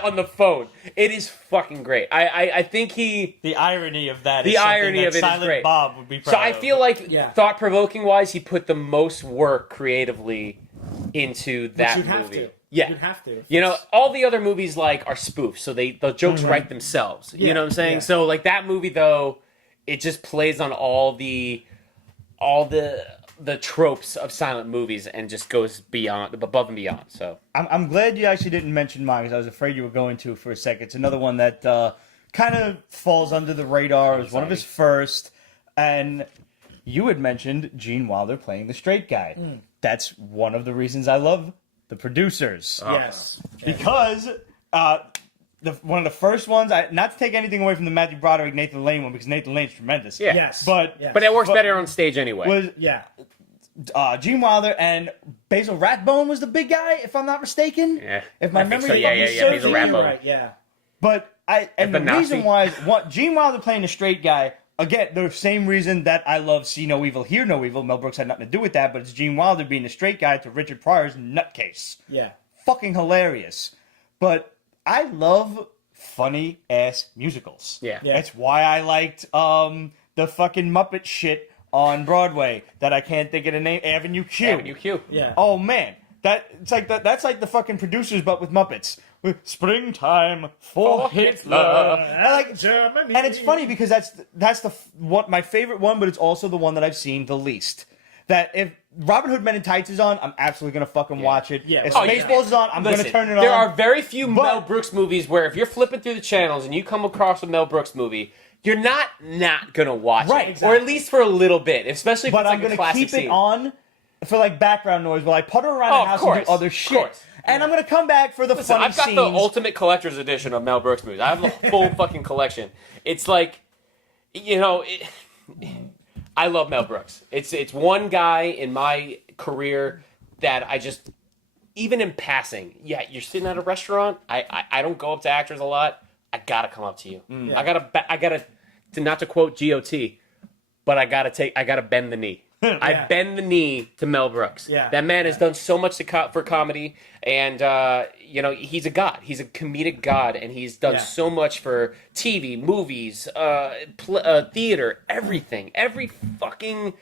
On the phone. It is fucking great. I think the irony of that. The irony of it Silent is great. Bob would be proud So I of. feel like thought-provoking wise, he put the most work creatively into that you'd movie. have to. Yeah, You'd have to. You know, all the other movies like are spoofs, so the jokes write themselves. You know what I'm saying? Yeah. So like that movie though, it just plays on all the tropes of silent movies and just goes beyond, above and beyond. So I'm glad you actually didn't mention mine because I was afraid you were going to for a second. It's another one that kind of falls under the radar. It was one of his first, and you had mentioned Gene Wilder playing the straight guy. That's one of the reasons I love the producers. Yes. Because one of the first ones, not to take anything away from the Matthew Broderick, Nathan Lane one, because Nathan Lane's tremendous. Yeah. Yes. But it works better on stage anyway. Was Gene Wilder and Basil Rathbone was the big guy, if I'm not mistaken. Yeah. If my I think memory so. Yeah, serves Basil me Rathbone. Right, yeah. But the Nazi. reason why Gene Wilder playing the straight guy, again, the same reason that I love See No Evil, Hear No Evil. Mel Brooks had nothing to do with that, but it's Gene Wilder being the straight guy to Richard Pryor's nutcase. Yeah. Fucking hilarious. But I love funny ass musicals. Yeah. That's why I liked the fucking Muppet shit on Broadway that I can't think of the name. Avenue Q. Avenue Q. Yeah. Oh man, that's like the fucking producers, but with Muppets. With Springtime for Hitler. I like Germany. and it's funny because that's what my favorite one, but it's also the one that I've seen the least. That if Robin Hood Men in Tights is on, I'm absolutely gonna fucking watch it. Yeah. If Oh, Spaceballs is on, I'm Listen, gonna turn it on. There are very few Mel Brooks movies where if you're flipping through the channels and you come across a Mel Brooks movie, you're not gonna watch Right, it, exactly. or at least for a little bit, especially if but it's like I'm gonna a classic keep scene. it on for like background noise while I putter around Oh, the of house course, and do other of shit. course. And I'm gonna come back for the Listen, funny I've got scenes. the ultimate collector's edition of Mel Brooks movies. I have the full fucking collection. It's like, you know, I love Mel Brooks. It's one guy in my career that I just, even in passing, you're sitting at a restaurant. I don't go up to actors a lot. I gotta come up to you. Yeah. I gotta, not to quote GOT, but I gotta bend the knee. I bend the knee to Mel Brooks. Yeah. That man has done so much for comedy, and you know, he's a god. He's a comedic god, and he's done so much for TV, movies, theater, everything, every fucking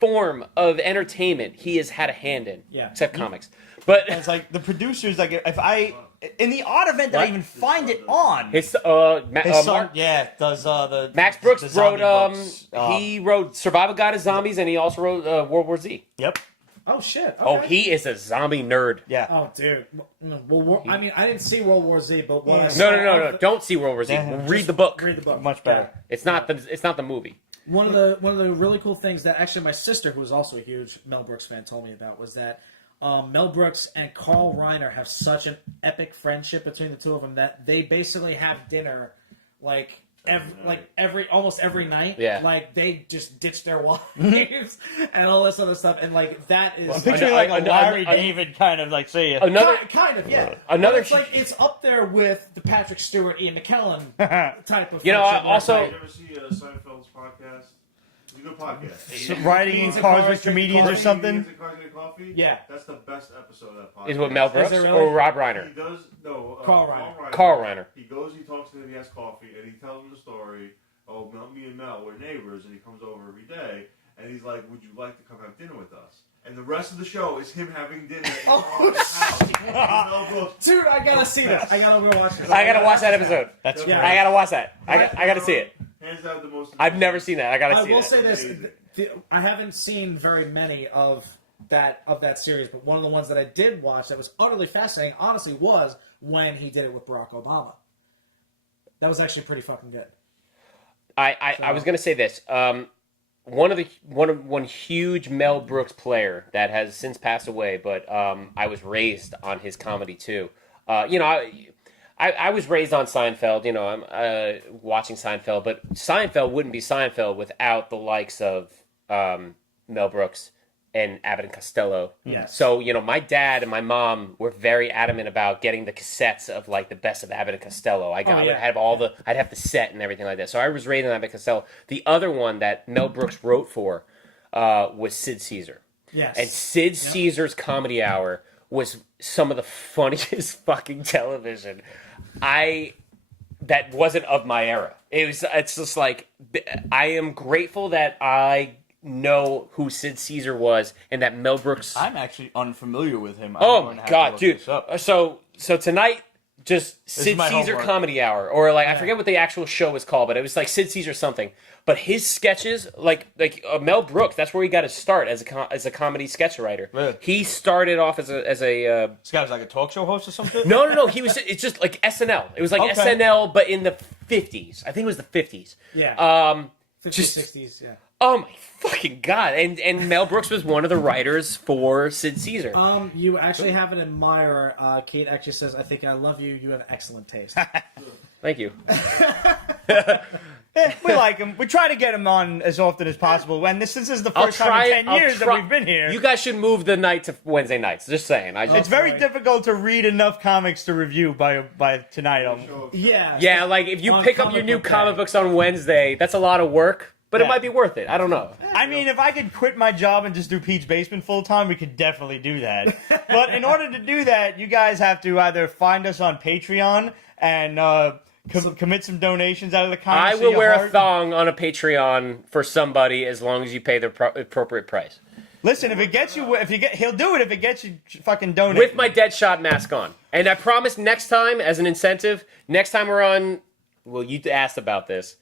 form of entertainment he has had a hand in, except comics. But It's like the producers, like if I, in the odd event that I even find it on, his son, Mark, does the Max Brooks the zombie wrote books. he wrote Survival Guide to Zombies, and he also wrote World War Z. Yep. Oh shit. Oh, Okay. he is a zombie nerd. Yeah. Oh, dude. No, well, I mean, I didn't see World War Z, but what I Yeah. saw No. Don't see World War Z. Yeah. Read the book. Read the book. Much better. It's not the movie. One of the really cool things that actually my sister, who is also a huge Mel Brooks fan, told me about was that Mel Brooks and Carl Reiner have such an epic friendship between the two of them that they basically have dinner almost every night. Yeah. Like they just ditch their wives and all this other stuff, and like that is I'm picturing like a Larry David kind of like say Another kind of yeah. Another But it's like it's up there with the Patrick Stewart, Ian McKellen type of. You know, friendship. also- You ever see Seinfeld's podcast? It's a good podcast. riding in cars with comedians or something. Comedians in Cars Getting Coffee? Yeah. That's the best episode of that podcast. Is what Mel Brooks it really? or Rob Reiner? He does, no. Carl Reiner. Carl Reiner. He goes, he talks to him, he has coffee, and he tells him the story. Oh, me and Mel, we're neighbors, and he comes over every day, and he's like, would you like to come have dinner with us? And the rest of the show is him having dinner in his house. Mel Brooks. Dude, I gotta see that. I gotta go watch it. I gotta watch that episode. That's Yeah. I gotta watch that. I gotta see it. Hands down the most. I've never seen that. I gotta I see will it. say this: I haven't seen very many of that series, but one of the ones that I did watch that was utterly fascinating, honestly, was when he did it with Barack Obama. That was actually pretty fucking good. I was gonna say this. one huge Mel Brooks player that has since passed away, but I was raised on his comedy too. I was raised on Seinfeld. I'm watching Seinfeld, but Seinfeld wouldn't be Seinfeld without the likes of Mel Brooks and Abbott and Costello. Yes. So, my dad and my mom were very adamant about getting the cassettes of like the best of Abbott and Costello. I'd have the set and everything like that. So I was raised on Abbott and Costello. The other one that Mel Brooks wrote for was Sid Caesar. Yes. And Sid Caesar's Comedy Hour was some of the funniest fucking television. That wasn't of my era. It's just like, I am grateful that I know who Sid Caesar was and that Mel Brooks. I'm actually unfamiliar with him. Oh my god, dude! So tonight, just Sid Caesar homework. Comedy Hour, or like I forget what the actual show was called, but it was like Sid Caesar something. But his sketches, like Mel Brooks, that's where he got his start as a comedy sketch writer. Really? He started off as a. This guy was like a talk show host or something. No. It's just like SNL. It was like SNL, but in the 50s. I think it was the 50s. Yeah. 50s, just 60s, yeah. Oh my fucking god! And Mel Brooks was one of the writers for Sid Caesar. You actually have an admirer. Kate actually says, "I think I love you. You have excellent taste." Thank you. We like him. We try to get him on as often as possible. And since this is the first time in 10 years that we've been here, you guys should move the night to Wednesday nights. Just saying. It's very difficult to read enough comics to review by tonight. Yeah. Like if you On pick up your comic new book comic day. books on Wednesday, that's a lot of work. But it might be worth it. I don't know. I mean, if I could quit my job and just do Pete's Basement full time, we could definitely do that. But in order to do that, you guys have to either find us on Patreon and commit some donations out of the kindness I of will your wear heart. a thong on a Patreon for somebody as long as you pay the appropriate price. Listen, if it gets you, he'll do it if it gets you fucking donate. With my Deadshot mask on. And I promise next time, as an incentive, next time we're on, well, you asked about this.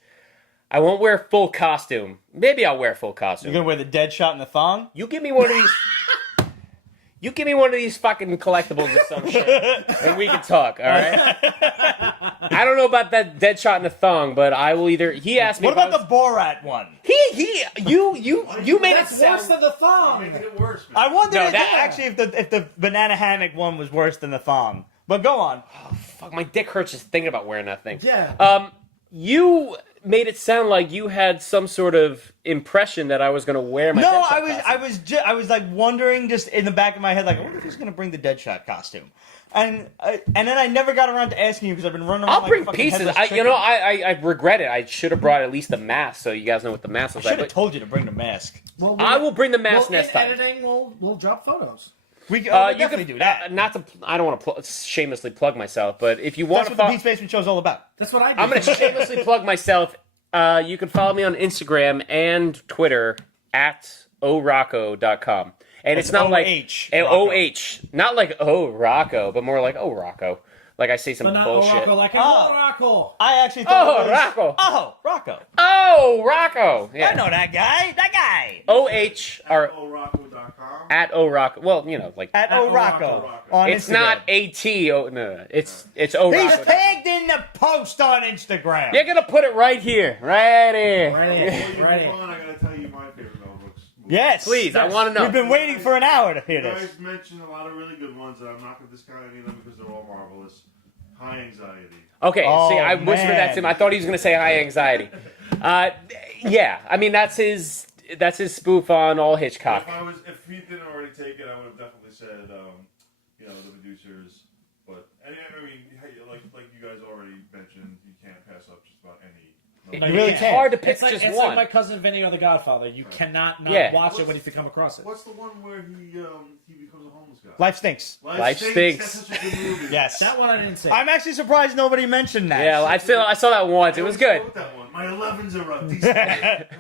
I won't wear full costume. Maybe I'll wear full costume. You're gonna wear the Deadshot and the thong? You give me one of these. You give me one of these fucking collectibles or some shit, and we can talk. All right. I don't know about that Deadshot and the thong, but I will either. He asked me. What about the Borat one? You made it That's sound worse than the thong. Making it worse, man. I wonder No, actually if the banana hammock one was worse than the thong. But go on. Fuck, my dick hurts just thinking about wearing that thing. Yeah. You made it sound like you had some sort of impression that I was going to wear my No, Deadshot I was like wondering just in the back of my head, like, I wonder if he's gonna bring the Deadshot costume, and then I never got around to asking you because I've been running around. I'll like bring fucking pieces. headless I chicken. regret it. I should have brought at least the mask so you guys know what the mask I was should like. have But told you to bring the mask. Well, I will bring the mask next in time. editing, we'll drop photos. We You definitely can do that. I don't want to shamelessly plug myself, but if you want That's to, what the Beats Basement show's all about. That's what I do. I'm going to shamelessly plug myself. You can follow me on Instagram and Twitter at orocco.com. And it's not like O-H. Not like oh Rocco, but more like oh Rocco. Like I say some But not bullshit. Rocco, like Rocco. I actually thought it was, Rocco. Oh, Rocco. Oh, Rocco. Yeah. I know that guy. That guy. O-H or Orocco.com. at Orocco. Well, like At At Rocco Rocco. on it's Instagram. not A-T. No. It's Orocco. He's tagged in the post on Instagram. You're going to put it right here. Right here. Right Before in. you Right move in. on, I gotta tell you my favorite Mel Brooks movie. Yes. Please, I want to know. We've been waiting for an hour to hear You this. guys mentioned a lot of really good ones, and I'm not going to discount any of them because they're all marvelous. High Anxiety. Okay, Oh, see, I whispered that to him. I thought he was going to say high anxiety. Yeah, I mean that's his spoof on all Hitchcock. If he didn't already take it, I would have definitely said, the producers. But I mean, hey, like you guys already mentioned, you can't pass up just about any. It- You really it's can't. hard to pick It's like, just it's one. like my cousin Vinny or The Godfather. You cannot not Yeah. watch it when if you come across it. What's the one where he becomes a homeless guy? Life stinks. Life Stinks. That's such a good movie. Yes. That one I didn't say. I'm actually surprised nobody mentioned that. Yeah, I saw that once. It was good. That one. My 11s are up.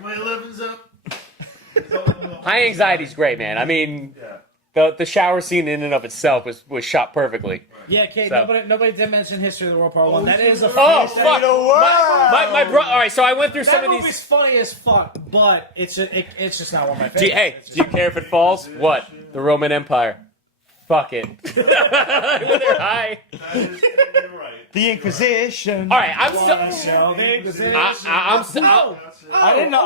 My 11s up. High anxiety's great, man. I mean, Yeah. the shower scene in and of itself was shot perfectly. Yeah, Kate. So- Nobody did mention History of the World Part 1. That is a Oh, funny fuck. the world. My bro. All right, so I went through some That of movie's these. funny as fuck, but it's just not one of my Do you, favorites. hey, do you care if it falls? What? The Roman Empire. Fuck it. When they're high. That is, you're right. The Inquisition. All right, I'm Wanna still. show the Inquisition? I'm I didn't know.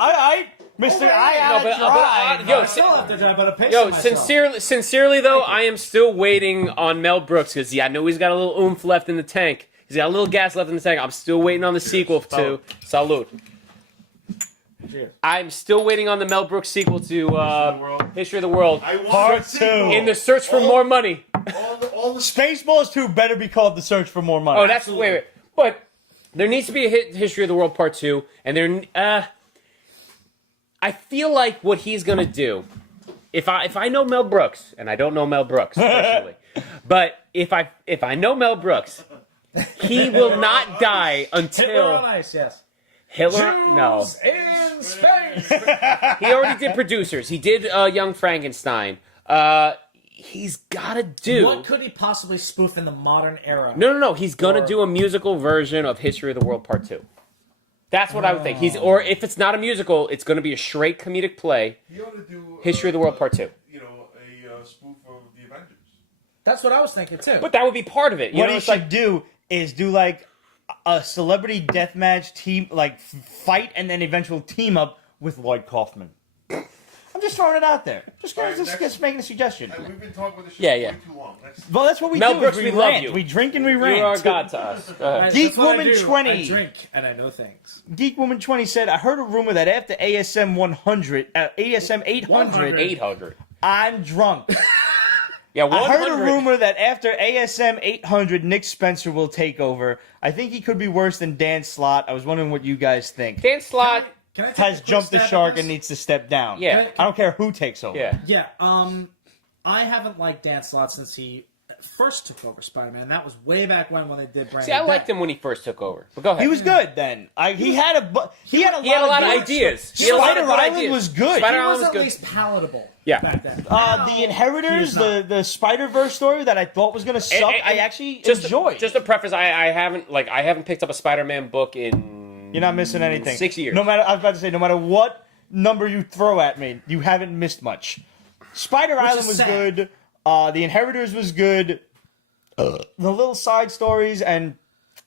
Mr. yeah. I No, tried. yo, I still have to try, but I'm pacing Yo, myself. sincerely though, I am still waiting on Mel Brooks because I know he's got a little oomph left in the tank. He's got a little gas left in the tank. I'm still waiting on the sequel to Salute. Cheers. I'm still waiting on the Mel Brooks sequel to History of the World. I want Part a sequel. 2. In the search for more money. All the Spaceballs 2 better be called The Search for More Money. Oh, that's wait. But there needs to be a History of the World Part 2, and I feel like what he's gonna do, if I know Mel Brooks, and I don't know Mel Brooks personally, but if I know Mel Brooks, he will not die until Hitler on Ice, yes. Hitler. No, In space. he already did Producers. He did Young Frankenstein. He's gotta do. What could he possibly spoof in the modern era? No. He's gonna do a musical version of History of the World Part 2. That's what I would think. Or if it's not a musical, it's gonna be a straight comedic play. You ought to do History of the World Part 2. You know, a spoof of the Avengers. That's what I was thinking too. But that would be part of it. You What know, he it's should like do is do like a celebrity deathmatch team, like fight and then eventual team up with Lloyd Kaufman. I'm just throwing it out there. Just making a suggestion. We've been talking about this shit Yeah, for yeah. way too long. Next. Well, that's what we Mel do. Brooks, is we we love rant. you. We drink and we rant. you are a god to us. Go ahead. Geek That's what I Woman do. 20. I drink and I know things. Geek Woman 20 said, I heard a rumor that after ASM 100, ASM 800, 800. I'm drunk. Yeah, I 100. heard a rumor that after ASM 800, Nick Spencer will take over. I think he could be worse than Dan Slott. I was wondering what you guys think. Dan Slott. Can I take Has a quick jumped the stab at shark this? and needs to step down. Yeah. I don't care who takes over. Yeah. Yeah, I haven't liked Dan Slott since he first took over Spider-Man. That was way back when they did Brand See, I liked him when he first took over. But go ahead. He was good then. He had a lot He had a lot of good- ideas. He had a lot Spider of good Island ideas. was good. Spider He Island was was at good. least palatable. Yeah. Back then. The Inheritors, he is the Spider-Verse story that I thought was going to suck, I actually enjoyed. Just a preface, I haven't picked up a Spider-Man book in. You're not missing anything. 6 years. I was about to say, no matter what number you throw at me, you haven't missed much. Spider Island was sad. good. The Inheritors was good. The little side stories and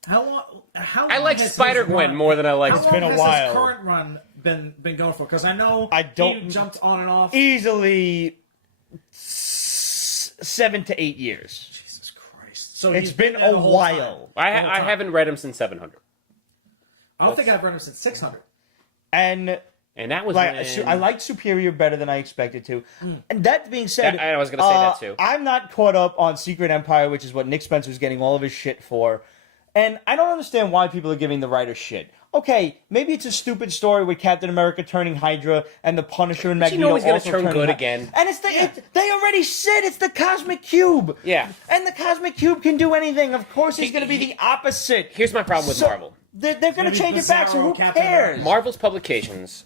How long I like has his Spider-Gwen run- more than I like. How It's long been a has while. his current run been going for? Because I know I don't- he jumped on and off. easily 7 to 8 years. Jesus Christ! So It's he's been there a the whole while. time. I haven't read him since 700, I don't think I've read him since 600. And and that was like when, I liked Superior better than I expected to. And that being said, I was gonna say that too. I'm not caught up on Secret Empire, which is what Nick Spencer's getting all of his shit for. And I don't understand why people are giving the writer shit. Okay, maybe it's a stupid story with Captain America turning Hydra and the Punisher and But you Magneto know he's gonna also turn turning good Hy- again. And they already said it's the Cosmic Cube. Yeah. And the Cosmic Cube can do anything. Of course, he's going to be the opposite. Here's my problem with So, Marvel. They're going to Maybe change it back, so Bizarro who Captain cares? America. Marvel's publications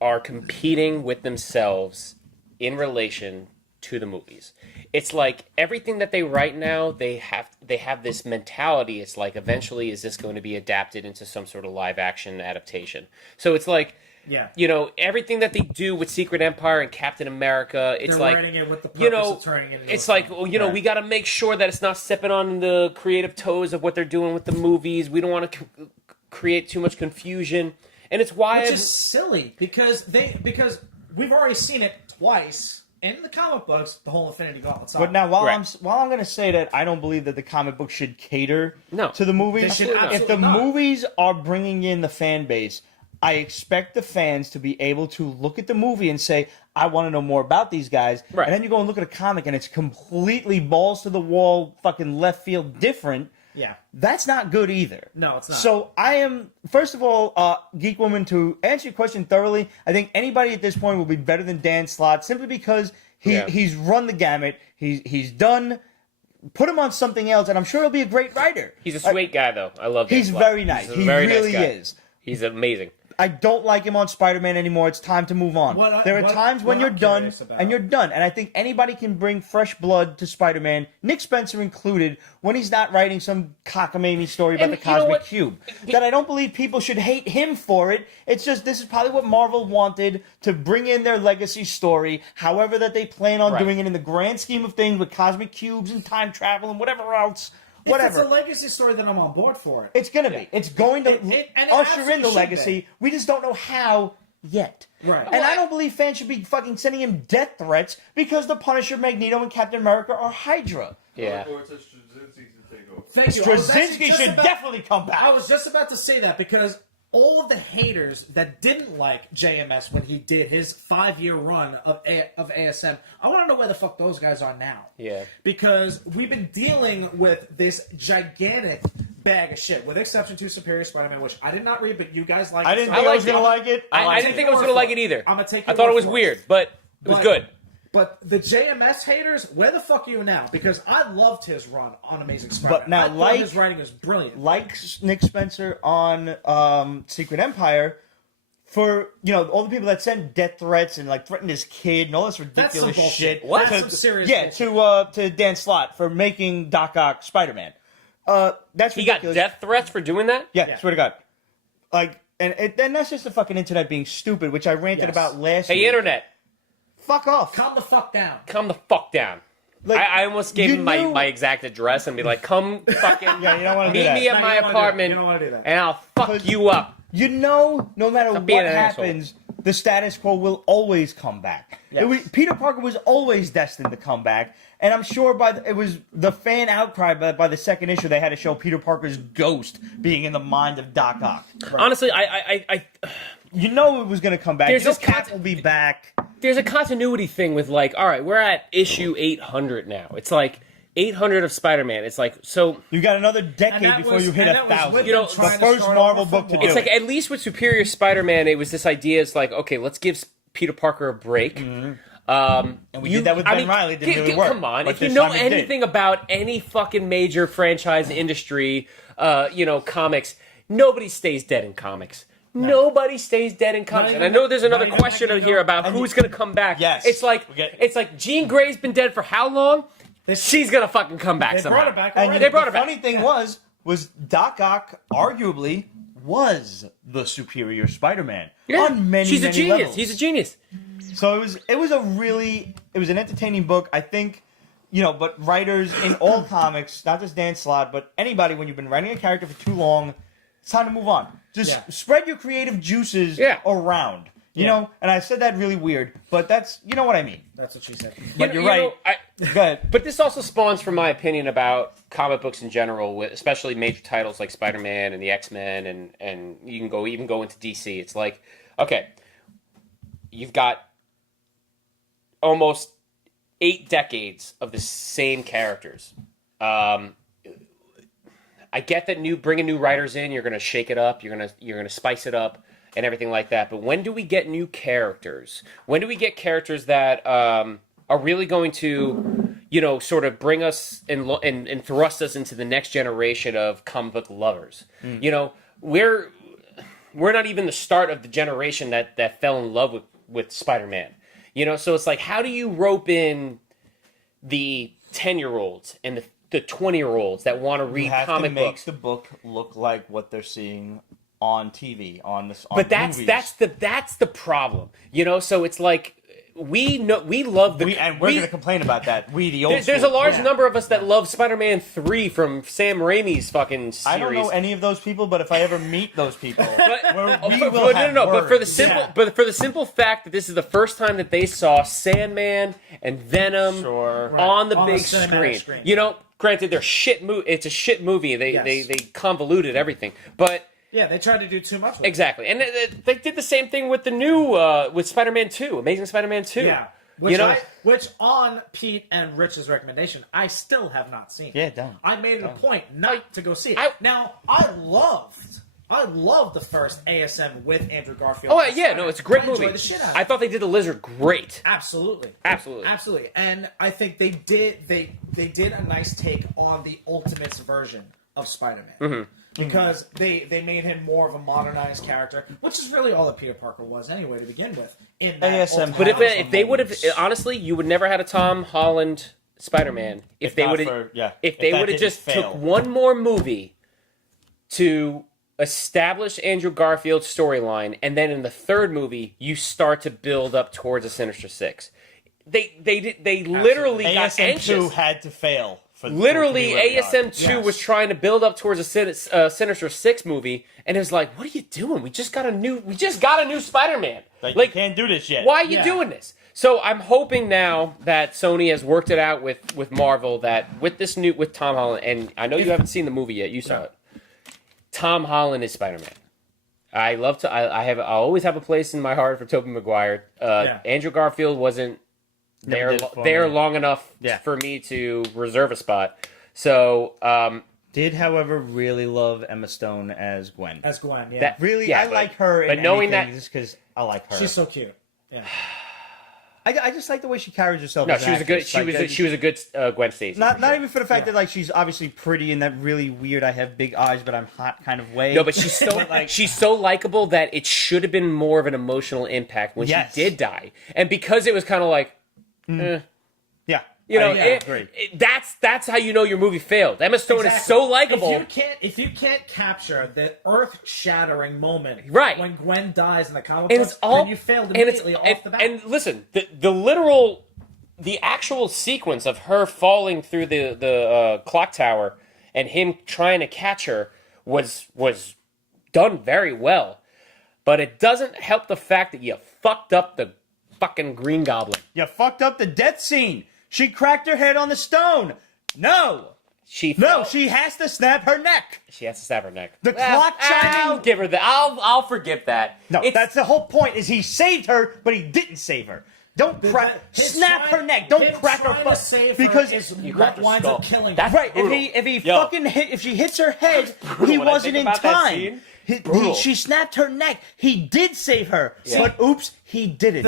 are competing with themselves in relation to the movies. It's like everything that they write now, they have this mentality. It's like eventually is this going to be adapted into some sort of live action adaptation? So it's like, Yeah. you know, everything that they do with Secret Empire and Captain America, it's They're like, writing it with the purpose you know, of turning it into it's a like, film. well, you know, we got to make sure that it's not stepping on the creative toes of what they're doing with the movies. We don't want to create too much confusion, and it's why Which is silly because we've already seen it twice in the comic books, the whole Infinity Gauntlet saga. But now, while Right. I'm going to say that I don't believe that the comic book should cater No. to the movies. They should If the absolutely not. movies are bringing in the fan base, I expect the fans to be able to look at the movie and say, I want to know more about these guys. Right. And then you go and look at a comic and it's completely balls to the wall, fucking left field different. Yeah. That's not good either. No, it's not. So I am, first of all, Geek Woman, to answer your question thoroughly, I think anybody at this point will be better than Dan Slott simply because he's run the gamut. He's done. Put him on something else, and I'm sure he'll be a great writer. he's a sweet guy, though. I love. He's Dan Slott. very nice. He's a He very really nice guy. is. He's amazing. I don't like him on Spider-Man anymore. It's time to move on. There are times when what you're I'm done, curious about- and you're done. And I think anybody can bring fresh blood to Spider-Man, Nick Spencer included, when he's not writing some cockamamie story about And the you know Cosmic what? Cube. That I don't believe people should hate him for it. It's just this is probably what Marvel wanted to bring in their legacy story, however that they plan on Right. doing it in the grand scheme of things with cosmic cubes and time travel and whatever else. If it's Whatever. a legacy story, then I'm on board for it. It's going to be. It's going to And it usher in absolutely the should legacy. be. We just don't know how yet. Right. And I don't believe fans should be fucking sending him death threats because the Punisher, Magneto, and Captain America are Hydra. Yeah. Thank you. Straczynski should definitely come back. I was just about to say that because all of the haters that didn't like JMS when he did his 5-year run of ASM, I want to know where the fuck those guys are now. Yeah. Because we've been dealing with this gigantic bag of shit, with exception to Superior Spider-Man, which I did not read, but you guys like it. I didn't think I was going to like it. I didn't think I was going to like it either. I'm gonna take I thought it was weird, but it was good. But the JMS haters, where the fuck are you now? Because I loved his run on Amazing Spider-Man. But now, I thought his writing was brilliant. Like Nick Spencer on Secret Empire, for all the people that sent death threats and like threatened his kid and all this ridiculous shit. What? That's some serious bullshit. to Dan Slott for making Doc Ock Spider-Man. That's He got ridiculous. death threats for doing that? Yeah, swear to God. Like, and that's just the fucking internet being stupid, which I ranted about last week. Hey, internet. Fuck off. Calm the fuck down. Calm the fuck down. Like, I almost gave him my exact address and be like, come fucking Yeah, you don't want to do meet that. me at my apartment You don't want to do that. and I'll fuck you up. No matter Stop what being an happens, the status quo will always come back. Yes. Peter Parker was always destined to come back, and I'm sure it was the fan outcry by the second issue they had to show Peter Parker's ghost being in the mind of Doc Ock. Right. Honestly, I it was going to come back. Cap will be back. There's a continuity thing with like, all right, we're at issue 800 now. It's like 800 of Spider-Man. It's like, so You got another decade before you hit 1,000. the first Marvel book to do it's like, at least with Superior Spider-Man, it was this idea. It's like, okay, let's give Peter Parker a break. Mm-hmm. And we did that with Ben Reilly. It didn't really work. Come on, But if you this know time it did. anything about any fucking major franchise industry, comics, nobody stays dead in comics. No. Nobody stays dead in comics. And I know there's another question here about who's going to come back. Yes. It's like Jean Grey's been dead for how long? She's going to fucking come back somehow. Brought it back And already. They brought her the back. funny thing was Doc Ock arguably was the superior Spider-Man on many, She's a many genius. levels. He's a genius. So it was an entertaining book. I think, but writers in all comics, not just Dan Slott, but anybody, when you've been writing a character for too long, it's time to move on. Just spread your creative juices around. You know, and I said that really weird, but that's, you know what I mean. That's what she said. But you're right. Go ahead. But this also spawns from my opinion about comic books in general, especially major titles like Spider-Man and the X-Men, and you can even go into DC. It's like, okay, you've got almost 8 decades of the same characters. I get that bringing new writers in, you're going to shake it up, you're going to spice it up, and everything like that. But when do we get new characters? When do we get characters that are really going to, sort of bring us and thrust us into the next generation of comic book lovers? We're not even the start of the generation that fell in love with Spider-Man. So it's like, how do you rope in the 10-year-olds and the 20-year-olds that want to read comic books? Makes the book look like what they're seeing on TV, on but movies. that's the problem, So it's like we love the and we're going to complain about that. There's a large number of us that love Spider-Man 3 from Sam Raimi's fucking series. I don't know any of those people, but if I ever meet those people, but for the simple fact that this is the first time that they saw Sandman and Venom on the big screen. Granted, they're shit. It's a shit movie. They convoluted everything, but. Yeah, they tried to do too much with exactly. And they did the same thing with the new, with Spider-Man 2, Amazing Spider-Man 2. Yeah. Which on Pete and Rich's recommendation, I still have not seen. Yeah, don't. I made it a point not to go see it. Now, I loved the first ASM with Andrew Garfield. Oh, yeah, no, it's a great movie. The shit out of it. I thought they did the Lizard great. Absolutely. And I think they did a nice take on the Ultimates version of Spider-Man. Mm-hmm. Because they made him more of a modernized character, which is really all that Peter Parker was anyway to begin with. In that ASM, but if they would have, honestly, you would never had a Tom Holland Spider-Man if they would have just took one more movie to establish Andrew Garfield's storyline, and then in the third movie you start to build up towards a Sinister Six. They literally got ASM anxious. 2 had to fail literally for it to be where we are. ASM2 was trying to build up towards a Sinister Six movie, and it was like, what are you doing? We just got a new Spider-Man. Like, you can't do this yet. Why are you doing this? So I'm hoping now that Sony has worked it out with Marvel, that with Tom Holland, and I know you haven't seen the movie yet, you saw it. Tom Holland is Spider-Man. I always have a place in my heart for Tobey Maguire. Andrew Garfield wasn't there long enough for me to reserve a spot. So did, however, really love Emma Stone as Gwen. As Gwen, yeah. I like her. But knowing that, just because I like her, she's so cute. Yeah. I just like the way she carries herself. No, she was a good Gwen Stacy. Not even for the fact that like she's obviously pretty in that really weird I have big eyes but I'm hot kind of way. No, but she's so she's so likable that it should have been more of an emotional impact when she did die, and because it was kind of like, that's how you know your movie failed. Emma Stone is so likable. If you can't capture the earth-shattering moment, right, when Gwen dies in the comic books, then you failed immediately off the bat. And listen, the actual sequence of her falling through the clock tower and him trying to catch her was done very well, but it doesn't help the fact that you fucked up the fucking Green Goblin. You fucked up the death scene. She cracked her head on the stone. No. She has to snap her neck. She has to snap her neck. The clock chiming. I'll give her that. I'll forgive that. No, that's the whole point. Is he saved her, but he didn't save her. Don't crack. Snap her neck. Don't crack her foot. Because what winds up killing her. That's right. If she hits her head, he wasn't in time. She snapped her neck. He did save her, but oops, he didn't.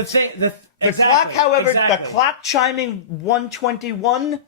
The clock, however, the clock chiming 1:21.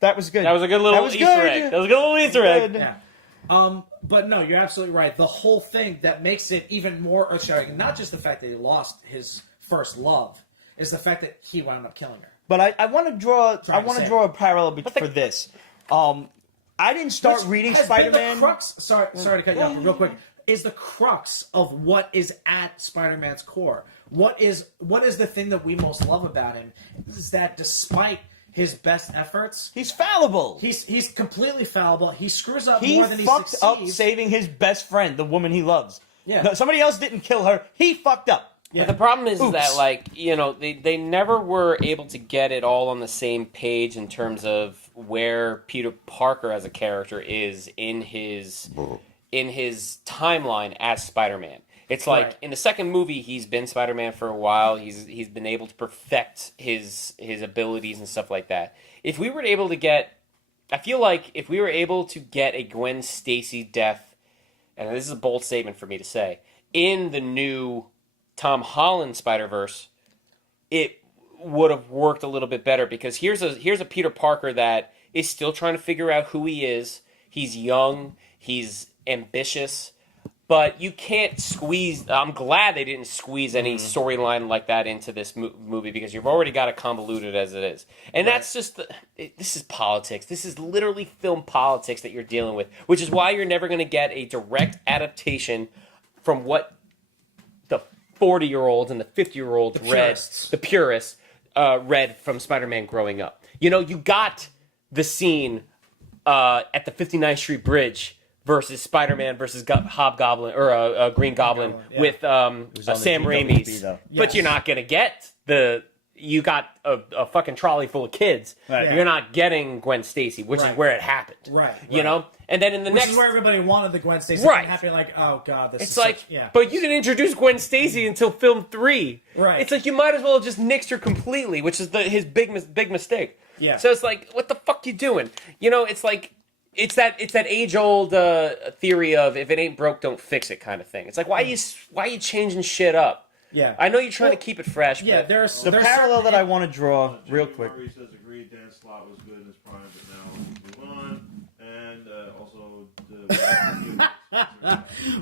That was good. That was a good little Easter egg. That was a good little Easter egg. Yeah. But no, you're absolutely right. The whole thing that makes it even more earth-shattering, not just the fact that he lost his first love, is the fact that he wound up killing her. But I want to draw a parallel for this. I didn't start reading Spider-Man. The crux. Sorry to cut you off, but real quick. Is the crux of what is at Spider-Man's core. What is the thing that we most love about him is that despite his best efforts, he's fallible. He's completely fallible. He screws up more than he succeeds. He fucked up saving his best friend, the woman he loves. Yeah. No, somebody else didn't kill her. He fucked up. Yeah. But the problem is that, they never were able to get it all on the same page in terms of where Peter Parker as a character is in his timeline as Spider-Man. It's like in the second movie, he's been Spider-Man for a while. He's been able to perfect his abilities and stuff like that. If we were able to get, I feel like if we were able to get a Gwen Stacy death, and this is a bold statement for me to say, in the new Tom Holland Spider-Verse, it would have worked a little bit better, because here's a Peter Parker that is still trying to figure out who he is. He's young. He's ambitious. But you can't squeeze... I'm glad they didn't squeeze any storyline like that into this movie, because you've already got it convoluted as it is. And that's just... this is politics. This is literally film politics that you're dealing with, which is why you're never going to get a direct adaptation from what the 40-year-olds and the 50-year-olds read. The purists read from Spider-Man growing up. You got the scene at the 59th Street Bridge versus Spider-Man versus Hobgoblin or Green Goblin with Sam Raimi's. But you're not going to get you got a fucking trolley full of kids. Right. You're not getting Gwen Stacy, which is where it happened. Right. You know? And then in the next... Which is where everybody wanted the Gwen Stacy. Right. Happy like, oh god, this is like, but you didn't introduce Gwen Stacy until film 3. Right. It's like you might as well have just nixed her completely, which is his big mistake. Yeah. So it's like, what the fuck you doing? It's like... It's that age-old theory of if it ain't broke, don't fix it kind of thing. It's like, why are you changing shit up? Yeah. I know you're trying to keep it fresh. Yeah, but there's parallel that I want to draw real quick. Murray says agreed, Dan Slott was good in his prime, but now move on. And also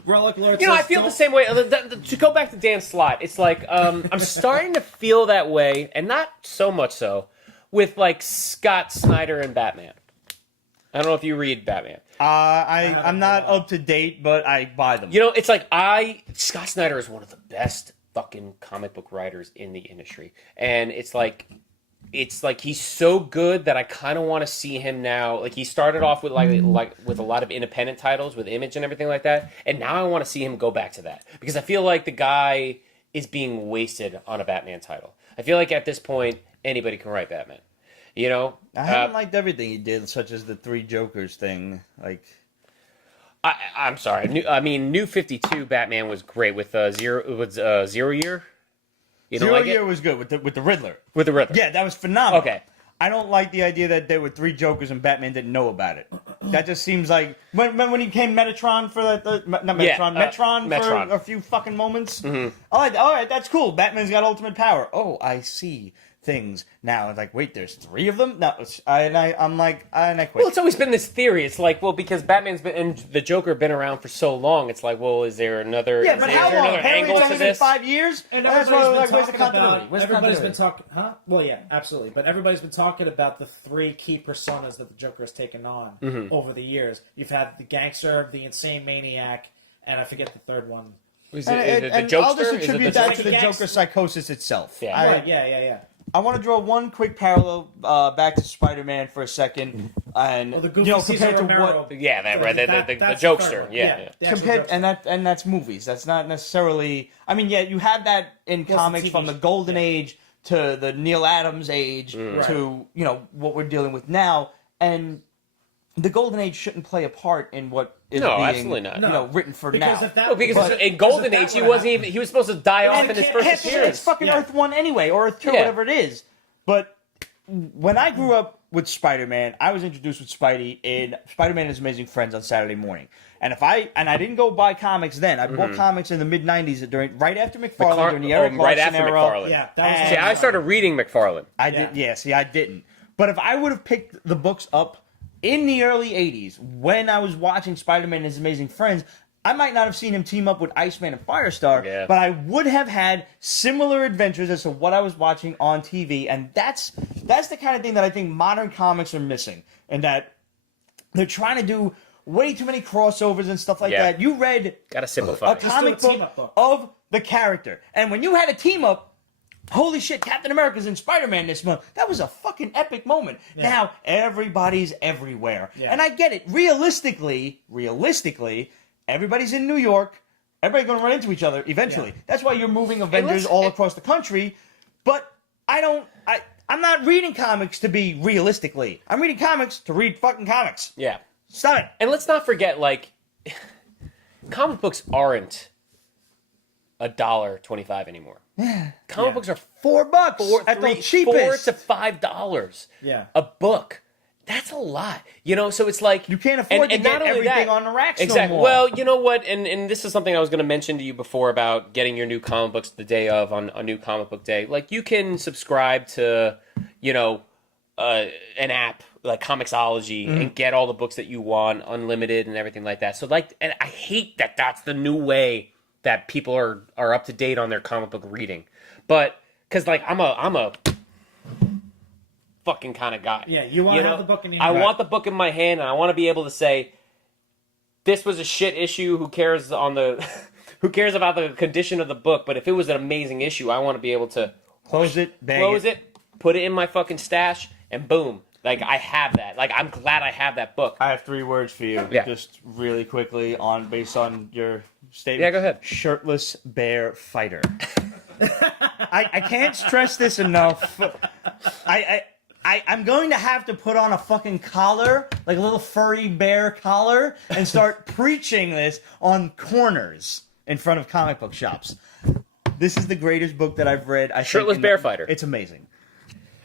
Relic Lord. I feel the same way. To go back to Dan Slott, it's like I'm starting to feel that way, and not so much so with like Scott Snyder and Batman. I don't know if you read Batman. I'm not up to date, but I buy them. It's like Scott Snyder is one of the best fucking comic book writers in the industry. And it's like, it's like he's so good that I kind of want to see him now. Like he started off with like with a lot of independent titles with Image and everything like that, and now I want to see him go back to that because I feel like the guy is being wasted on a Batman title. I feel like at this point anybody can write Batman. You know, I haven't liked everything he did, such as the 3 Jokers thing. Like, I'm sorry. New 52 Batman was great with Zero Year. You don't Zero like Year it? was good with the Riddler. With the Riddler. Yeah, that was phenomenal. Okay. I don't like the idea that there were 3 Jokers and Batman didn't know about it. That just seems like when he came Metatron for Metron Metron. for a few fucking moments. Mm-hmm. All right, that's cool. Batman's got ultimate power. Oh, I see things now. It's like, wait, there's 3 of them? No, I'm like, I quit. Well, it's always been this theory. It's like, well, because Batman's been and the Joker been around for so long. It's like, well, is there another? Yeah, but how long? Angle Apparently it's to only been this? 5 years. And That's why, everybody's where's been the talking continuity? about. Where's the Everybody's been continuity? talking, huh? Well, yeah, absolutely. But everybody's been talking about the 3 key personas that the Joker has taken on over the years. You've had the gangster, the insane maniac, and I forget the third one. Is And it the I'll Jokester? just Is it attribute the that Joker? to the Joker psychosis itself. Yeah. Right, yeah. I want to draw one quick parallel back to Spider-Man for a second, and Well, the goofy compared to Romero, what Yeah, the that's Jokester. one. Yeah. the actual compared, Jokester. and that's movies. That's not necessarily. I mean, yeah, you have that in Well, comics it's a from TV the Golden Age to the Neil Adams age to what we're dealing with now, and the Golden Age shouldn't play a part in what is No, being absolutely not. written for Because now. if that, Oh, because But- in Golden because Age if he that wasn't would've even. He was supposed to die off And in his it first can't- It's appearance. fucking Yeah. Earth 1 anyway, or Earth 2, Yeah. whatever it is. But when I grew up with Spider-Man, I was introduced with Spidey in Spider-Man and His Amazing Friends on Saturday morning. And I didn't go buy comics then. I bought comics in the mid-90s right after McFarlane, during the Eric right Larson after era. McFarlane. yeah, that was And- See, I started reading McFarlane. I didn't. But if I would have picked the books up in the early 80s, when I was watching Spider-Man and His Amazing Friends, I might not have seen him team up with Iceman and Firestar, Yeah. but I would have had similar adventures as to what I was watching on TV, and that's the kind of thing that I think modern comics are missing, and that they're trying to do way too many crossovers and stuff like Yeah. that. You read Gotta simplify. a comic do a team-up book. of the character, and when you had a team up, holy shit, Captain America's in Spider-Man this month. That was a fucking epic moment. Now everybody's everywhere, and I get it. Realistically, everybody's in New York. Everybody's going to run into each other eventually. Yeah. That's why you're moving Avengers all across the country. But I'm not reading comics to be realistically. I'm reading comics to read fucking comics. Yeah. Stop it. And let's not forget, like, comic books aren't $1.25 anymore. Comic books are $4 at the cheapest. $4 to $5. Yeah. A book. That's a lot, so it's like You can't afford to get not only everything on the racks no Exactly. more. Well, you know what, and this is something I was going to mention to you before about getting your new comic books the day of on New Comic Book Day. Like, you can subscribe to, an app like Comixology and get all the books that you want, unlimited and everything like that. So, like, and I hate that that's the new way that people are up to date on their comic book reading, but because like I'm a fucking kind of guy. Yeah, you want to have the book in your I hand. want the book in my hand, and I want to be able to say, "This was a shit issue. Who cares who cares about the condition of the book? But if it was an amazing issue, I want to be able to Close it, bang close it, put it in my fucking stash, and boom, like I have that. Like I'm glad I have that book. I have 3 words for you, Yeah. just really quickly based on your statement. Yeah, go ahead. Shirtless bear fighter. I can't stress this enough. I'm going to have to put on a fucking collar, like a little furry bear collar, and start preaching this on corners in front of comic book shops. This is the greatest book that I've read. Shirtless Bear Fighter. It's amazing.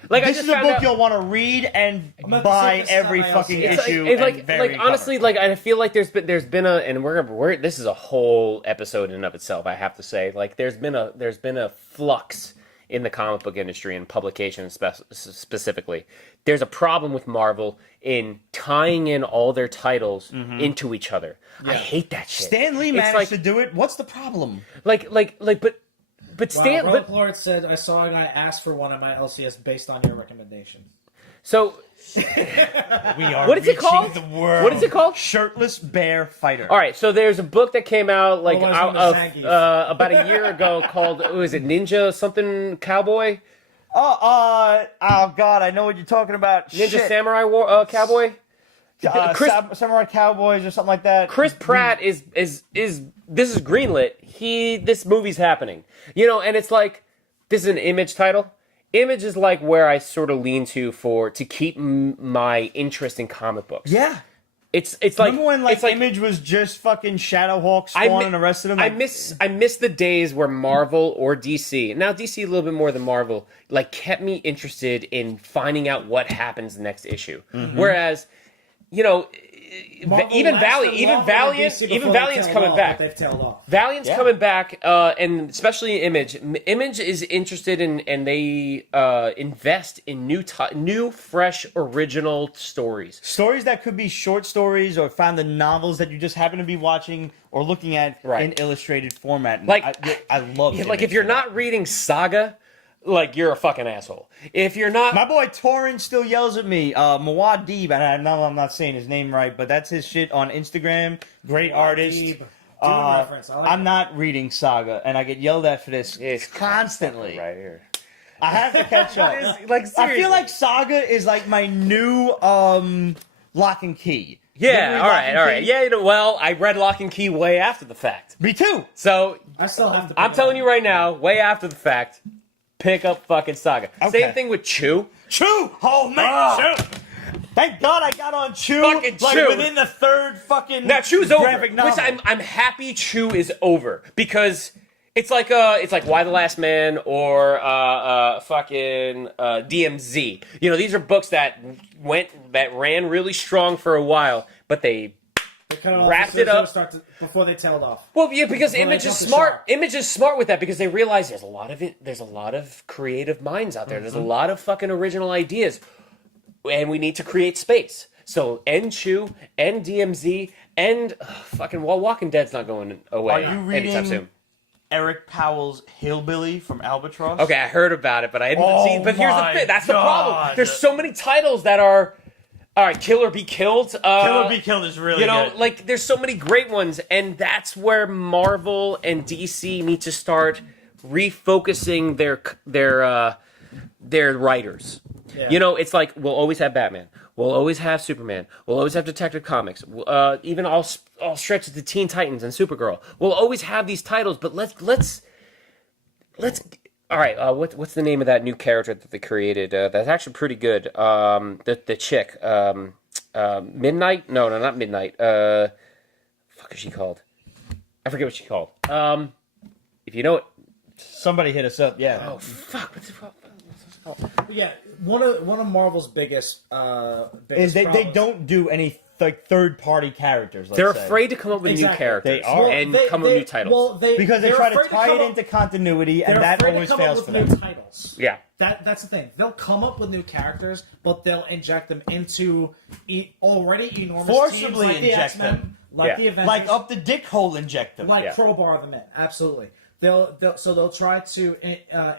Like This I is just a found book out, you'll want to read and I'm at the buy safest every time I'll fucking see it. issue. It's and very honestly, cover. like I feel like there's been a, and we're this is a whole episode in and of itself. I have to say, like there's been a flux in the comic book industry and publication specifically. There's a problem with Marvel in tying in all their titles into each other. I hate that shit. Stan Lee It's managed like- to do it. What's the problem? But Stan, Wow, but Lord said, I saw a guy ask for one at my LCS based on your recommendation. so We are what is it reaching called? The world. What is it called? Shirtless Bear Fighter. All right, so there's a book that came out like Otherwise known as Zangief. about a year ago called, what was it, Ninja something Cowboy? Oh God, I know what you're talking about. Ninja Shit. Samurai Cowboy. Samurai Cowboys or something like that. Chris Pratt is this is greenlit. This movie's happening. And it's like this is an Image title. Image is like where I sort of lean to keep my interest in comic books. Yeah. It's like remember when Image was just fucking Shadowhawk, Spawn, and the rest of them. I miss the days where Marvel or DC. Now DC a little bit more than Marvel. Like kept me interested in finding out what happens next issue. Mm-hmm. Whereas, even Valiant's coming back. They've tailed off. Valiant's coming back, and especially Image. Image is interested in, and they invest in new, fresh, original stories. Stories that could be short stories or found the novels that you just happen to be watching or looking at in illustrated format. And I love it. Like if you're not reading Saga, like you're a fucking asshole. If you're not, my boy Torrent still yells at me. Muad'Dib, and I know I'm not saying his name right, but that's his shit on Instagram. Great artist. I'm not reading Saga, and I get yelled at for this constantly. Right here. I have to catch up. I feel like Saga is like my new Lock and Key. Yeah, all right. Yeah, well, I read Lock and Key way after the fact. Me too. So I still have to. I'm telling you right now, way after the fact. Pick up fucking Saga. Okay. Same thing with Chew. Oh man, Chew. Thank God I got on Chew. Fucking Chew. Within the third fucking now Chew's over. graphic novel. Which I'm happy Chew is over because it's like Why the Last Man or fucking DMZ. These are books that ran really strong for a while, but they wrapped it up before they tailed off. Well, yeah, because Image is smart. Image is smart with that because they realize there's a lot of creative minds out there. Mm-hmm. There's a lot of fucking original ideas, and we need to create space. So Chew, DMZ, and fucking Walking Dead's not going away anytime soon. Eric Powell's Hillbilly from Albatross? Okay, I heard about it, but I didn't see. But here's the thing: that's the problem. There's so many titles that are. All right, Kill or Be Killed. Kill or Be Killed is really good. Like there's so many great ones, and that's where Marvel and DC need to start refocusing their writers. Yeah. It's like we'll always have Batman, we'll always have Superman, we'll always have Detective Comics, even all stretches to Teen Titans and Supergirl. We'll always have these titles, but let's. All right, what's the name of that new character that they created? That's actually pretty good. The chick, Midnight? No, not Midnight. Fuck is she called? I forget what she called. If you know it, somebody hit us up. Yeah. Oh fuck! What's it called? Yeah, one of Marvel's biggest is they don't do any third-party characters. They're afraid to come up with new characters. They are, come up with new titles. Because they try to tie it into continuity, and that always fails for them. New titles. Yeah, that's the thing. They'll come up with new characters, but they'll inject them into already enormous forcibly teams like inject the X-Men, them, like the Avengers, like up the dick hole, inject them, like crowbar them in. Absolutely. They'll try to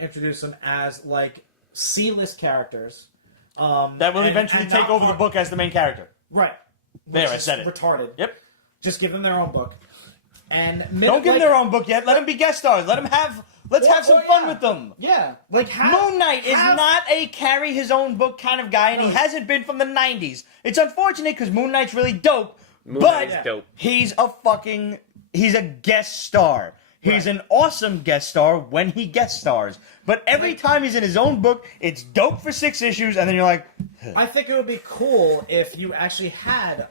introduce them as like C-list characters that will eventually take over the book as the main character. Right. There, I said it. Retarded. Yep. Just give them their own book. And don't give them their own book yet. Let them be guest stars. Let them have. Let's have some fun with them. Yeah. Like Moon Knight is not a carry his own book kind of guy, and he hasn't been from the '90s. It's unfortunate because Moon Knight's really dope, he's a guest star. He's an awesome guest star when he guest stars. But every time he's in his own book, it's dope for 6 issues, and then you're like... I think it would be cool if you actually had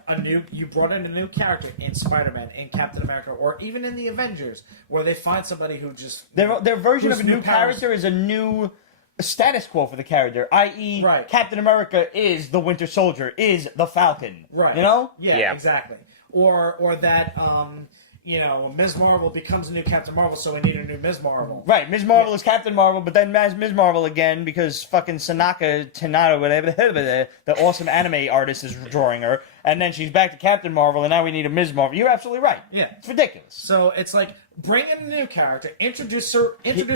you brought in a new character in Spider-Man, in Captain America, or even in the Avengers, where they find somebody who just... Their version of a new character is a new status quo for the character, i.e. Captain America is the Winter Soldier, is the Falcon. Right. You know? Yeah. Exactly. Or that... Ms. Marvel becomes a new Captain Marvel, so we need a new Ms. Marvel. Right, Ms. Marvel is Captain Marvel, but then Ms. Marvel again because fucking Tanaka, whatever, the awesome anime artist is drawing her, and then she's back to Captain Marvel, and now we need a Ms. Marvel. You're absolutely right. Yeah. It's ridiculous. So it's like, bring in a new character, introduce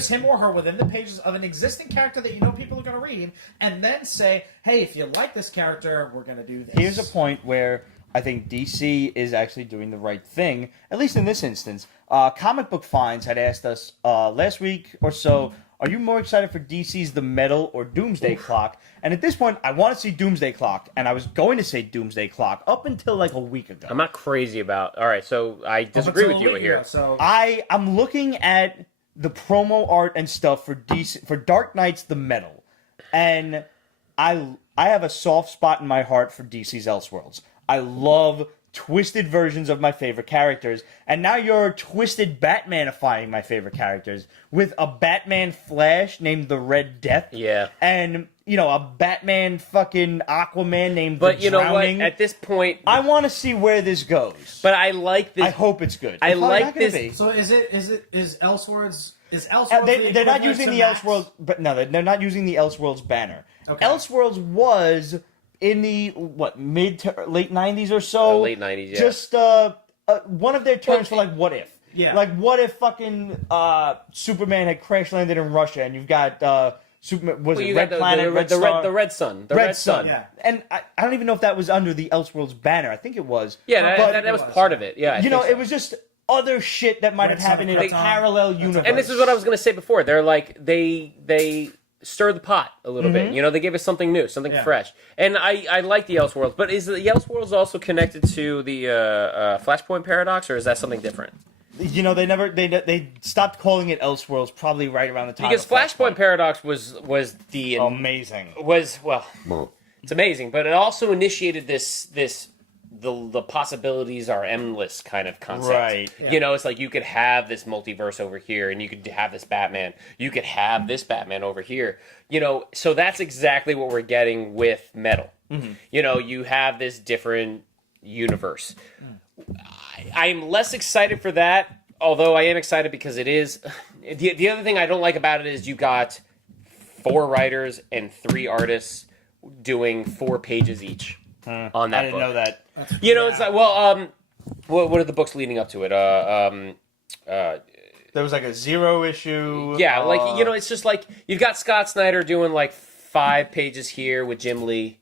him or her within the pages of an existing character that you know people are going to read, and then say, hey, if you like this character, we're going to do this. Here's a point where... I think DC is actually doing the right thing, at least in this instance. Comic Book Finds had asked us last week or so, Are you more excited for DC's The Metal or Doomsday Clock? And at this point, I want to see Doomsday Clock, and I was going to say Doomsday Clock up until like a week ago. I'm not crazy about. All right, so I disagree with you here. I'm looking at the promo art and stuff for Dark Knight's The Metal, and I have a soft spot in my heart for DC's Elseworlds. I love twisted versions of my favorite characters, and now you're twisted Batmanifying my favorite characters with a Batman Flash named the Red Death, and a Batman fucking Aquaman named the But you know what? Drowning. At this point, I want to see where this goes. But I like this. I hope it's good. I like this. So is Elseworlds? Is Elseworlds? They're not using the Elseworlds, but no, they're not using the Elseworlds banner. Okay. Elseworlds was in the mid to late 90s or so. Late 90s, yeah. Just one of their terms for like what if. Yeah. Like what if fucking Superman had crash landed in Russia and you've got Superman Red Planet, Red Star? The Red Sun. The Red Sun. Yeah. And I don't even know if that was under the Elseworlds banner. I think it was. Yeah, that was part of it. Yeah. It was just other shit that might have happened in a parallel universe. And this is what I was going to say before. They're like they stir the pot a little bit. They gave us something new, something fresh. And I like the Elseworlds, but is the Elseworlds also connected to the Flashpoint paradox, or is that something different? They stopped calling it Elseworlds probably right around the time. Because Flashpoint paradox was the amazing. It's amazing, but it also initiated the possibilities are endless kind of concept. Right. Yeah. It's like you could have this multiverse over here, and you could have this Batman. You could have this Batman over here. So that's exactly what we're getting with Metal. Mm-hmm. You have this different universe. I'm less excited for that, although I am excited because it is. The other thing I don't like about it is you got 4 writers and 3 artists doing 4 pages each on that. I didn't know that. It's like, what are the books leading up to it? There was like a 0 issue. Yeah, it's just like you've got Scott Snyder doing like 5 pages here with Jim Lee.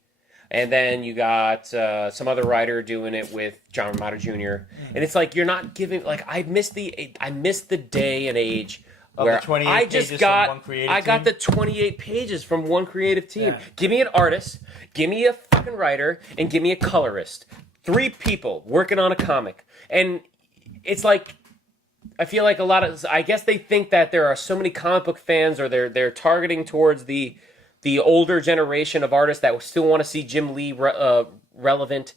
And then you got some other writer doing it with John Romita Jr. And it's like you're not giving I missed the day and age where I just got the 28 pages from one creative team. Yeah. Give me an artist, give me a fucking writer, and give me a colorist. 3 people working on a comic, and it's like I feel like I guess they think that there are so many comic book fans, or they're targeting towards the older generation of artists that still want to see Jim Lee relevant.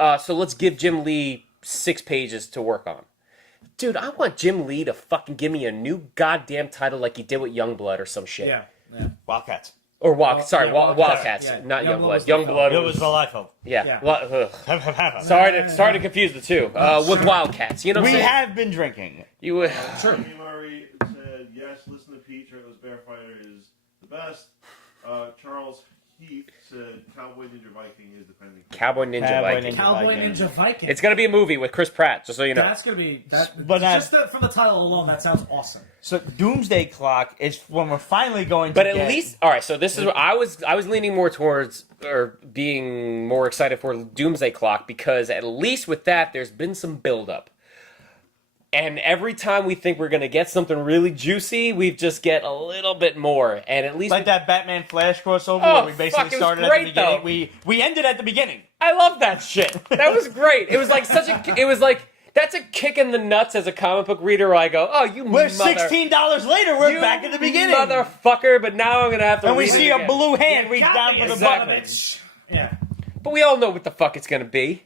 So let's give Jim Lee 6 pages to work on. Dude, I want Jim Lee to fucking give me a new goddamn title like he did with Youngblood or some shit. Yeah. Wildcats. Or Wildcats, not Youngblood. Youngblood was the life hope. Yeah. Sorry to confuse the two. With Wildcats, you know what I'm saying? We have been drinking. Sure. Andy Murray said, yes, listen to Pete, Shirtless Bear Fighter is the best. Charles Heath said Cowboy Ninja Viking is defending. Cowboy Ninja Viking. It's going to be a movie with Chris Pratt, just so you know. That's going to be... from the title alone, that sounds awesome. So Doomsday Clock is when we're finally going to But at least... All right, so this is... I was leaning more towards... or being more excited for Doomsday Clock, because at least with that, there's been some build-up. And every time we think we're going to get something really juicy, we just get a little bit more. And at least... Like that Batman Flash crossover where we basically started at the beginning. We ended at the beginning. I love that shit. That was great. It was like that's a kick in the nuts as a comic book reader where I go, we're $16 later, we're back at the beginning. Motherfucker, but now I'm going to have to and we see a blue hand reach down for the button. Yeah. But we all know what the fuck it's going to be.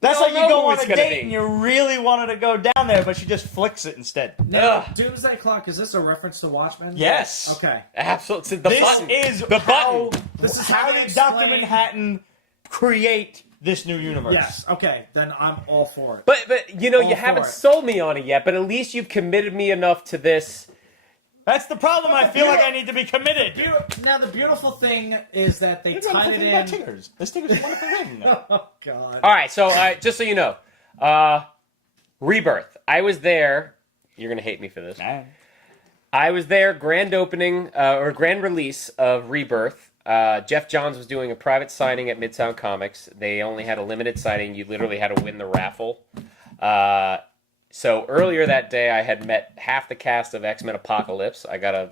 That's like you go on a date and you really wanted to go down there, but she just flicks it instead. Now, Doomsday Clock, is this a reference to Watchmen? Yes. Okay. Absolutely. This is how did Dr. Manhattan create this new universe? Yes. Okay. Then I'm all for it. But you haven't sold me on it yet, but at least you've committed me enough to this. That's the problem. I feel like I need to be committed. Now, the beautiful thing is that they tied it in. Tingers. This Tingers is a wonderful ring. Oh, God. All right, so just so you know, Rebirth. I was there. You're going to hate me for this. Nah. I was there, grand opening, or grand release of Rebirth. Jeff Johns was doing a private signing at Midtown Comics. They only had a limited signing. You literally had to win the raffle. So earlier that day, I had met half the cast of X-Men Apocalypse. I got a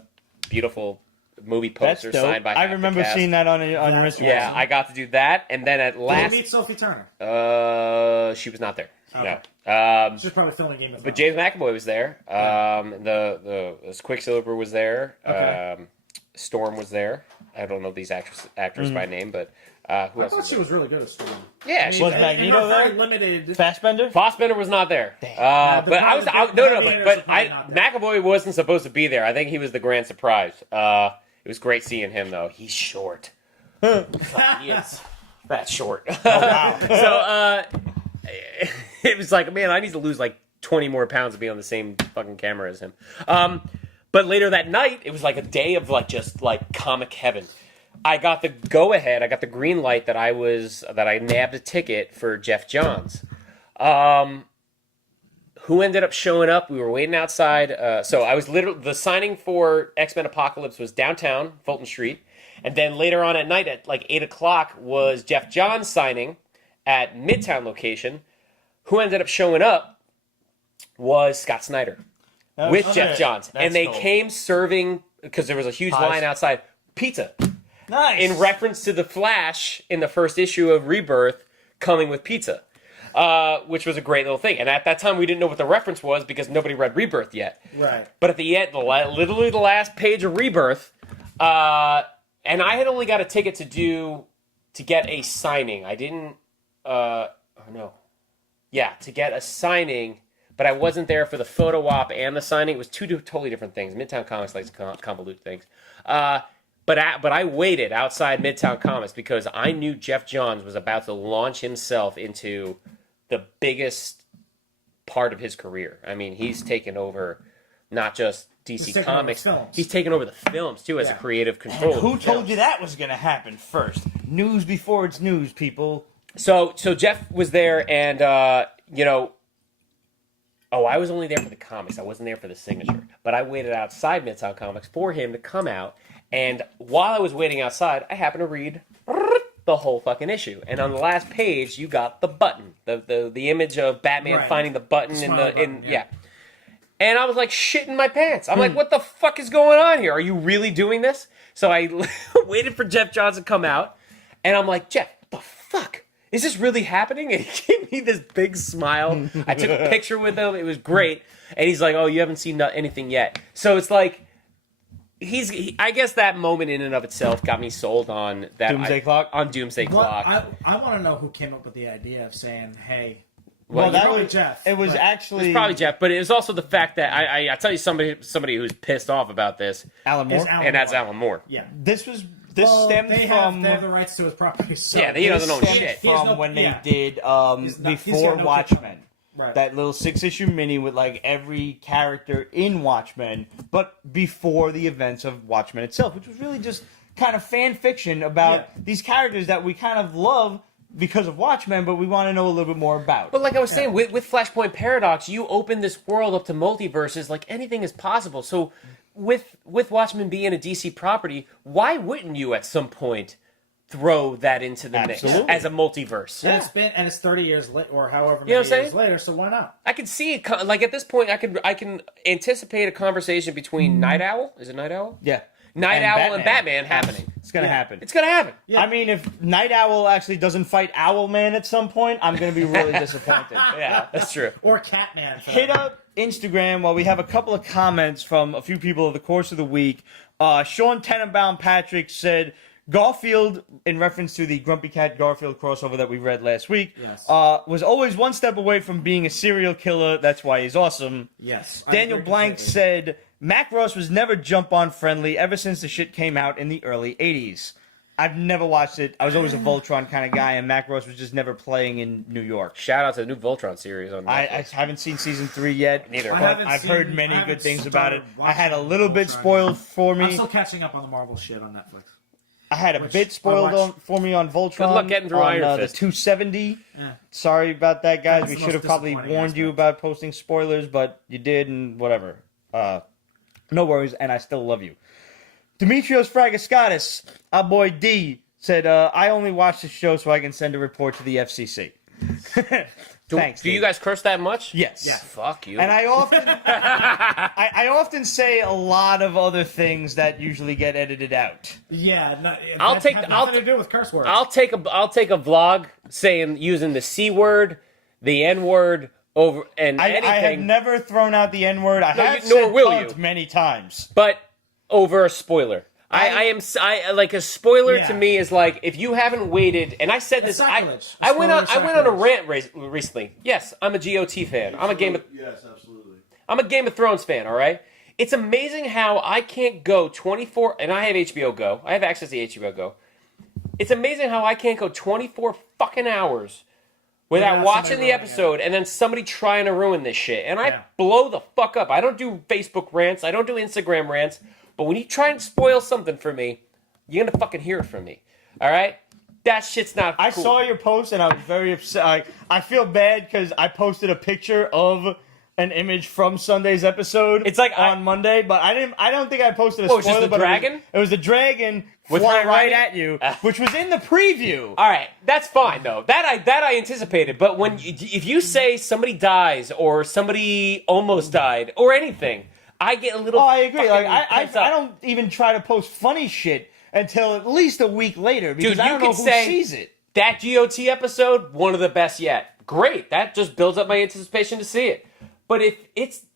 beautiful movie That's poster dope. signed by half I remember the cast. seeing that on your Instagram. Yeah, I got to do that, and then at Did last, you meet Sophie Turner? she was not there. Okay. No. She was probably filming Game of Thrones. But James McAvoy was there. The Quicksilver was there. Okay. Storm was there. I don't know these actors by name, but who I else? thought Was she there? was really good at Storm. Yeah, she Was was. Magneto in her very there? limited. Fassbender? Fassbender was not there. The But I was Gladiators no, are but probably not there. McAvoy wasn't supposed to be there. I think he was the grand surprise. It was great seeing him though. He's short. Fuck, he is that short. Oh, wow. So it was like, man, I need to lose like 20 more pounds to be on the same fucking camera as him. But later that night, it was like a day of like just like comic heaven. I got the go ahead. I got the green light that I nabbed a ticket for Jeff Johns. Who ended up showing up? We were waiting outside. So I was literally, the signing for X-Men Apocalypse was downtown, Fulton Street. And then later on at night at like 8 o'clock was Jeff Johns signing at Midtown location. Who ended up showing up was Scott Snyder with Jeff Johns. That's And they cool. came serving, because there was a huge Pies. line outside, pizza. Nice. In reference to the Flash in the first issue of Rebirth coming with pizza. Which was a great little thing. And at that time, we didn't know what the reference was because nobody read Rebirth yet. Right. But at the end, literally the last page of Rebirth, and I had only got a ticket to get a signing. I didn't, to get a signing, but I wasn't there for the photo op and the signing. It was two totally different things. Midtown Comics likes to convolute things. But I waited outside Midtown Comics because I knew Jeff Johns was about to launch himself into the biggest part of his career. I mean, he's taken over not just DC taken Comics. over films. He's taken over the films, too, as a Yeah. creative controller. Who told you that was going to happen first? News before it's news, people. So Jeff was there, and, I was only there for the comics. I wasn't there for the signature. But I waited outside Midtown Comics for him to come out. And while I was waiting outside, I happened to read the whole fucking issue. And on the last page, you got the button, the image of Batman Right. finding the button Smiley button, yeah. And I was like shitting my pants. I'm like, what the fuck is going on here? Are you really doing this? So I waited for Jeff Johns to come out, and I'm like, Jeff, what the fuck? Is this really happening? And he gave me this big smile. I took a picture with him. It was great. And he's like, oh, you haven't seen anything yet. So it's like, I guess that moment in and of itself got me sold on that. Doomsday Clock? On Doomsday Clock. I want to know who came up with the idea of saying, hey, Well, that probably was Jeff. It was Right. actually It's probably Jeff, but it was also the fact that I tell you somebody who's pissed off about this, Alan Moore. Is Alan and that's Moore. Alan Moore. Yeah. This stemmed they from have the rights to his property. So Yeah, he doesn't own stemmed shit. He has from no- when yeah. they did He's not- he's before got no Watchmen. Right. That little 6-issue mini with like every character in Watchmen, but before the events of Watchmen itself, which was really just kind of fan fiction about these characters that we kind of love because of Watchmen, but we want to know a little bit more about. But like I was saying, with Flashpoint Paradox, you open this world up to multiverses, like anything is possible. So with Watchmen being a DC property, why wouldn't you at some point throw that into the mix Absolutely. as a multiverse? And it's 30 years later, or however You know many what I'm years saying? later. So why not? I can see it, like at this point, I can anticipate a conversation between Night Owl. Is it Night Owl? yeah. Night Owl and Batman happening. It's going to happen. It's gonna happen. Yeah. I mean, if Night Owl actually doesn't fight Owlman at some point, I'm going to be really disappointed. Yeah, that's true. Or Catman. for Hit that up Instagram while we have a couple of comments from a few people over the course of the week. Sean Tenenbaum Patrick said, Garfield, in reference to the Grumpy Cat Garfield crossover that we read last week, Yes. was always one step away from being a serial killer. That's why he's awesome. Yes. I Daniel agree Blank completely. said, Mac Ross was never jump on friendly ever since the shit came out in the early 80s. I've never watched it. I was always a Voltron kind of guy, and Mac Ross was just never playing in New York. Shout out to the new Voltron series on I Netflix. haven't seen season 3 yet, Neither. but I haven't I've seen- heard I many haven't good things about it. started I had a watching little bit Voltron spoiled yet. for I'm me. still catching up on the Marvel shit on Netflix. I had a which bit I spoiled watched. for me on Voltron. Good luck getting through on, Iron the Fist. 270. Yeah. Sorry about that, guys. That's We the should have most probably disappointing warned you aspect. about posting spoilers, but you did, and whatever. No worries, and I still love you. Demetrios Fragascatis, our boy D, said, I only watch the show so I can send a report to the FCC. Thanks. Do you guys curse that much? Yes. Yeah. Fuck you. And I often, I often say a lot of other things that usually get edited out. Yeah, I'll take- Nothing I'll- to do with curse words. I'll take a vlog using the C word, the N word over and anything. I have never thrown out the N word. I have nor said will cunt you. many times. but over a spoiler. I like a spoiler Yeah. to me is like if you haven't waited, and I said That's this. sacrilege. I went on a Sacrilege. rant recently. Yes, I'm a GOT fan. I'm a Yes, absolutely. I'm a Game of Thrones fan. All right. It's amazing how I can't go 24, and I have HBO Go. I have access to HBO Go. It's amazing how I can't go 24 fucking hours without Without watching somebody the ruining it. episode and then somebody trying to ruin this shit. And I Yeah. blow the fuck up. I don't do Facebook rants. I don't do Instagram rants. But when you try and spoil something for me, you're gonna fucking hear it from me. All right? That shit's not I cool. saw your post and I was very upset. I feel bad because I posted a picture of an image from Sunday's episode. It's like on Monday, but I don't think I posted a What, was it spoiler. the but dragon? It was the dragon With flying her right riding? at you, which was in the preview. All right, that's fine though. That I anticipated. But if you say somebody dies or somebody almost died or anything, I get a little. Oh, I agree. Like fucking I tense up. don't even try to post funny shit until at least a week later because Dude, I you don't know could who say sees it. that GOT episode, one of the best yet. Great. That just builds up my anticipation to see it. But if it's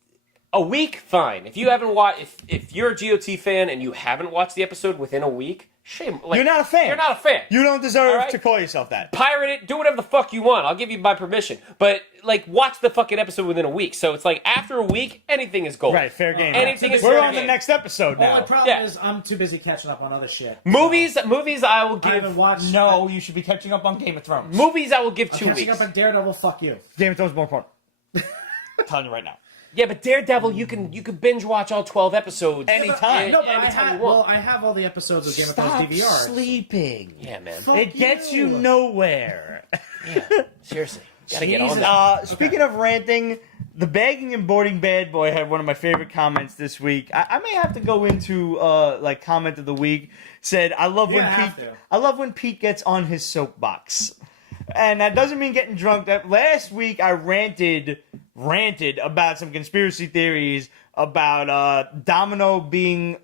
a week, fine. If you haven't watched, if you're a GOT fan and you haven't watched the episode within a week, shame. Like, You're not a fan. You're not a fan. You don't deserve All right? to call yourself that. Pirate it, do whatever the fuck you want. I'll give you my permission. But like, watch the fucking episode within a week. So it's like after a week, anything is gold. Right, fair game. Anything is We're fair on the game. next episode now. Only problem Yeah. is I'm too busy catching up on other shit. Movies I will I haven't give. watched. No, you should be catching up on Game of Thrones. Movies I will give 2 catching weeks. up on Daredevil. Fuck you. Game of Thrones is more important. I'm telling you right now. Yeah, but Daredevil, you can binge watch all 12 episodes Anytime. No, but anytime you want. I have all the episodes of Game of Thrones Stop DVRs. sleeping. Yeah, man. Fuck It gets you. you nowhere. Yeah, seriously. Gotta get on Jesus. that. Speaking of ranting, the bagging and boarding bad boy had one of my favorite comments this week. I may have to go into like comment of the week. Said I love when Yeah, have Pete. to. I love when Pete gets on his soapbox, and that doesn't mean getting drunk. That last week I ranted about some conspiracy theories about Domino being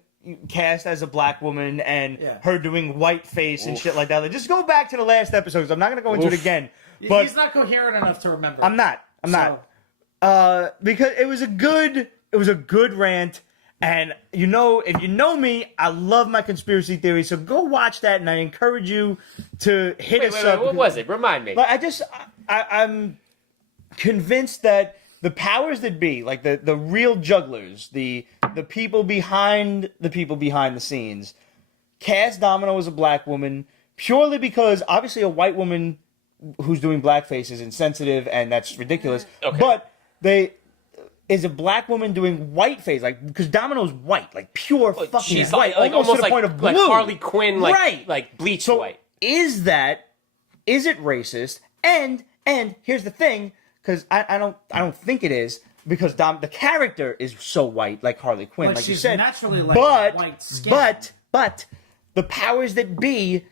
cast as a black woman and Yeah. her doing whiteface and shit like that. Like, just go back to the last episodes. I'm not going to go into it again. But He's not coherent enough to remember. I'm not. Because it was a good rant, and if you know me, I love my conspiracy theories. So go watch that, and I encourage you to hit us up. What was it? Remind me. Like I'm convinced that the powers that be, like the real jugglers, the people behind the scenes, cast Domino as a black woman purely because obviously a white woman who's doing blackface is insensitive and that's ridiculous. Okay. But is a black woman doing whiteface, like because Domino's white, like pure fucking She's white, like almost to the like, point of blue. like Harley Quinn, like Right. like bleach So white. is it racist? And here's the thing, because I don't think it is, because the character is so white, like Harley Quinn, like you she's said. naturally like white skin. But the powers that be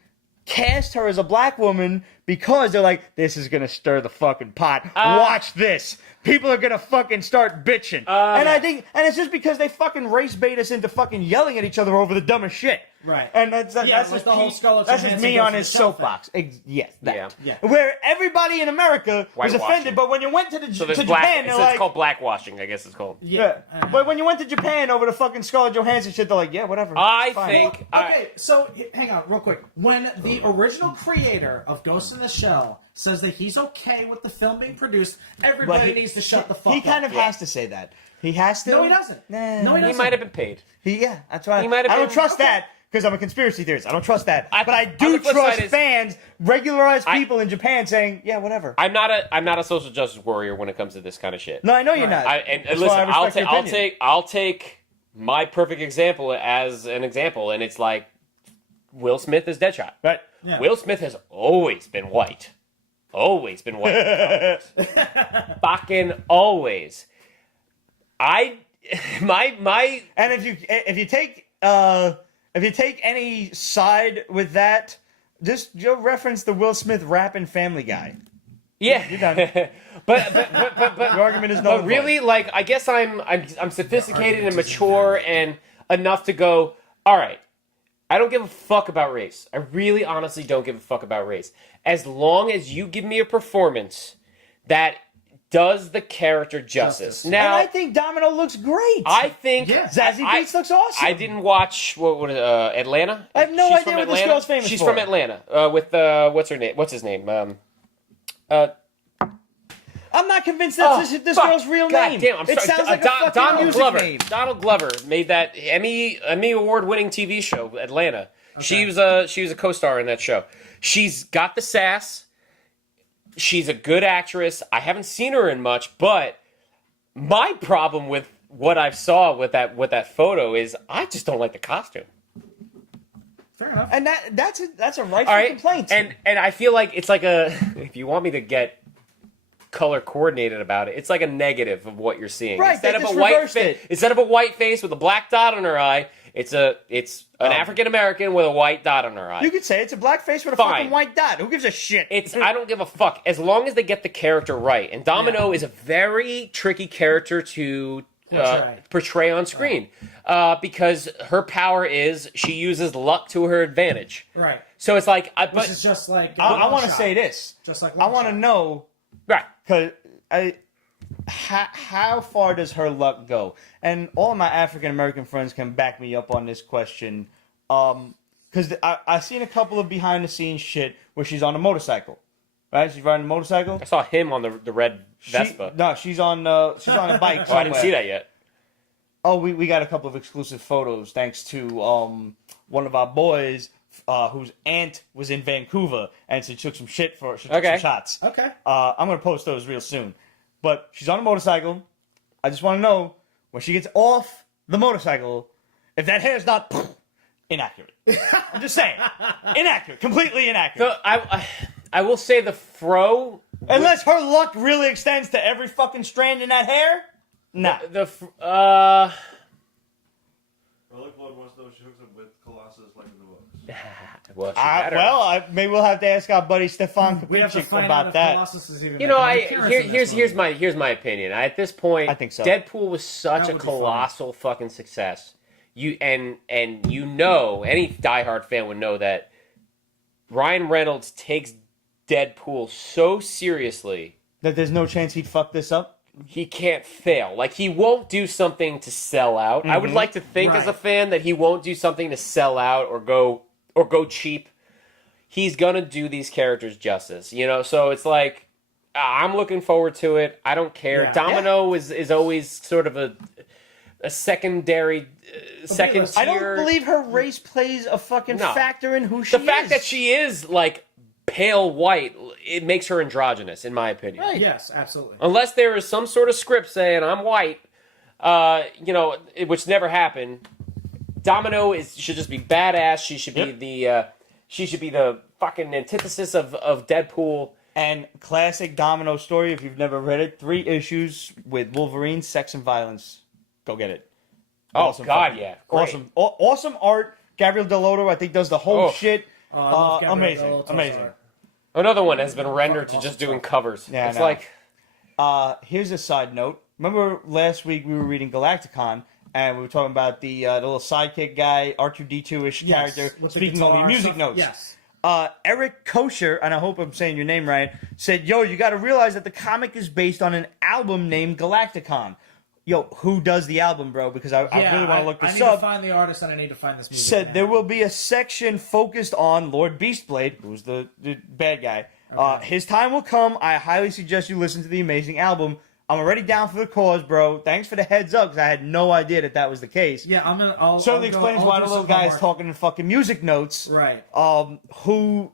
cast her as a black woman because they're like, this is gonna stir the fucking pot. Watch this. People are gonna fucking start bitching. And it's just because they fucking race bait us into fucking yelling at each other over the dumbest shit. Right. And that's like just the whole Scarlett that's just Johansson me goes on to his the shelf soapbox. Yes, that. Yeah. Where everybody in America was Whitewashing. offended, but when you went to So there's to black. Japan, they're It's like, called blackwashing, I guess it's called. yeah. But when you went to Japan over the fucking Scarlett Johansson shit, they're like, yeah, whatever. I Fine. think. Okay, so hang on real quick. When the original creator of Ghost in the Shell says that he's okay with the film being produced, everybody needs to shut the fuck up. He kind of has to say that. He has to. No, he doesn't. Nah. No, he He doesn't. might have been paid. Yeah, that's why. He might have I don't been- trust okay. that because I'm a conspiracy theorist. I don't trust that. But I on do the flip trust side is- fans, regularized people in Japan saying, yeah, whatever. I'm not a social justice warrior when it comes to this kind of shit. No, I know you're not. And That's listen, why I respect your opinion. I'll take my perfect example as an example, and it's like Will Smith is Deadshot. Right. Yeah. Will Smith has always been white. Always been white. Fucking always. My And if you take any side with that, just reference the Will Smith rap in Family Guy. Yeah, You're done. but Your argument is no. but really, like, I guess I'm sophisticated and mature and enough to go, all right, I don't give a fuck about race. I really honestly don't give a fuck about race. As long as you give me a performance that does the character justice. Now, and I think Domino looks great. I think Zazie Beetz looks awesome. I didn't watch Atlanta. I have no She's idea from what this Atlanta? girl's famous She's for. from Atlanta. With what's her name? What's his name? I'm not convinced that's this girl's real name. Damn, I'm it sorry. sounds like a fucking Donald music Glover. name. Donald Glover made that Emmy award-winning TV show, Atlanta. Okay. She was a co-star in that show. She's got the sass. She's a good actress. I haven't seen her in much, but my problem with what I saw with that photo is I just don't like the costume. Fair enough. And that's a rightful complaint. And I feel like it's like if you want me to get color coordinated about it, it's like a negative of what you're seeing. Right, Instead they of just a white reversed it. instead of a white face with a black dot on her eye, it's an African American with a white dot on her eye. You could say it's a black face with a Fine. fucking white dot. Who gives a shit? I don't give a fuck as long as they get the character right. And Domino is a very tricky character to portray on screen because her power is she uses luck to her advantage. Right. So it's like, This is just like I want to say this. Just like I want to know, right? Because how far does her luck go? And all my African American friends can back me up on this question. Because I've seen a couple of behind the scenes shit where she's on a motorcycle. Right? She's riding a motorcycle. I saw him on the red Vespa. She's on a bike. Oh, I didn't see that yet. Oh, we got a couple of exclusive photos thanks to one of our boys whose aunt was in Vancouver and she took some shit for some shots. Okay. I'm gonna post those real soon. But she's on a motorcycle. I just want to know when she gets off the motorcycle if that hair's not inaccurate. I'm just saying, inaccurate, completely inaccurate. So I will say the fro. Unless her luck really extends to every fucking strand in that hair. Nah. Relic Lord wants to know if she hooks up with Colossus like in the books. Well, maybe we'll have to ask our buddy Stefan We have to Kapicic find about out if that. Colossus is even here's my opinion. At this point, I think so. Deadpool was such a colossal fucking success. And any diehard fan would know that Ryan Reynolds takes Deadpool so seriously That there's no chance he'd fuck this up? he can't fail. Like, he won't do something to sell out. Mm-hmm. I would like to think as a fan that he won't do something to sell out or go cheap. He's gonna do these characters justice, So it's like I'm looking forward to it. I don't care. Yeah. Domino is always sort of a secondary, second tier. I don't believe her race plays a fucking factor in who she is. The fact that she is like pale white, it makes her androgynous, in my opinion. Right. Yes, absolutely. Unless there is some sort of script saying I'm white, which never happened. Domino should just be badass. She should be the fucking antithesis of Deadpool. And classic Domino story, if you've never read it, 3 issues with Wolverine, sex, and violence. Go get it. Awesome, yeah. Great. Awesome art. Gabriel Delotto, I think, does the whole shit. Amazing. Another one has been rendered to just doing covers. Yeah, it's like... here's a side note. Remember last week we were reading Galacticon, and we were talking about the little sidekick guy, R2-D2-ish character, speaking only music notes. Yes. Eric Kosher, and I hope I'm saying your name right, said, yo, you got to realize that the comic is based on an album named Galacticon. Yo, who does the album, bro? Because I really want to look this up. I need to find the artist and I need to find this music. Said there will be a section focused on Lord Beastblade, who's the bad guy. Okay. His time will come. I highly suggest you listen to the amazing album. I'm already down for the cause, bro. Thanks for the heads up, because I had no idea that was the case. Yeah, Certainly explains why the little guy's talking in fucking music notes. Right. Who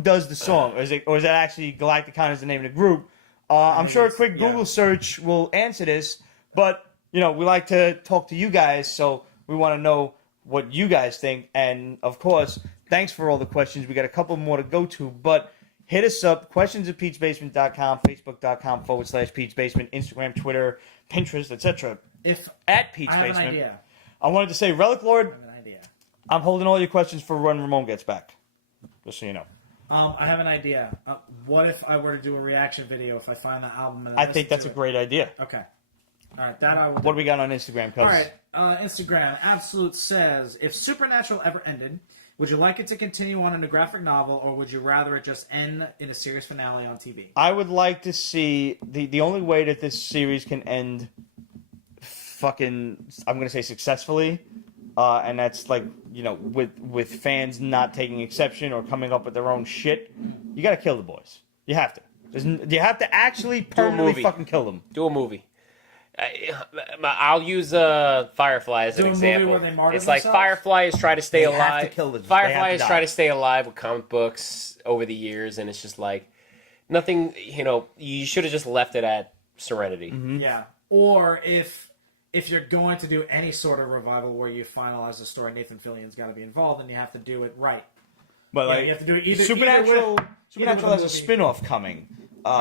does the song? Or is that actually Galacticon is the name of the group? I'm sure a quick Google search will answer this. But, we like to talk to you guys, so we want to know what you guys think. And, of course, thanks for all the questions. We got a couple more to go to, but hit us up, questions@Pete'sBasement.com, Facebook.com/Pete'sBasement, Instagram, Twitter, Pinterest, etc. At Pete's I have Basement. an idea. I wanted to say, Relic Lord, I have an idea. I'm holding all your questions for when Ramon gets back. Just so you know. I have an idea. What if I were to do a reaction video if I find the album? And I think that's a great idea. Okay. All right, that I will. What do we got on Instagram? All right, Instagram. Absolute says, if Supernatural ever ended, would you like it to continue on in a graphic novel, or would you rather it just end in a series finale on TV? I would like to see the only way that this series can end fucking, I'm going to say successfully, and that's like, you know, with fans not taking exception or coming up with their own shit. You got to kill the boys. You have to. You have to actually permanently fucking kill them. Do a movie. I'll use Firefly as an example. Where they martyr it's like themselves? Firefly has tried to stay alive. Have to kill them. Firefly has tried to stay alive with comic books over the years, and it's just like nothing. You know, you should have just left it at Serenity. Mm-hmm. Yeah. Or if you're going to do any sort of revival where you finalize the story, Nathan Fillion's got to be involved, and you have to do it right. But Yeah, like, you have to do it either Supernatural with has a movie. spin-off coming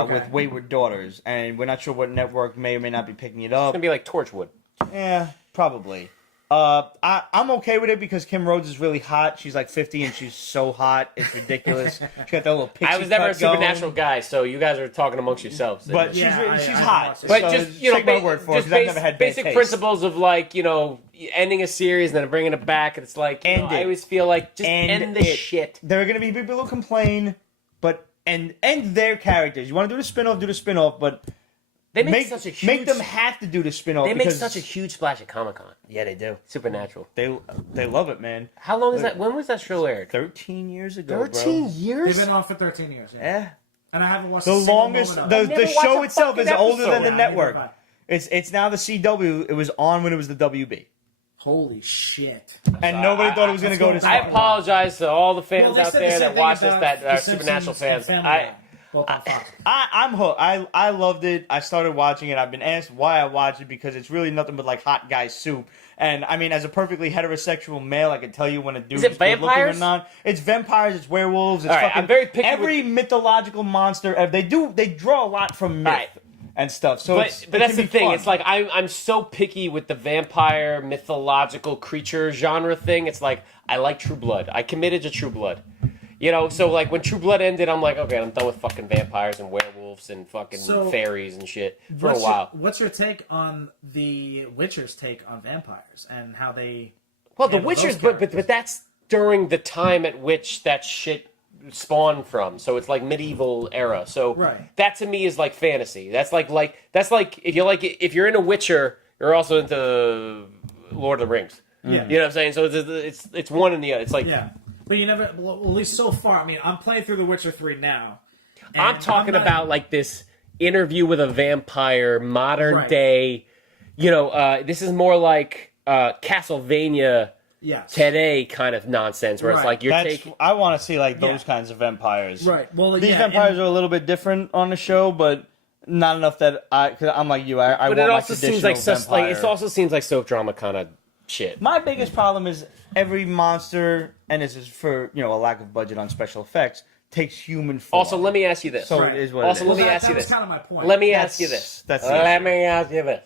with Wayward Daughters, and we're not sure what network may or may not be picking it up. It's gonna be like Torchwood. Yeah, probably. I'm okay with it because Kim Rhodes is really hot. She's like 50 and she's so hot. It's ridiculous. She got that little pixie I was never a cut going. Supernatural guy, so you guys are talking amongst yourselves. But she's Yeah, she's I hot. watched it. But So just, you know, take my word for it, just 'cause I've never had bad basic taste. principles of, like, you know, ending a series and then bringing it back. And it's like, you know, I always feel like, just end the shit. There are going to be people who complain, but end their characters. You want to do the spin-off, but They make such a huge... make them have to do the spin-off. They make because such a huge splash at Comic-Con. Yeah, they do. Supernatural. They love it, man. How long is that? When was that show aired? 13 years ago, 13 bro. years? They've been on for 13 years. Yeah. Yeah. And I haven't watched The a single longest, moment of it. the show watched a itself is fucking older than the episode. network. Yeah, It's now the CW. It was on when it was the WB. Holy shit. And nobody thought it was going to go to I apologize to all the fans they out said the there same that thing watch this about that The are Simpsons Supernatural and fans. Family Guy, both on Fox. I'm hooked. I loved it. I started watching it. I've been asked why I watch it because it's really nothing but like hot guy soup. And I mean, as a perfectly heterosexual male, I can tell you when a dude Is it is good looking or vampires? not. It's vampires. It's werewolves. It's All right, fucking I'm very picky every mythological monster. They draw a lot from myth Right. and stuff. So But it that's can the be thing. fun. It's like I'm so picky with the vampire mythological creature genre thing. It's like I like True Blood. I committed to True Blood. You know, so like when True Blood ended, I'm like, okay, I'm done with fucking vampires and werewolves and fucking fairies and shit for a while. What's your take on the Witcher's take on vampires and how they... Well, The handle those Witcher's, characters? but that's during the time at which that shit spawned from. So it's like medieval era. So Right. that to me is like fantasy. That's like if you're into Witcher, you're also into Lord of the Rings. Yeah. You know what I'm saying? So it's one and the other. It's like Yeah. But you never... Well, at least so far. I mean, I'm playing through The Witcher 3 now. and I'm talking not- about like this interview with a vampire, modern Right. day. You know, this is more like Castlevania Yes. today kind of nonsense, where it's Right. like you're That's, taking. I want to see like those Yeah. kinds of vampires. Right. Well, These yeah, vampires and- are a little bit different on the show, but not enough that cause I'm like you. I But want it my also seems like traditional such like vampire. it also seems like soap drama kind of shit. My biggest problem is every monster, and this is for a lack of budget on special effects, takes human form. Also, let me ask you this. So Right. it is what Also, it let is. me ask you That was this. kind of my point. Let me ask you this. That's the Let issue. me ask you this.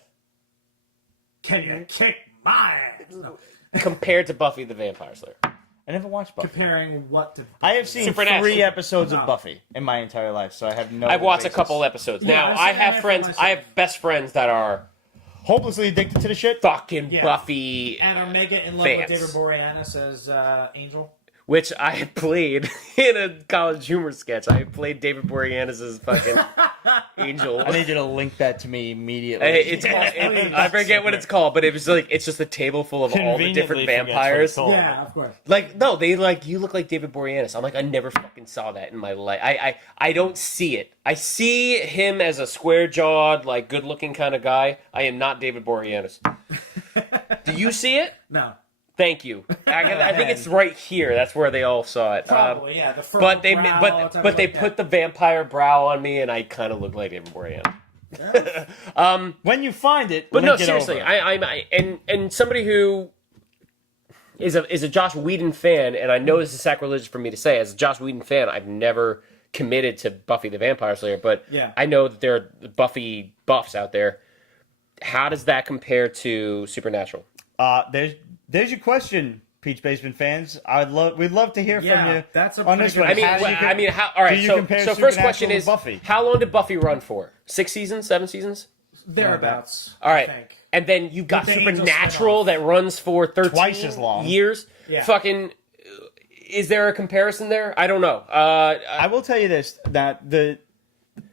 Can you kick my ass? No. Compared to Buffy the Vampire Slayer, I never watched Buffy. Comparing what to... I have seen Supernatural. 3 episodes of No. Buffy in my entire life, so I have no. I've watched a basis. couple episodes. Yeah, Now I've I seen have anime friends. for myself. I have best friends that are Hopelessly addicted to the shit. fucking Yeah. Buffy, And are mega in love Fans. with David Boreanaz as Angel. which I had played in a college humor sketch. I had played David Boreanaz's fucking Angel. I need you to link that to me immediately. It's called, I forget what it's called, but it was like it's just a table full of all the different Conveniently forgets what it's vampires. called. Yeah, of course. Like no, they like you look like David Boreanaz. I'm like I never fucking saw that in my life. I don't see it. I see him as a square jawed, like good looking kind of guy. I am not David Boreanaz. Do you see it? No. Thank you. I think it's right here. That's where they all saw it. Probably, yeah. The furrowed But they brow, but type but of they like put the vampire brow on me, and I kind of look like David Boreanaz. When you find it, But no, link it seriously, over. I and somebody who is a Joss Whedon fan, and I know this is sacrilegious for me to say, as a Joss Whedon fan, I've never committed to Buffy the Vampire Slayer, but Yeah. I know that there are Buffy buffs out there. How does that compare to Supernatural? There's your question, Peach Basement fans, we'd love to hear from you. That's a on this one. pretty I mean, good- all right. do you So, compare so first question Supernatural is, to Buffy? how long did Buffy run for? 6 seasons, 7 seasons? Thereabouts. All right, I think. and then you got With the Angel Supernatural spinoff. that runs for 13 Twice as long. years. Yeah. Fucking, is there a comparison there? I don't know. I will tell you this: that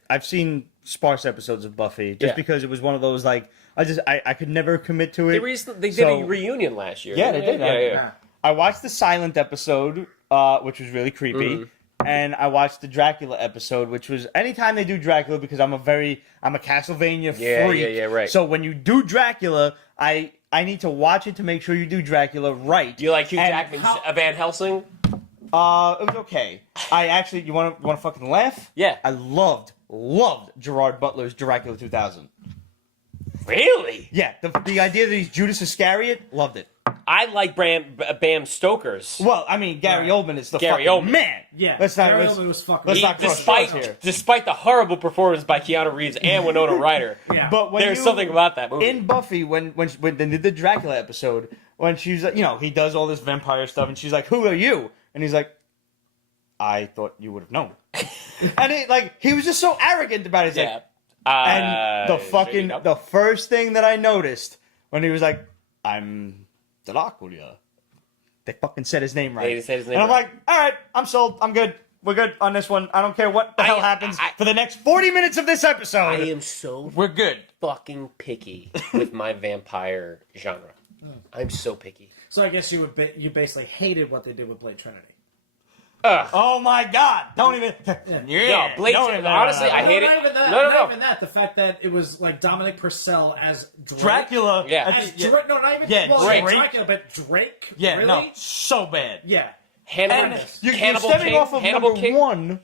I've seen sparse episodes of Buffy just Yeah. because it was one of those like I could never commit to it. They did So- a reunion last year. Yeah, they did. Yeah. I watched the silent episode, which was really creepy. Mm-hmm. And I watched the Dracula episode, which was anytime they do Dracula, because I'm a Castlevania freak. Yeah, right. So when you do Dracula, I need to watch it to make sure you do Dracula right. Do you like Hugh And Jackman's Van Helsing? It was okay. You want to fucking laugh? Yeah. I loved Gerard Butler's Dracula 2000. Really? Yeah, the idea that he's Judas Iscariot, loved it. I like Bram Stoker's. Well, I mean, Gary Oldman is the Gary fucking Oldman. man. Yeah, let's not. Gary Let's, Oldman was fucking. let's not cross paths here. Despite the horrible performance by Keanu Reeves and Winona Ryder, Yeah. But when there's something about that movie. in Buffy when they did the Dracula episode, when she's he does all this vampire stuff, and she's like, "Who are you?" And he's like, "I thought you would have known." And he was just so arrogant about it. He's yeah. like, and the first thing that I noticed when he was like, "I'm Dracula," they fucking said his name right. They said his name and I'm right. like, all right, I'm sold. I'm good. We're good on this one. I don't care what the hell happens for the next 40 minutes of this episode. I am so We're good. fucking picky with my vampire genre. I'm so picky. So I guess you basically hated what they did with Blade Trinity. Oh my God! Don't even. No, Blade Trinity. Honestly, I hate it. Not even that. No. Not even that. The fact that it was like Dominic Purcell as Drake. Dracula. Yeah. As Drake. No, not even. Yeah, well, Drake. Dracula, but Drake. Yeah, really? no, so bad. Yeah. Hannibal, And you're Cannibal stemming King, off of Hannibal number King. 1,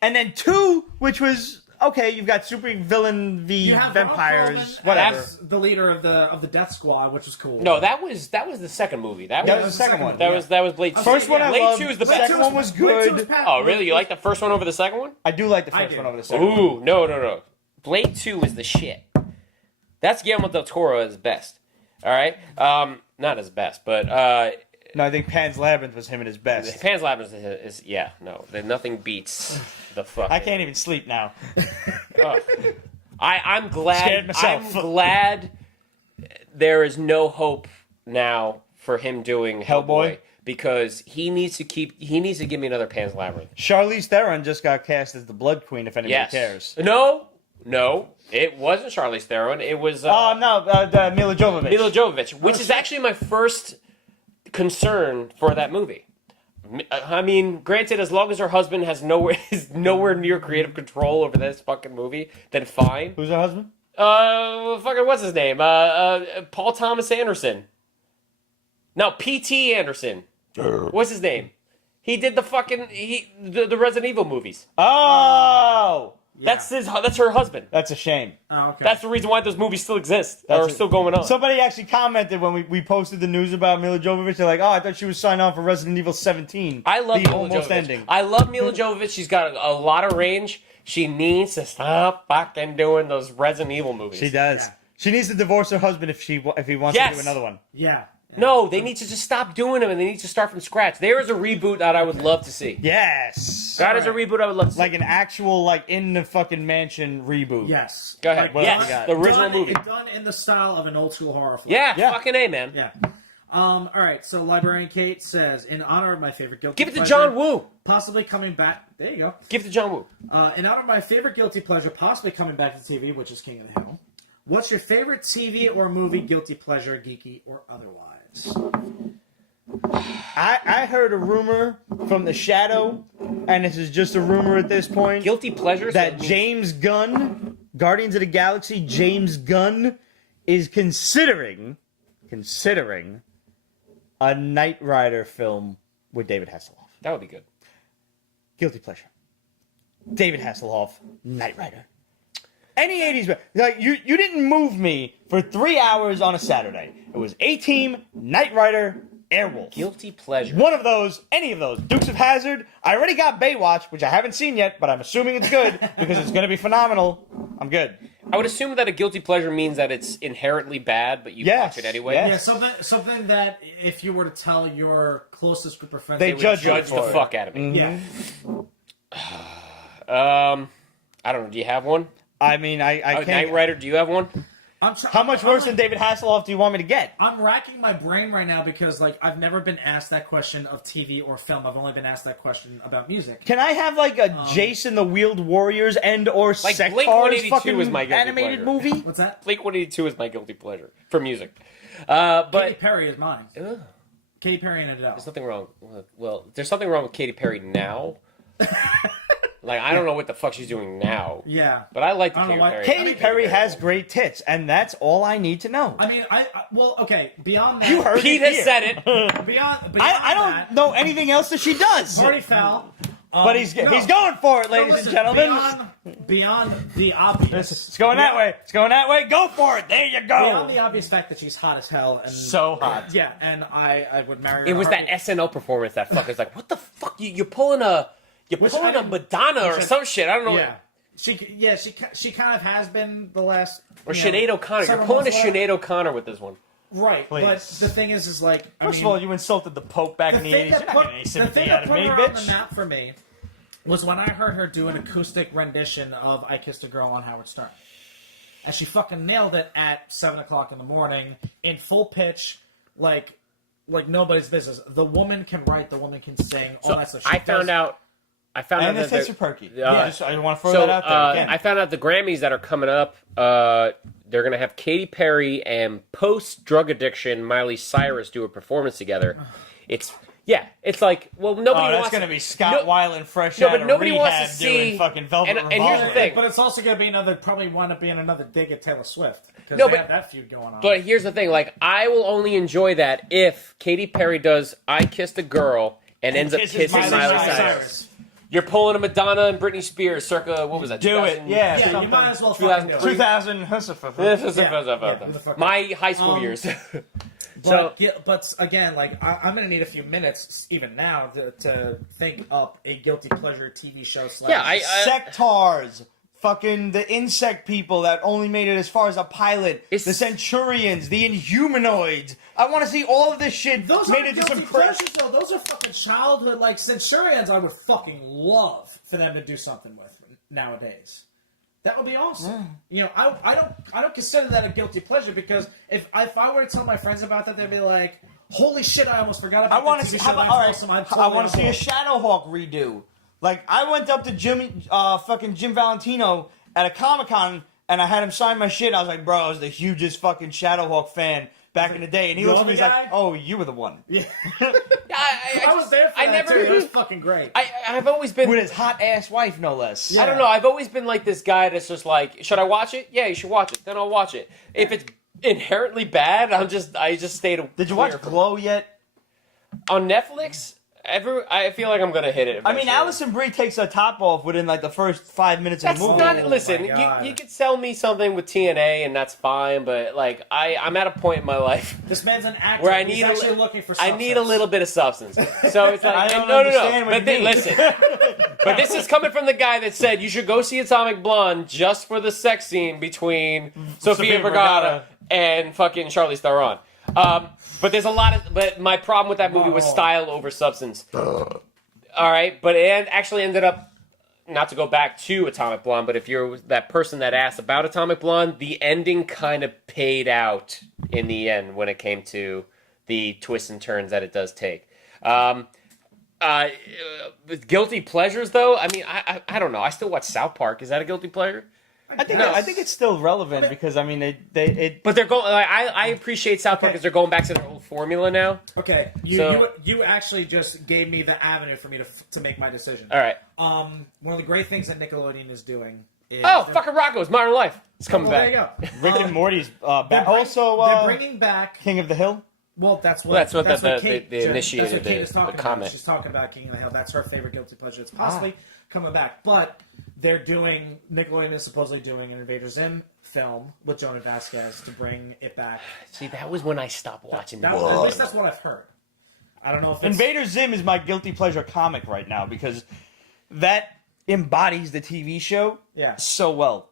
and then 2, which was okay. You've got super villain v You have vampires, Ron Perlman whatever. as the leader of the Death Squad, which was cool. No, that was the second movie. That That was was the second one. that was Blade. First one I Blade loved. 2 is the Second best. one was Blade 2 good. Oh, really? You like the first one over the second one? I do like the I first do. one over the second one. Ooh, no. Blade 2 is the shit. That's Guillermo del Toro at his best. All right, not his best, but No, I think Pan's Labyrinth was him at his best. Pan's Labyrinth is yeah. No, nothing beats the fuck. I can't even sleep now. I'm glad. Scared myself. I'm glad there is no hope now for him doing Hellboy because he needs to give me another Pan's Labyrinth. Charlize Theron just got cast as the Blood Queen. If anybody cares. No, it wasn't Charlize Theron. It was No, Mila Jovovich. Mila Jovovich, which is actually my first concern for that movie. I mean, granted, as long as her husband is nowhere near creative control over this fucking movie, then fine. Who's her husband? Fucking what's his name? Paul Thomas Anderson. No, P.T. Anderson. What's his name? He did the fucking the Resident Evil movies. Oh, Yeah. That's her husband. that's a shame. Oh, okay. That's the reason why those movies still exist or are still going on. Somebody actually commented when we posted the news about Mila Jovovich. They're like, "Oh, I thought she was signed on for Resident Evil 17." I love the Mila almost Jovovich. ending. I love Mila Jovovich. She's got a lot of range. She needs to stop fucking doing those Resident Evil movies. She does. Yeah. She needs to divorce her husband if he wants to do another one. Yeah. No, they need to just stop doing them and they need to start from scratch. There is a reboot that I would love to see. Yes. That is a reboot I would love to see. Like an actual in the fucking mansion reboot. Yes. Go ahead. What else Yes, we got? the original movie. Done in the style of an old school horror film. Yeah, Yeah. fucking A, man. Yeah. All right. So Librarian Kate says, in honor of my favorite guilty Give it to pleasure, John Woo. possibly coming back. There you go. Give it to John Woo. In honor of my favorite guilty pleasure, possibly coming back to TV, which is King of the Hill. What's your favorite TV or movie guilty pleasure, geeky or otherwise? I heard a rumor from the shadow, and this is just a rumor at this point, Guilty pleasures? that James Gunn, Guardians of the Galaxy, James Gunn, is considering a Knight Rider film with David Hasselhoff. That would be good. Guilty pleasure. David Hasselhoff, Knight Rider. Any 80s, you didn't move me for 3 hours on a Saturday. It was A-Team, Knight Rider, Airwolf. Guilty pleasure. One of those, any of those. Dukes of Hazzard. I already got Baywatch, which I haven't seen yet, but I'm assuming it's good because it's going to be phenomenal. I'm good. I would assume that a guilty pleasure means that it's inherently bad, but you watch it anyway. Yes. Yeah, something that if you were to tell your closest group of friends, They would judge Judge the fuck out of me. Yeah. I don't know. Do you have one? I mean, I can't. Knight Rider, do you have one? How much worse than David Hasselhoff do you want me to get? I'm racking my brain right now because, like, I've never been asked that question of TV or film. I've only been asked that question about music. Can I have like a Jason the Wheeled Warriors and or Like, Sectars Blink-182 fucking is my guilty animated pleasure. movie? What's that? Blink-182 is my guilty pleasure for music. But Katy Perry is mine. Ugh. Katy Perry and Adele. There's nothing wrong. Well, there's something wrong with Katy Perry now. Like, I don't know what the fuck she's doing now. Yeah. But I like the I don't Katy know why- Perry. Katy Perry has great tits, and that's all I need to know. I mean, well, okay, beyond that. You heard Pete it has here. said it. Beyond I don't that, know anything else that she does. Party foul. But he's going for it, ladies and gentlemen. Beyond the obvious. It's going that way. It's going that way. Go for it. There you Beyond go. the obvious fact that she's hot as hell. And So hot. Yeah, and I would marry her. It was that SNL performance that fucker's like, what the fuck? You're pulling a Madonna or some shit. I don't know. Yeah. She kind of has been the last. Or Sinead O'Connor. You're several pulling a months left. Sinead O'Connor with this one. Right, Please. but the thing is like, First of all, you insulted the Pope back in the 80s. You're not getting any the sympathy thing out that of put me, her on the bitch. map for me was when I heard her do an acoustic rendition of "I Kissed a Girl" on Howard Stern, and she fucking nailed it at 7:00 in the morning in full pitch, like nobody's business. The woman can write, the woman can sing, all that stuff. I found out And this that takes the- a perky. Yeah. I want to throw that out there again. I found out the Grammys that are coming up, they're going to have Katy Perry and post-drug addiction Miley Cyrus do a performance together. It's like, well, nobody that's wants... going to be Scott Weiland fresh No, out but of nobody rehab wants to doing see... fucking Velvet and here's Revolver. the thing. But it's also going to be probably wind up being another dig at Taylor Swift because No, they but- have that feud going on. But here's the thing, like, I will only enjoy that if Katy Perry does I Kissed a Girl and ends up kisses kissing Miley Miley Cyrus. Cyrus. You're pulling a Madonna and Britney Spears circa, what was that? Do it, 2000? yeah. yeah, you something. might as well fucking do it. 2000. Yeah, who the fuck My high school Um, years. But again, like I'm gonna need a few minutes, even now, to think up a guilty pleasure TV show. Yeah, Sectars. Fucking the insect people that only made it as far as a pilot. The Centurions. The Inhumanoids. I want to see all of this shit those made are into guilty some pleasures, though. Those are fucking childhood, like Centurions. I would fucking love for them to do something with nowadays. That would be awesome. You know, I don't consider that a guilty pleasure because if I were to tell my friends about that, they'd be like, "Holy shit! I almost forgot about." I want to see. All All right, I want to see a Shadowhawk redo. Like I went up to fucking Jim Valentino at a Comic-Con and I had him sign my shit. I was like, bro, I was the hugest fucking Shadowhawk fan back in the day. And he looks at me, he's like, oh, you were the one. Yeah, I was there for that too. It was fucking great. I've always been With his hot ass wife, no less. I don't know. I've always been like this guy that's just like, should I watch it? Yeah, you should watch it. Then I'll watch it. If it's inherently bad, I just stayed. Did you watch Glow yet? On Netflix? I feel like I'm gonna hit it. I mean, eventually. Alison Brie takes her top off within like the first 5 minutes of That's the movie. not. Oh Listen, my God. you could sell me something with TNA, and that's fine. But like, I'm at a point in my life This man's an actor. where I He's need actually looking for. I need a little bit of substance. So it's like, I don't no. understand what But you mean. listen, but this is coming from the guy that said you should go see Atomic Blonde just for the sex scene between Sofia Vergara and fucking Charlize Theron. But there's a lot of. But my problem with that movie was style over substance. All right, but it actually ended up, not to go back to Atomic Blonde, but if you're that person that asked about Atomic Blonde, the ending kind of paid out in the end when it came to the twists and turns that it does take. With guilty pleasures, though, I mean, I don't know. I still watch South Park. Is that a guilty pleasure? I think it's still relevant because I mean But they're going. I appreciate South Park because they're going back to their old formula now. Okay, you actually just gave me the avenue for me to make my decision. All right. One of the great things that Nickelodeon is doing is Fucking Rocco's Modern Life. It's coming Well, back. there you go. Rick and Morty's back. They're Also, bringing back. King of the Hill. Well, that's what Kate, they initiated that's what Kate is the talking comment. about. She's talking about King of the Hill. That's her favorite guilty pleasure. It's possibly coming back, but they're doing. Nickelodeon is supposedly doing an Invader Zim film with Jonah Vasquez to bring it back. See, that was when I stopped watching. At least that's what I've heard. I don't know if it's... Invader Zim is my guilty pleasure comic right now because that embodies the TV show so well.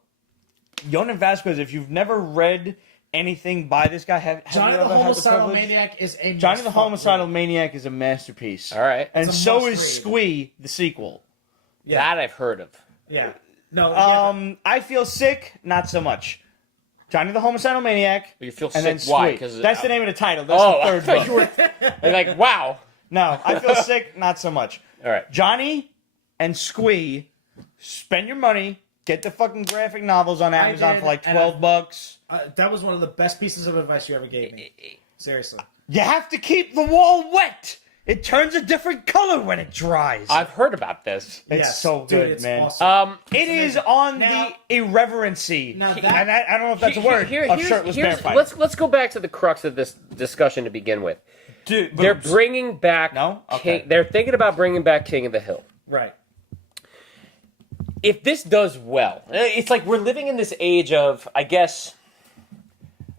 Yonan Vasquez, if you've never read anything by this guy, have Johnny you the ever had the Homicidal privilege? Maniac is a Johnny the Homicidal Maniac is a masterpiece. All right. And It's a so is must-read. Squee, the sequel. That I've heard of. Yeah. No. I Feel Sick, not so much. Johnny the Homicidal Maniac. You feel and then sick? Why? Squee. That's the name of the title. That's Oh, the third book. I'm like, wow. No, I Feel Sick, not so much. All right. Johnny and Squee, spend your money, get the fucking graphic novels on Amazon did, for like and $12. That was one of the best pieces of advice you ever gave me. Seriously. You have to keep the wall wet. It turns a different color when it dries. I've heard about this. It's Yes, so dude, good, it's man. awesome. It is on Now- the irreverency. Now that- and I don't know if that's a word. Of shirtless bear fight. Let's go back to the crux of this discussion to begin with. Dude, They're boobs. bringing back. No? Okay. They're thinking about bringing back King of the Hill. Right. If this does well, it's like we're living in this age of, I guess,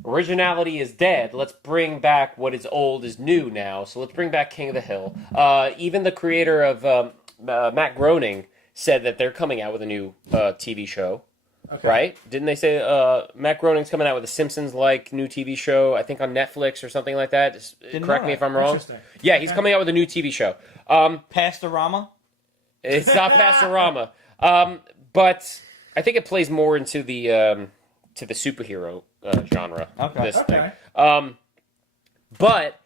originality is dead. Let's bring back what is old is new now. So let's bring back King of the Hill. Even the creator of Matt Groening said that they're coming out with a new TV show. Okay. Right? Didn't they say Matt Groening's coming out with a Simpsons-like new TV show, I think on Netflix or something like that? Just correct me if I'm wrong. Interesting. Yeah, he's coming out with a new TV show. Pastorama? It's not Pastorama. But I think it plays more into the to the superhero genre. Okay. This Okay. thing. But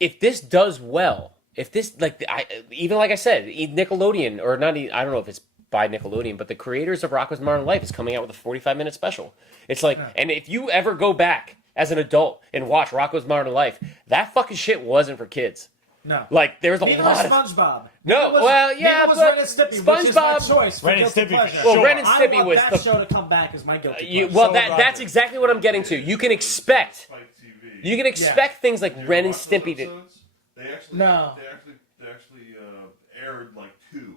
if this does well, if this even like I said, Nickelodeon or not, I don't know if it's by Nickelodeon, but the creators of Rocco's Modern Life is coming out with a 45-minute special. It's like, and if you ever go back as an adult and watch Rocco's Modern Life, that fucking shit wasn't for kids. No. Like there's a Neither lot was of SpongeBob. No, Neither was, well, yeah, neither was but Ren and Stimpy, which is my SpongeBob- choice for Ren and guilty Stimpy, pleasure. for sure. Well, Ren and I Stimpy want was that the show to come back as my guilty You, pleasure. well, So that's exactly what I'm getting to. You can expect Spike TV. you can expect things like Did you Ren and watch those Stimpy to. episodes? They actually, No. They actually aired like 2,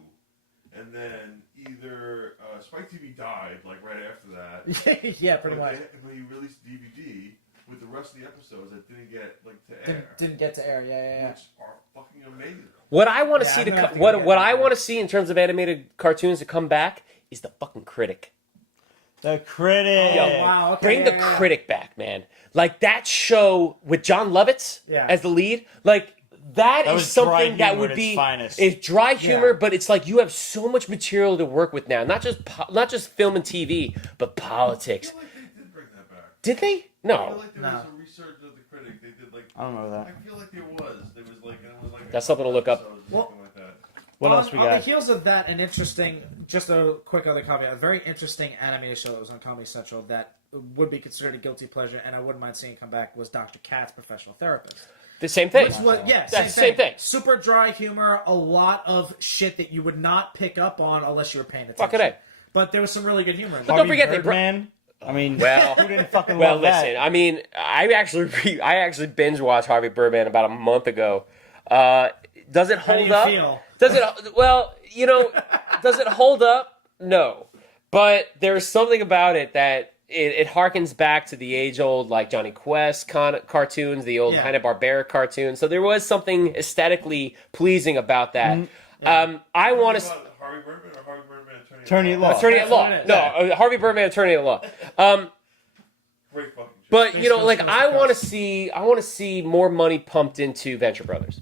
and then either Spike TV died like right after that. yeah, pretty much. But he released DVD with the rest of the episodes that didn't get like to air, Didn't get to air. Yeah. which are fucking amazing. What I want to Yeah, see I'm to gonna have to what get what that I one. want to see in terms of animated cartoons to come back is the fucking Critic. The Critic. Oh, wow. Okay, Bring the Critic back, man. Like that show with John Lovitz as the lead. Like that is was dry something that humor would at be its finest. it's dry humor, Yeah. but it's like you have so much material to work with now. Not just film and TV, but politics. I feel like they did bring that back. Did they? I feel No. like there was a research of the Critic. They did like. I don't know that. I feel like there was. There was like. It was like That's something to look up. episodes or Well- something like that. What else we On the got? heels of that, an interesting, just a quick other caveat, a very interesting animated show that was on Comedy Central that would be considered a guilty pleasure, and I wouldn't mind seeing it come back, was Dr. Katz, Professional Therapist. The same thing. Which was, yeah, That's the same thing. Super dry humor, a lot of shit that you would not pick up on unless you were paying attention. Fucking A. But there was some really good humor in But there. don't forget they Birdman. I mean, Well- who didn't fucking Well, love listen. that? I mean, I actually binge watched Harvey Birdman about a month ago. Does it How do hold you up? feel? Does it? Well, does it hold up? No, but there's something about it that it harkens back to the age-old like Johnny Quest cartoons, the old Yeah. kind of barbaric cartoons. So there was something aesthetically pleasing about that. I want to. About Harvey Birdman or Harvey Birdman Attorney at Law. Attorney at law. That's No, what it Harvey Birdman, Attorney at law. Great fucking show. But Space Coast, like Coast I to want to Coast. see more money pumped into Venture Brothers.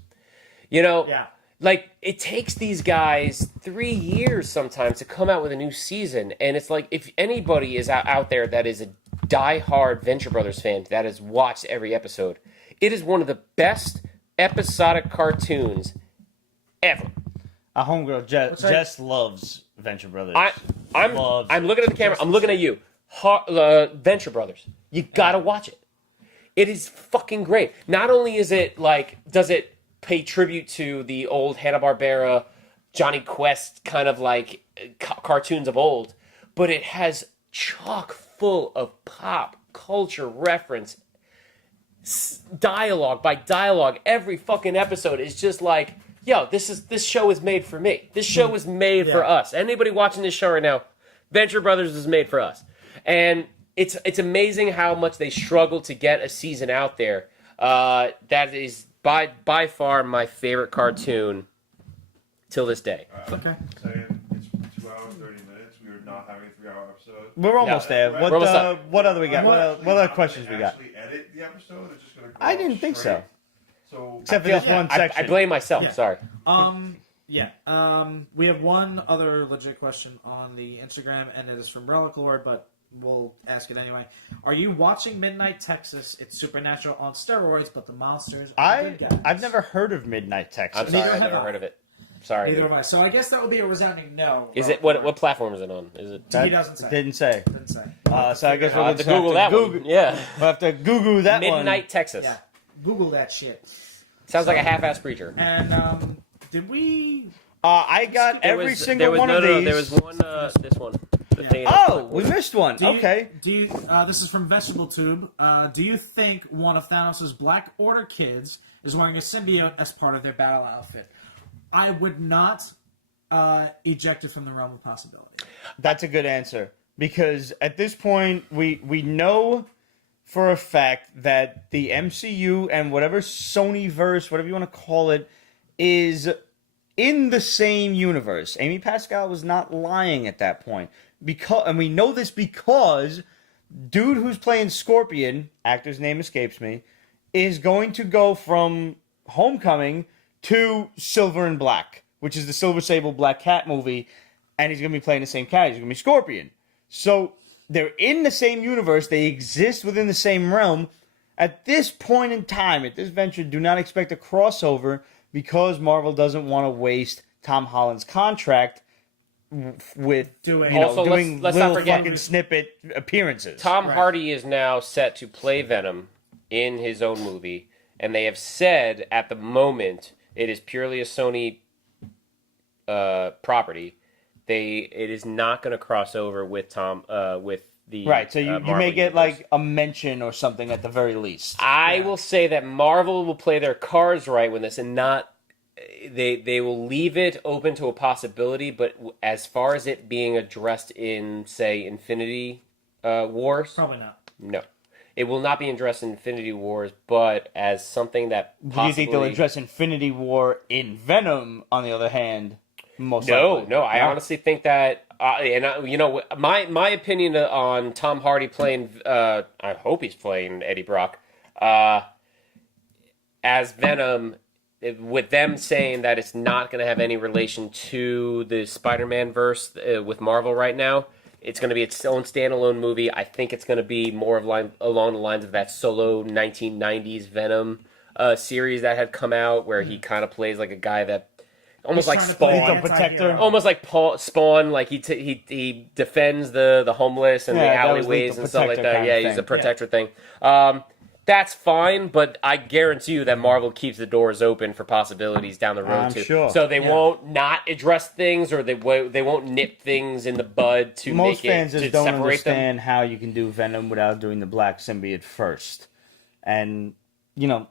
Yeah. Like it takes these guys 3 years sometimes to come out with a new season, and it's like if anybody is out there that is a die-hard Venture Brothers fan that has watched every episode, it is one of the best episodic cartoons ever. A homegirl, Jess, that? Jess loves Venture Brothers. I'm Loves looking at the camera. I'm looking at you. Venture Brothers. You gotta watch it. It is fucking great. Not only is it like, does it pay tribute to the old Hanna-Barbera, Johnny Quest kind of like cartoons of old, but it has chock full of pop culture reference, dialogue by dialogue. Every fucking episode is just like, yo, this show is made for me. This show is made for us. Anybody watching this show right now, Venture Brothers is made for us. And it's amazing how much they struggle to get a season out there. That is by far my favorite cartoon till this day. Okay. Saying it's 2 hours 30 minutes. We are not having a 3-hour episode. we're almost there. we're What almost done. what other we got? What other questions we got? Actually edit the episode? It's just gonna go I didn't think so. So Except for this one I section. blame myself. Yeah. Sorry. We have one other legit question on the Instagram, and it is from Relic Lord, but we'll ask it anyway. Are you watching Midnight Texas? It's supernatural on steroids, but the monsters are good guys. I've never heard of Midnight I'm Texas. sorry. Neither I've have never I. heard of it. Sorry. Neither have I. So I guess that would be a resounding no. Is it what platform is it on? Is it? That He doesn't say. Didn't say. Didn't say. So I guess I'll we'll have just to Google that Google. one. Yeah. We'll have to Google that one. Midnight Texas. Yeah. Google that shit. Sounds like a half-ass preacher. And did we? I got every single one of these. There was one. This one. The Yeah. thing Oh, we missed one. Do you- Okay. Do you? This is from Vegetable Tube. Do you think one of Thanos' Black Order kids is wearing a symbiote as part of their battle outfit? I would not eject it from the realm of possibility. That's a good answer because at this point we know for a fact that the MCU and whatever Sony verse, whatever you want to call it, is in the same universe. Amy Pascal was not lying at that point and we know this because dude who's playing Scorpion, actor's name escapes me, is going to go from Homecoming to Silver and Black, which is the Silver Sable Black Cat movie, and he's going to be playing the same character. He's going to be Scorpion. So they're in the same universe. They exist within the same realm. At this point in time, at this venture, do not expect a crossover because Marvel doesn't want to waste Tom Holland's contract with Doing- Also, doing let's not little forget- fucking snippet appearances. Tom Right. Hardy is now set to play Venom in his own movie, and they have said at the moment it is purely a Sony property. It is not going to cross over with with the Right, so you Marvel may get universe. like a mention or something at the very least. I will say that Marvel will play their cards right with this, and not they will leave it open to a possibility. But as far as it being addressed in, say, Infinity Wars, Probably not. no, it will not be addressed in Infinity Wars. But as something that Do you possibly, think they'll address Infinity War in Venom, on the other hand? Most No, likely. no. I honestly think that, my opinion on Tom Hardy playing. I hope he's playing Eddie Brock as Venom. With them saying that it's not going to have any relation to the Spider-Man verse with Marvel right now, it's going to be its own standalone movie. I think it's going to be more along the lines of that solo 1990s Venom series that had come out, where he kind of plays like a guy that almost He's like trying to play Spawn, the protector. almost like Spawn, like he defends the homeless and the Yeah, that was alleyways the and stuff like protector that. kind Yeah, of he's a thing. protector thing. That's fine, but I guarantee you that Marvel keeps the doors open for possibilities down the road I'm too. sure. So they won't not address things, or they won't nip things in the bud to Most make fans it to just don't separate them. understand how you can do Venom without doing the Black Symbiote first. And,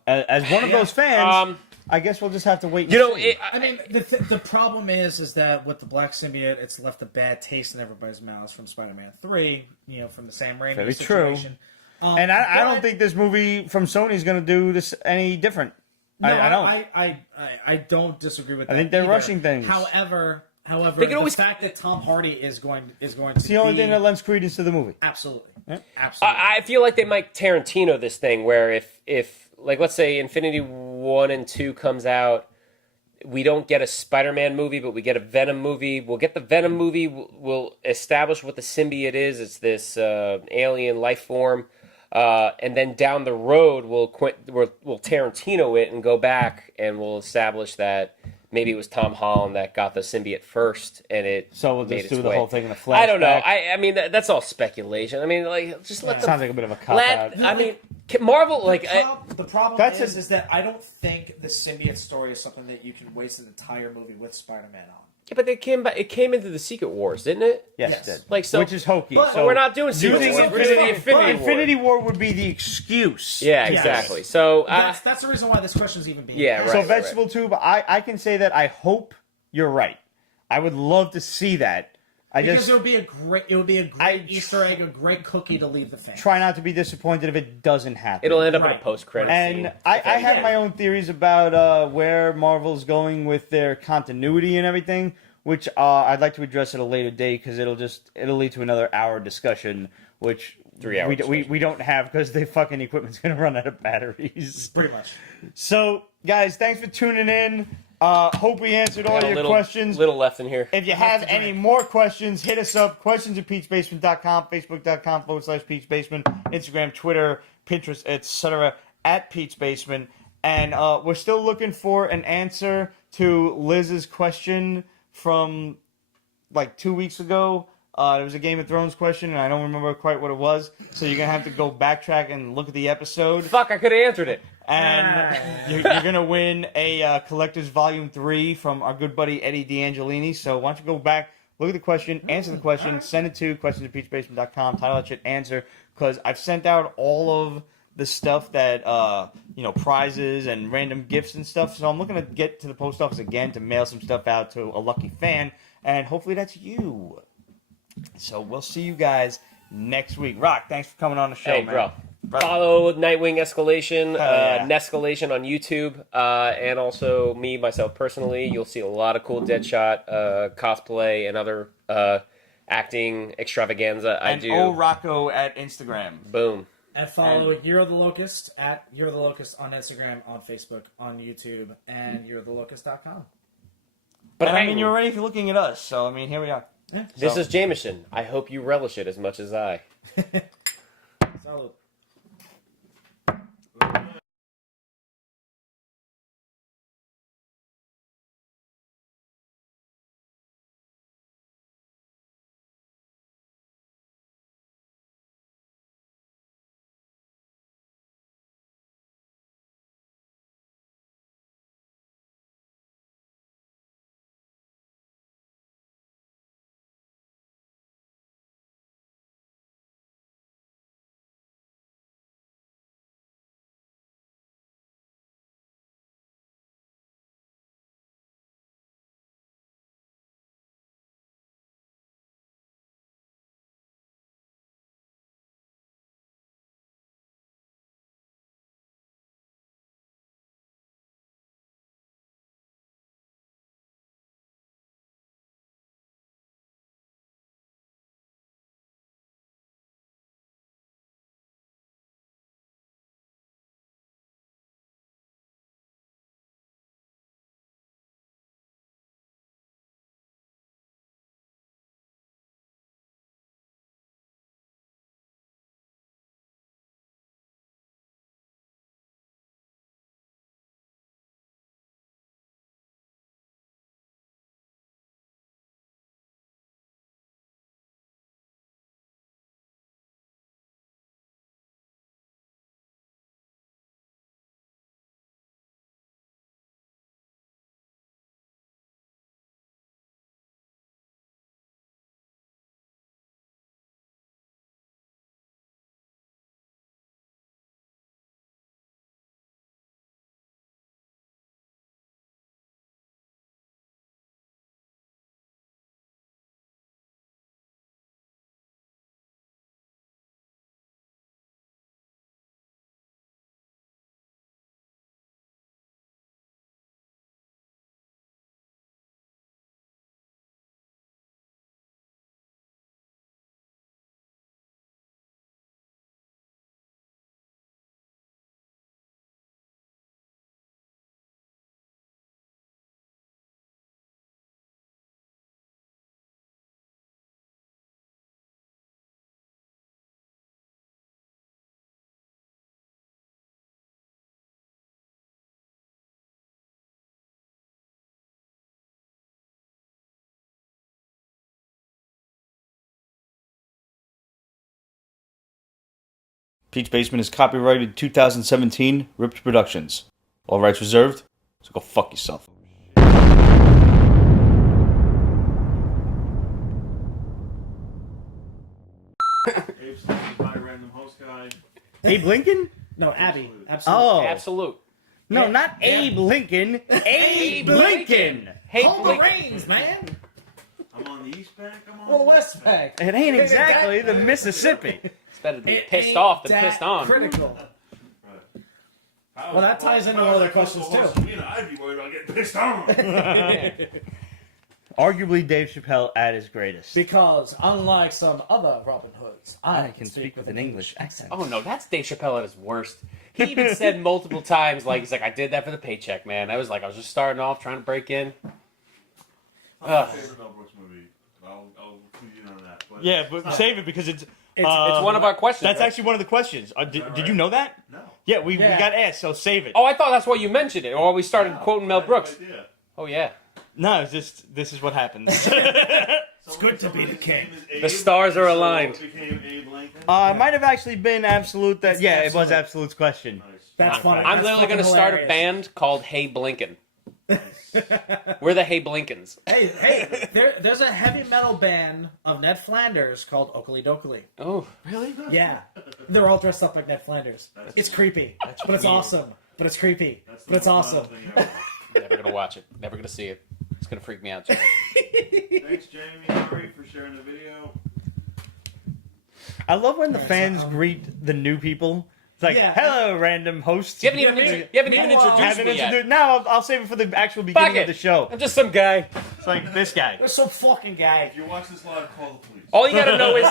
as one of those fans, I guess we'll just have to wait and see. I mean, the problem is that with the Black Symbiote, it's left a bad taste in everybody's mouths from Spider-Man 3, from the Sam Raimi Very true. situation. And I don't think this movie from Sony is going to do this any different. No, I don't. I don't disagree with that. I think they're either. rushing things. However, They can the always- fact that Tom Hardy is going to It's the only thing that lends credence to the movie. absolutely, Yeah. absolutely. I feel like they might Tarantino this thing, where if like, let's say Infinity 1 and 2 comes out, we don't get a Spider-Man movie, but we get a Venom movie. We'll get the Venom movie. We'll establish what the symbiote is. It's this alien life form. And then down the road, we'll Tarantino it and go back, and we'll establish that maybe it was Tom Holland that got the symbiote first, and it So we'll made just its do the way. whole thing in a flashback. I don't know. I mean, that's all speculation. I mean, like, just let them. Sounds like a bit of a cop out. I mean, Marvel, like, The problem That's is that I don't think the symbiote story is something that you can waste an entire movie with Spider-Man on. yeah, but it came into the Secret Wars, didn't it? Yes, Yes. it did. Like, so- Which is hokey. But so we're not doing Secret using Wars. We're doing the Infinity War. Infinity War would be the excuse. Yeah, Yes. exactly. So, That's the reason why this question's even being Yeah, asked. So right. Vegetable Tube, I can say that I hope you're right. I would love to see that. Because it would be a great I- Easter egg, a great cookie to leave the fan. try not to be disappointed if it doesn't happen. it'll end up in a Right. post-credit And scene. I have my own theories about where Marvel's going with their continuity and everything. which I'd like to address at a later date because it'll lead to another hour discussion, which 3 hours. We don't have because the fucking equipment's gonna run out of batteries. Pretty much. So, guys, thanks for tuning in. Hope we answered all your questions. Little left in here. If you have any more questions, hit us up. questions@peachbasement.com, facebook.com/peachbasement, Instagram, Twitter, Pinterest, etc. @peachbasement. And we're still looking for an answer to Liz's question from like 2 weeks ago. It was a Game of Thrones question, and I don't remember quite what it was. So you're going to have to go backtrack and look at the episode. Fuck, I could have answered it. And you're going to win a Collector's Volume 3 from our good buddy Eddie D'Angelini. So why don't you go back, look at the question, answer the question, send it to questions@peachbasement.com, title that shit, answer. Because I've sent out all of the stuff that, prizes and random gifts and stuff. So I'm looking to get to the post office again to mail some stuff out to a lucky fan. And hopefully that's you. So we'll see you guys next week. Rock, thanks for coming on the show, Hey, man. bro. Follow Nightwing Escalation, yeah. Nescalation on YouTube, and also me, myself personally. You'll see a lot of cool Deadshot cosplay and other acting extravaganza I do. Rocco at Instagram. Boom. And follow You're the Locust at You're the Locust on Instagram, on Facebook, on YouTube, and you'rthelocust.com. But I mean, you're already looking at us, so I mean, here we are. Yeah. This is Jameson. I hope you relish it as much as I. Salud. Peach Basement is copyrighted 2017, Ripped Productions. All rights reserved, so go fuck yourself. Abe's by random host guy. Abe Lincoln? No, Abby. Absolutely. Oh. Absolute. No, not Abe Lincoln. Abe Lincoln! Hey, Hold the reins, man. I'm on the East Bank. I'm on Well, the West Bank. It ain't exactly the Mississippi. It's better to be It pissed ain't off than that pissed on. Critical. Right. Well, that ties into other questions, too. I'd be worried about getting pissed on. Arguably Dave Chappelle at his greatest. Because unlike some other Robin Hoods, I can speak with an English accent. Oh no, that's Dave Chappelle at his worst. He even said multiple times, like, he's like, I did that for the paycheck, man. I was just starting off, trying to break in. My favorite Mel Brooks movie. I'll clue you in on that. But Yeah, but save it because it's one of our questions. That's right? actually one of the questions. Did right? you know that? No. Yeah, we got asked, so save it. Oh, I thought that's why you mentioned it, or we started quoting Mel Brooks. No idea. Oh yeah. No, it's just this is what happens. It's good to be the king. The stars are aligned. So it became Abe Lincoln? It might have actually been Absolute. It was Absolute's question. Nice. That's funny. I'm That's literally going to fucking start a hilarious. band called Hey Blinken. We're the Hey Blinkens. Hey, there's a heavy metal band of Ned Flanders called Oakley Dokley. Oh, really? Yeah. They're all dressed up like Ned Flanders. It's creepy, but it's weird. awesome. But it's creepy, That's the but it's most awesome. fun thing ever. Never going to watch it. Never going to see it. It's going to freak me out too much. Thanks, Jamie Murray, for sharing the video. I love when the fans greet the new people. It's like, Yeah. hello, random hosts. You haven't even introduced Haven't me yet. introduced. Now I'll save it for the actual beginning of the show. I'm just some guy. It's like this guy. There's some fucking guy. If you watch this live, call the police. All you got to know is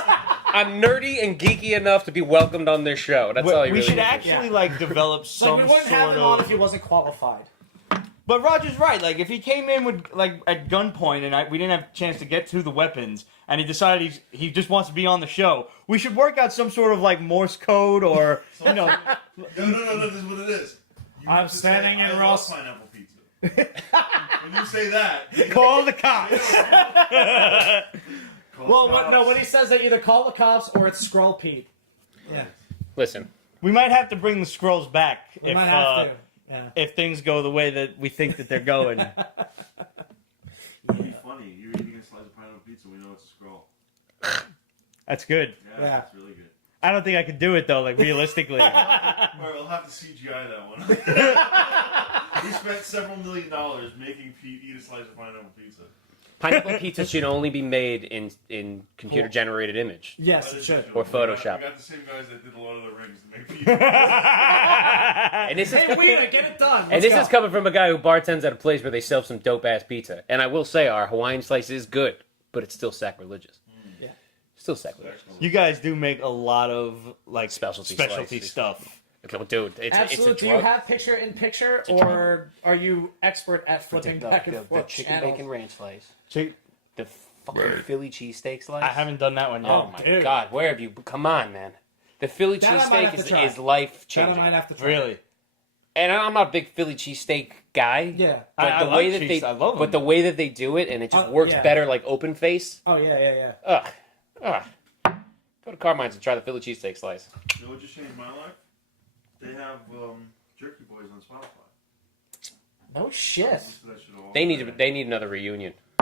I'm nerdy and geeky enough to be welcomed on their show. That's all you We really should need. actually develop Like, some we wouldn't have sort him on of. if he wasn't qualified. But Roger's right. Like, if he came in with at gunpoint and we didn't have a chance to get to the weapons, and he decided he just wants to be on the show, we should work out some sort of Morse code or No, this is what it is. You I'm have to standing say, in I Ross- love pineapple pizza. When you say that, call the cops. Well, when he says that, either call the cops or it's Scroll Pete. Yeah. Listen, We might have to bring the scrolls back We might have to. Yeah. if things go the way that we think that they're going. it'd be funny. You're eating a slice of pineapple pizza. We know it's a scroll. That's good. Yeah. It's really good. I don't think I could do it though, realistically. All right, we'll have to CGI that one. We spent several $1 million making Pete eat a slice of pineapple pizza. pineapple pizza should only be made in computer-generated image. Yes, it should. Or Photoshop. We got the same guys that did a lot of the rings to make pizza. And this is Hey, Weena, get it done. And Let's this go. is coming from a guy who bartends at a place where they sell some dope-ass pizza. And I will say, our Hawaiian slice is good, but it's still sacrilegious. Yeah. Still sacrilegious. You guys do make a lot of Specialty slices. stuff. Okay, well, dude, it's Absolutely. a Do you drug. have picture-in-picture, a drug. or are you expert at flipping back and the forth chicken channels? bacon ranch slice. See, The fucking Philly cheesesteak slice. I haven't done that one yet. Oh my dude. god, where have you? Come on, man. The Philly That I might have cheesesteak to try. is life That I changing. might have to try. Really? And I'm not a big Philly cheesesteak guy. Yeah. But I the like way that cheese. they, I love but them. the way that they do it, and it just Oh, works yeah. better like open face. Oh, yeah. Ugh. Go to Carmine's and try the Philly cheesesteak slice. You know what just changed my life? They have Jerky Boys on Spotify. No shit. Listen to that shit all They day. need another reunion.